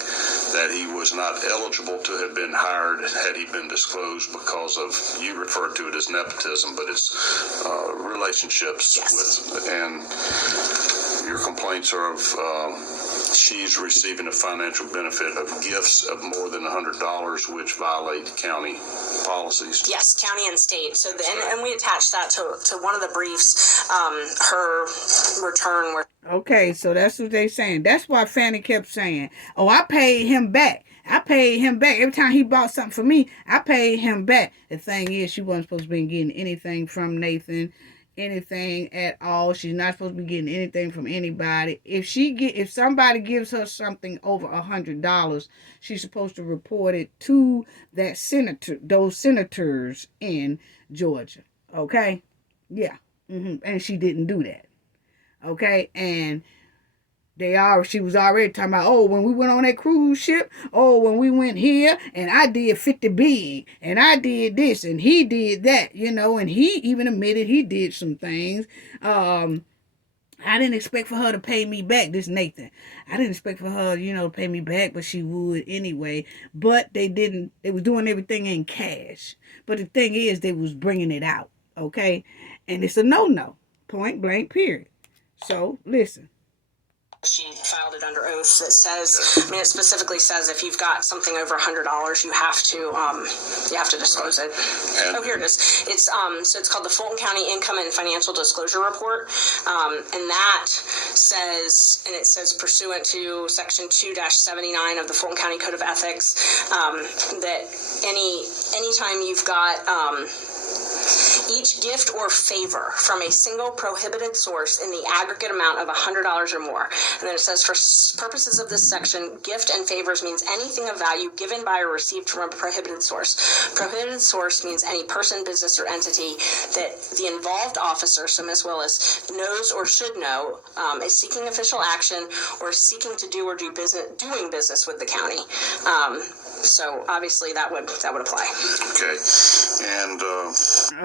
that he was not eligible to have been hired had he been disclosed because of, you refer to it as nepotism, but it's relationships with, and your complaints are of she's receiving a financial benefit of gifts of more than $100, which violate county policies. Yes, county and state. So, and we attached that to one of the briefs, her return. Okay, so that's what they saying. That's why Fani kept saying, oh, I paid him back. I paid him back. Every time he bought something for me, I paid him back. The thing is, she wasn't supposed to be getting anything from Nathan. Anything at all. She's not supposed to be getting anything from anybody. If somebody gives her something over $100, she's supposed to report it to those senators in Georgia. Okay? Yeah. And she didn't do that. Okay? And she was already talking about, oh, when we went on that cruise ship, oh, when we went here, and I did 50 big, and I did this, and he did that, and he even admitted he did some things. I didn't expect for her to pay me back, this Nathan. I didn't expect for her, to pay me back, but she would anyway. But they didn't. They was doing everything in cash. But the thing is, they was bringing it out, okay? And it's a no-no, point blank, period. So, listen. She filed it under oath that says, it specifically says if you've got something over $100, you have to disclose it. Oh, here it is. It's so it's called the Fulton County Income and Financial Disclosure Report, and that says, pursuant to Section 2-79 of the Fulton County Code of Ethics, that anytime you've got each gift or favor from a single prohibited source in the aggregate amount of $100 or more. And then it says, for purposes of this section, gift and favors means anything of value given by or received from a prohibited source. Prohibited source means any person, business, or entity that the involved officer, so Ms. Willis, knows or should know is seeking official action or seeking to do or doing business with the county. So obviously that would apply. Okay. And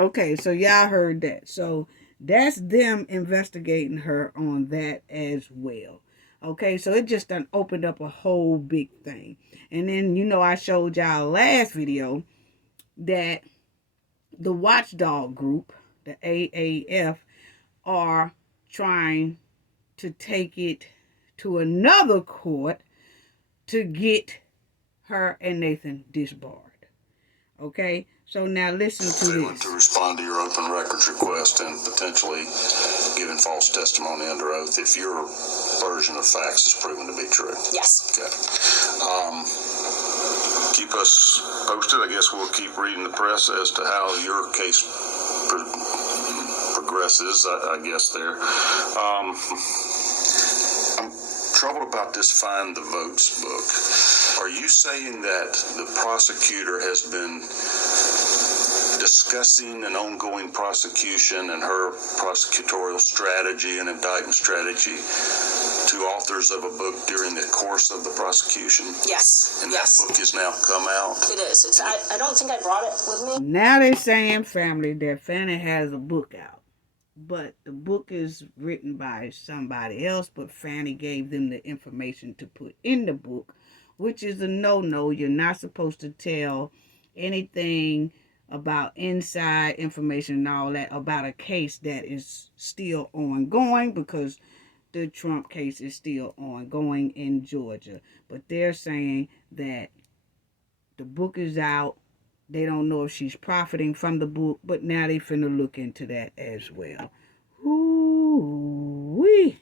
okay, so y'all heard that. So that's them investigating her on that as well. Okay, so it just done opened up a whole big thing. And then, I showed y'all last video that the watchdog group, the AAF, are trying to take it to another court to get her and Nathan disbarred. Okay, so now listen to this. To respond to your open records request and potentially giving false testimony under oath if your version of facts is proven to be true. Yes. Okay. Keep us posted. I guess we'll keep reading the press as to how your case progresses, I guess there. I'm troubled about this Find the Votes book. Are you saying that the prosecutor has been discussing an ongoing prosecution and her prosecutorial strategy and indictment strategy to authors of a book during the course of the prosecution? Yes. And that book has now come out? It is. I don't think I brought it with me. Now they're saying, family, that Fani has a book out. but the book is written by somebody else, but Fani gave them the information to put in the book, which is a no-no. You're not supposed to tell anything about inside information and all that about a case that is still ongoing, because the Trump case is still ongoing in Georgia. But they're saying that the book is out. They don't know if she's profiting from the book, but now they finna look into that as well. Ooh-wee.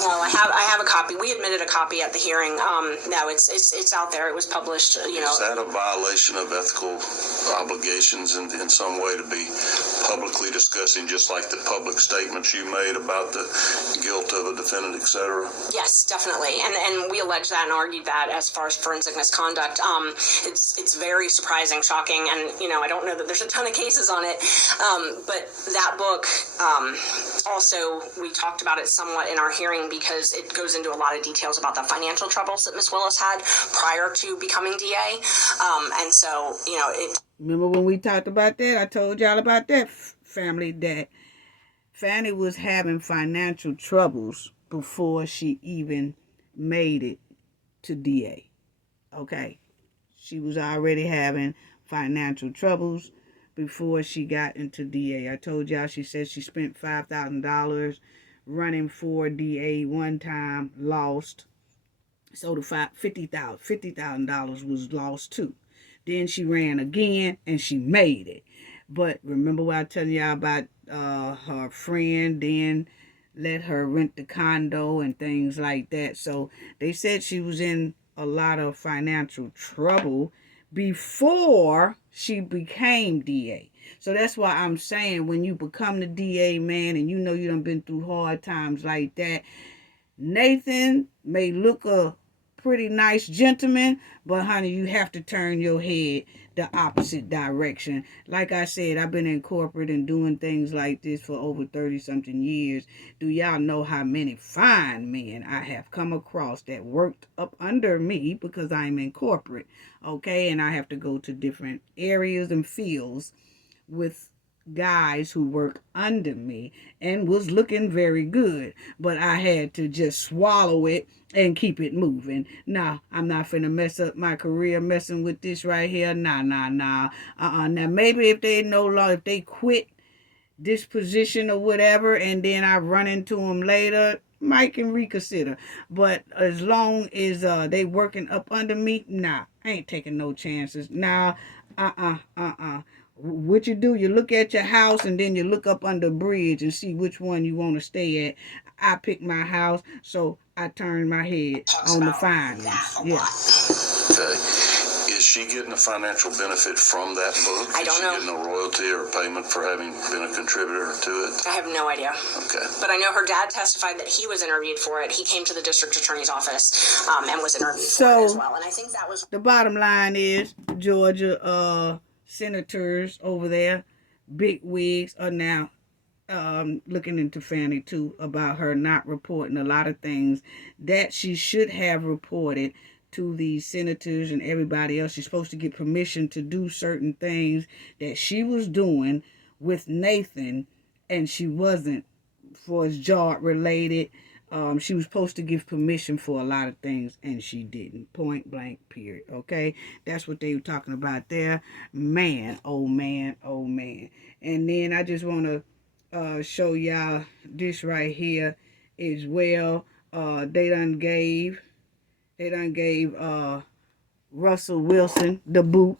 No, I have a copy. We admitted a copy at the hearing. No, it's out there. It was published. You know. Is that a violation of ethical obligations in some way to be publicly discussing, just like the public statements you made about the guilt of a defendant, etc.? Yes, definitely, and we allege that and argued that as far as forensic misconduct. It's very surprising, shocking, and I don't know that there's a ton of cases on it. But that book, also we talked about it somewhat in our hearing because it goes into a lot of details about the financial troubles that Miss Willis had prior to becoming DA. And so, it. Remember when we talked about that? I told y'all about that, family, that Fani was having financial troubles before she even made it to DA. Okay? She was already having financial troubles before she got into DA. I told y'all, she said she spent $5,000 running for DA one time, lost. So the $50,000 was lost too. Then she ran again and she made it. But remember what I was telling y'all about her friend then let her rent the condo and things like that. So they said she was in a lot of financial trouble before she became DA. So that's why I'm saying, when you become the DA, man, and you done been through hard times like that, Nathan may look a pretty nice gentleman, but honey, you have to turn your head the opposite direction. Like I said, I've been in corporate and doing things like this for over 30-something years. Do y'all know how many fine men I have come across that worked up under me because I'm in corporate, okay? And I have to go to different areas and fields with guys who work under me and was looking very good, but I had to just swallow it and keep it moving. Nah, I'm not finna mess up my career messing with this right here. Nah. Now maybe if they quit this position or whatever, and then I run into them later, might can reconsider. But as long as they working up under me, nah, I ain't taking no chances. Nah, What you do, you look at your house and then you look up under a bridge and see which one you want to stay at. I picked my house, so I turned my head on the fine ones. Yeah. Okay. Is she getting a financial benefit from that book? I don't know. Is she getting a royalty or payment for having been a contributor to it? I have no idea. Okay. But I know her dad testified that he was interviewed for it. He came to the district attorney's office and was interviewed for it as well. And I think that was... The bottom line is, Georgia senators over there, big wigs, are now looking into Fani too, about her not reporting a lot of things that she should have reported to the senators and everybody else. She's supposed to get permission to do certain things that she was doing with Nathan, and she wasn't, for his job related. She was supposed to give permission for a lot of things, and she didn't. Point blank, period. Okay? That's what they were talking about there. Man, oh man, oh man. And then I just want to show y'all this right here as well. They done gave Russell Wilson the boot.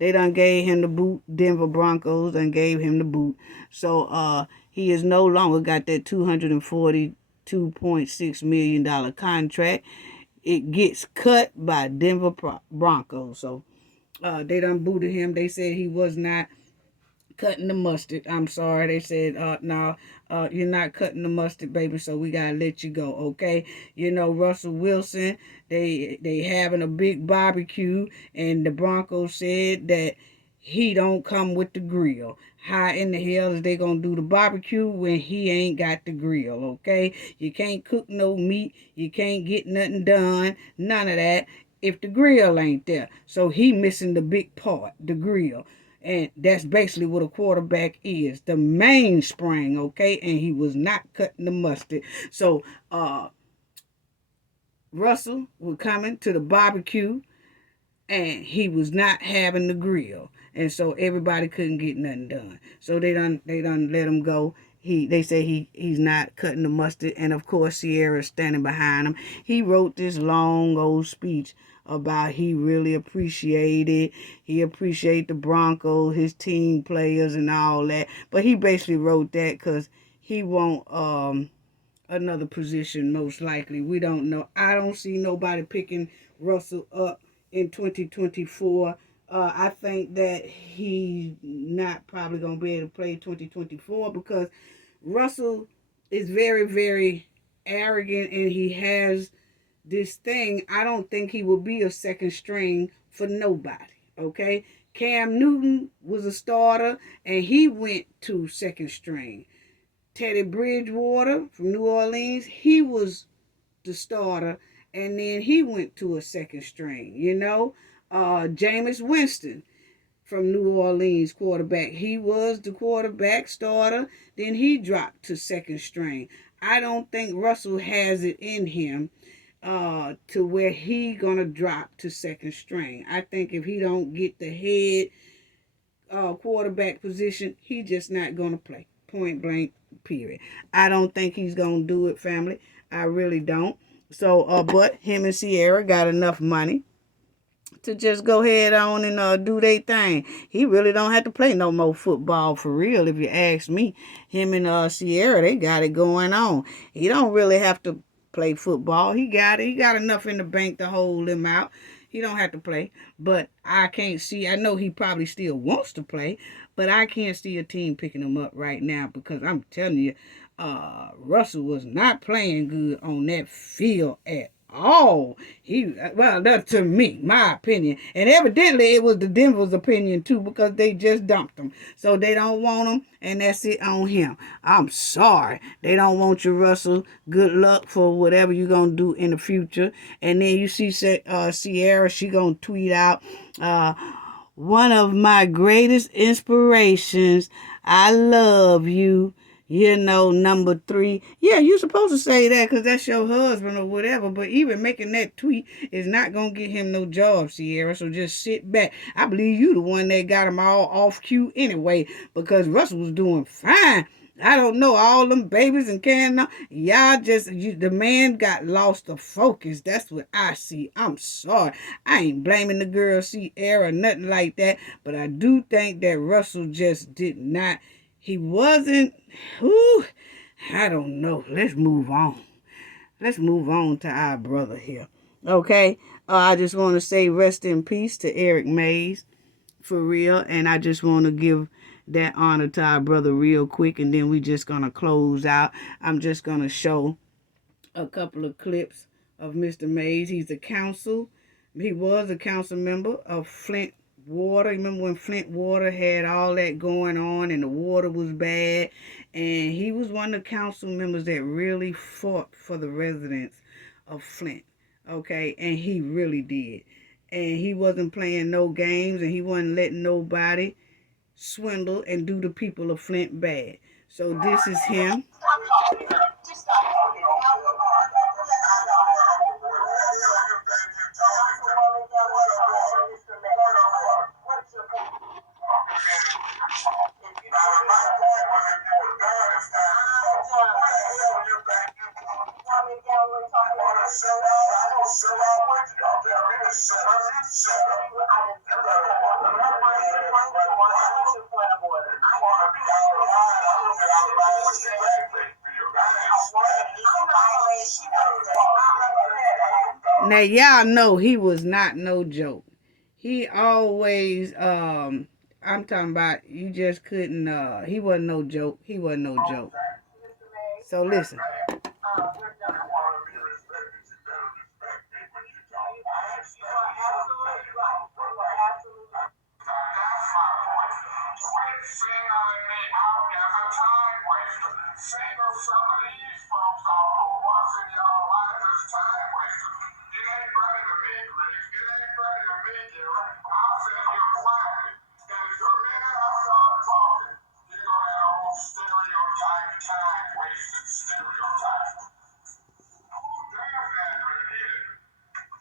They done gave him the boot. Denver Broncos done gave him the boot. So he is no longer got that $242.6 million contract. It gets cut by Denver Broncos. So they done booted him. They said he was not cutting the mustard. I'm sorry. They said, no, you're not cutting the mustard, baby, so we gotta let you go, okay? Russell Wilson, they having a big barbecue, and the Broncos said that he don't come with the grill. How in the hell is they gonna do the barbecue when he ain't got the grill, okay? You can't cook no meat. You can't get nothing done. None of that if the grill ain't there. So he missing the big part, the grill. And that's basically what a quarterback is, the mainspring, okay? And he was not cutting the mustard. So Russell was coming to the barbecue, and he was not having the grill, and so everybody couldn't get nothing done. So they done let him go. They say he's not cutting the mustard, and of course Sierra's standing behind him. He wrote this long old speech about he really appreciated the Broncos, his team players, and all that. But he basically wrote that because he want another position, most likely. We don't know. I don't see nobody picking Russell up in 2024. I think that he's not probably going to be able to play 2024 because Russell is very, very arrogant, and he has this thing. I don't think he will be a second string for nobody, okay? Cam Newton was a starter, and he went to second string. Teddy Bridgewater from New Orleans, he was the starter, and then he went to a second string, Jameis Winston from New Orleans, quarterback. He was the quarterback starter, then he dropped to second string. I don't think Russell has it in him to where he gonna drop to second string. I think if he don't get the head quarterback position, he just not gonna play. Point blank, period. I don't think he's gonna do it, family. I really don't. So, but him and Sierra got enough money to just go ahead on and do their thing. He really don't have to play no more football for real, if you ask me. Him and Sierra, they got it going on. He don't really have to play football. He got it. He got enough in the bank to hold him out. He don't have to play. But I can't see. I know he probably still wants to play, but I can't see a team picking him up right now because I'm telling you, Russell was not playing good on that field at all. That's to me, my opinion. And evidently it was the Denver's opinion too, because they just dumped him. So they don't want him, and that's it on him. I'm sorry. They don't want you, Russell. Good luck for whatever you're going to do in the future. And then you see Sierra, she going to tweet out, one of my greatest inspirations. I love you. Number 3. Yeah, you're supposed to say that because that's your husband or whatever. But even making that tweet is not going to get him no job, Sierra. So just sit back. I believe you the one that got him all off cue anyway, because Russell was doing fine. I don't know, all them babies and the man got lost of focus. That's what I see. I'm sorry. I ain't blaming the girl, Sierra, or nothing like that. But I do think that Russell just did not. He wasn't, I don't know. Let's move on. Let's move on to our brother here. Okay? I just want to say rest in peace to Eric Mays, for real. And I just want to give that honor to our brother real quick. And then we just going to close out. I'm just going to show a couple of clips of Mr. Mays. He was a council member of Flint Water. Remember when Flint Water had all that going on and the water was bad? And he was one of the council members that really fought for the residents of Flint. Okay, and he really did. And he wasn't playing no games, and he wasn't letting nobody swindle and do the people of Flint bad. So this is him. Now y'all know he was not no joke. He always I'm talking about, you just couldn't he wasn't no joke. He wasn't no joke. So listen. stereotype. Who does that really?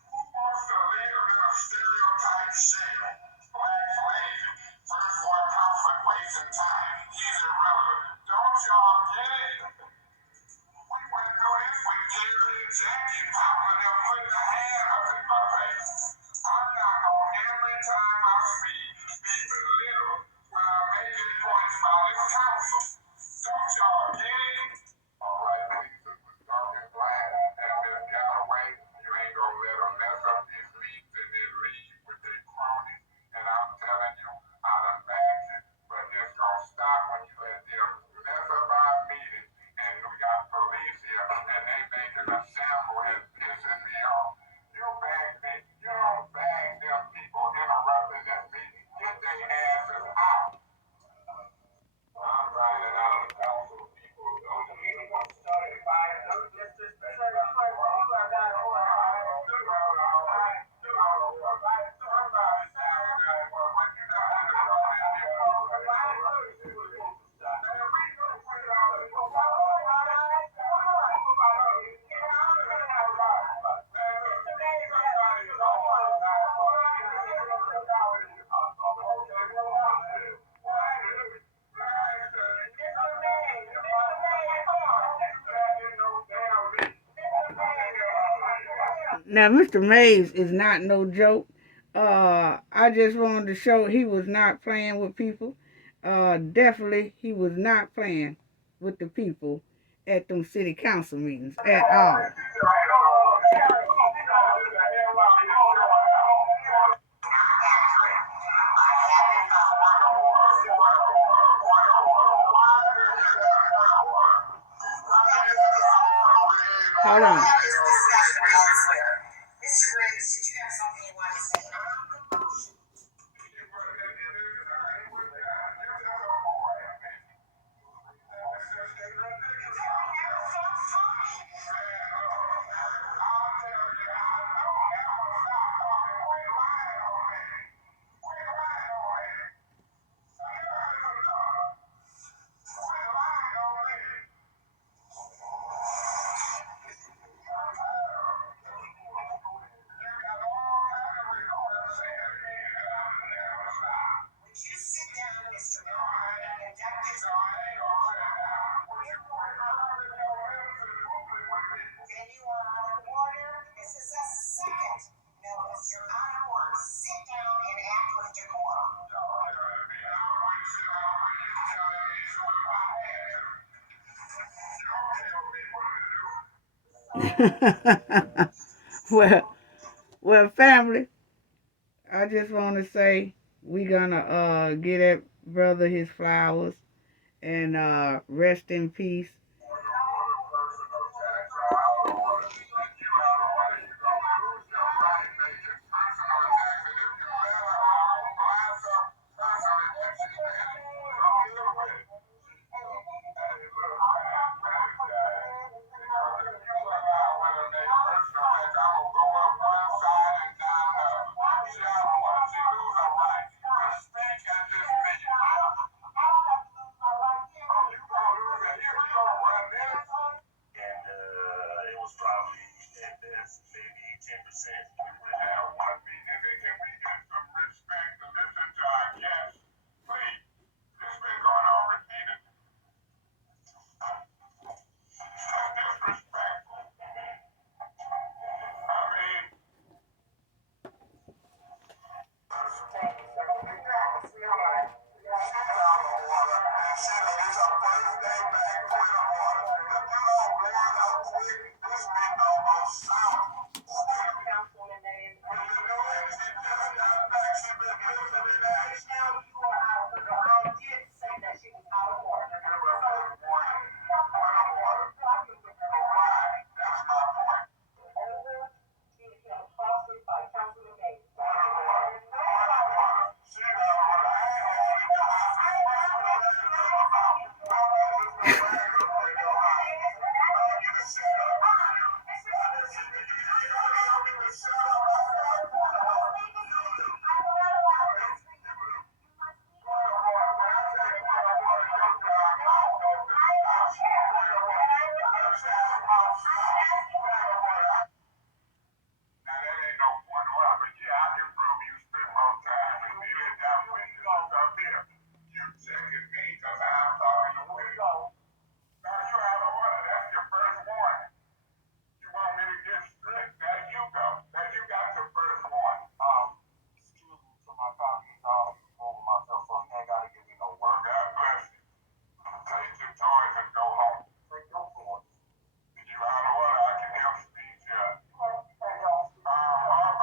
Who wants to live in a stereotype shell? Black lady, first world conflict, wasting time. He's irrelevant. Don't y'all get it? We went through this with Jerry and Jackie popping up, putting a hand up in my face. I'm not gonna every time I speak be belittled when I'm making points by this council. Don't y'all get it? All right, please, dark and black and Miss Galloway, you ain't gonna let them mess up these meetings and then leave with their cronies. And I'm telling you, I done bagged it, but it's gonna stop when you let them mess up our meeting. And we got police here, and they making a shamble and pissing me off. You bag me, you don't bag them people interrupting this meeting. Get their asses out. I'm riding out of the council people. Those meeting was started by no disrespect. Sir, you are not a order. Now, Mr. Mays is not no joke. I just wanted to show he was not playing with people. Definitely, he was not playing with the people at them city council meetings at all. Hold on. Mr. Riggs, did you have something you wanted to say? well, family, I just want to say we gonna get that brother his flowers and rest in peace.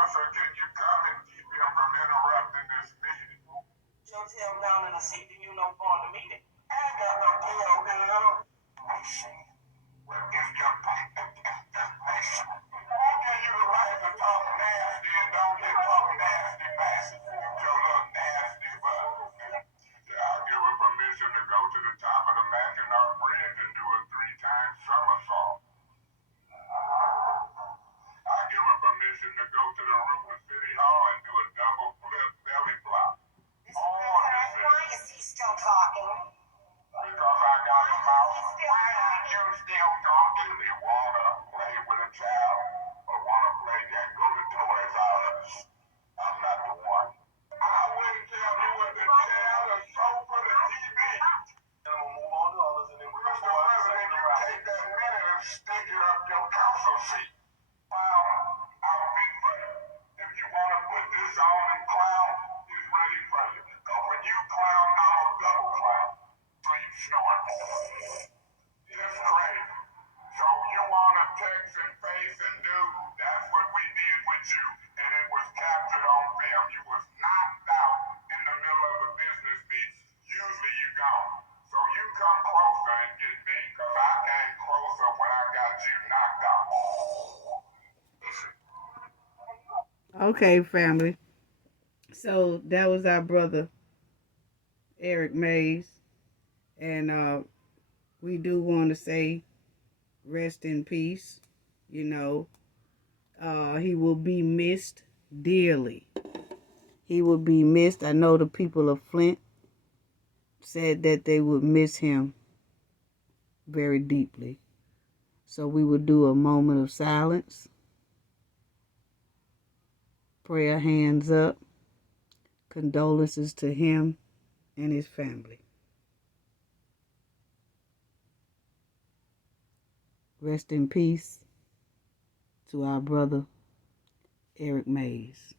Officer, can you come and keep him from interrupting this meeting? Just tell him down in the seat and you know for the meeting. I ain't got no deal, girl. I see. Well, if you're back, I'll give you the right to talk nasty and don't get talk nasty back. With your little nasty butt. I'll give her permission to go to the top of the Mackinac Bridge and do a 3-time somersault. I'll give her permission to go to the roof of City Hall and do a double flip belly flop. Why is he still talking? Because I got a mouth. Why are you still talking? You wanna play with a child or wanna play that go to Toys R Us? I'm not the one. I wouldn't tell you what the chair, the sofa, the TV. And we'll move on to others and then we'll Mr. President, you take that minute and stick it up your council seat. Outfit for you. If you want to put this on and clown, he's ready for you. Because when you clown, I'm a double clown. So you snort. It's crazy. So you want to text and face and do, that's what we did with you. And it was captured on film. You was knocked out in the middle of a business meeting. Usually you gone. So you come closer and get me. Because I came closer when I got you knocked out. Okay, family. So that was our brother, Eric Mays. And we do want to say rest in peace. You know, he will be missed dearly. He will be missed. I know the people of Flint said that they would miss him very deeply. So we will do a moment of silence. Prayer hands up. Condolences to him and his family. Rest in peace to our brother, Eric Mays.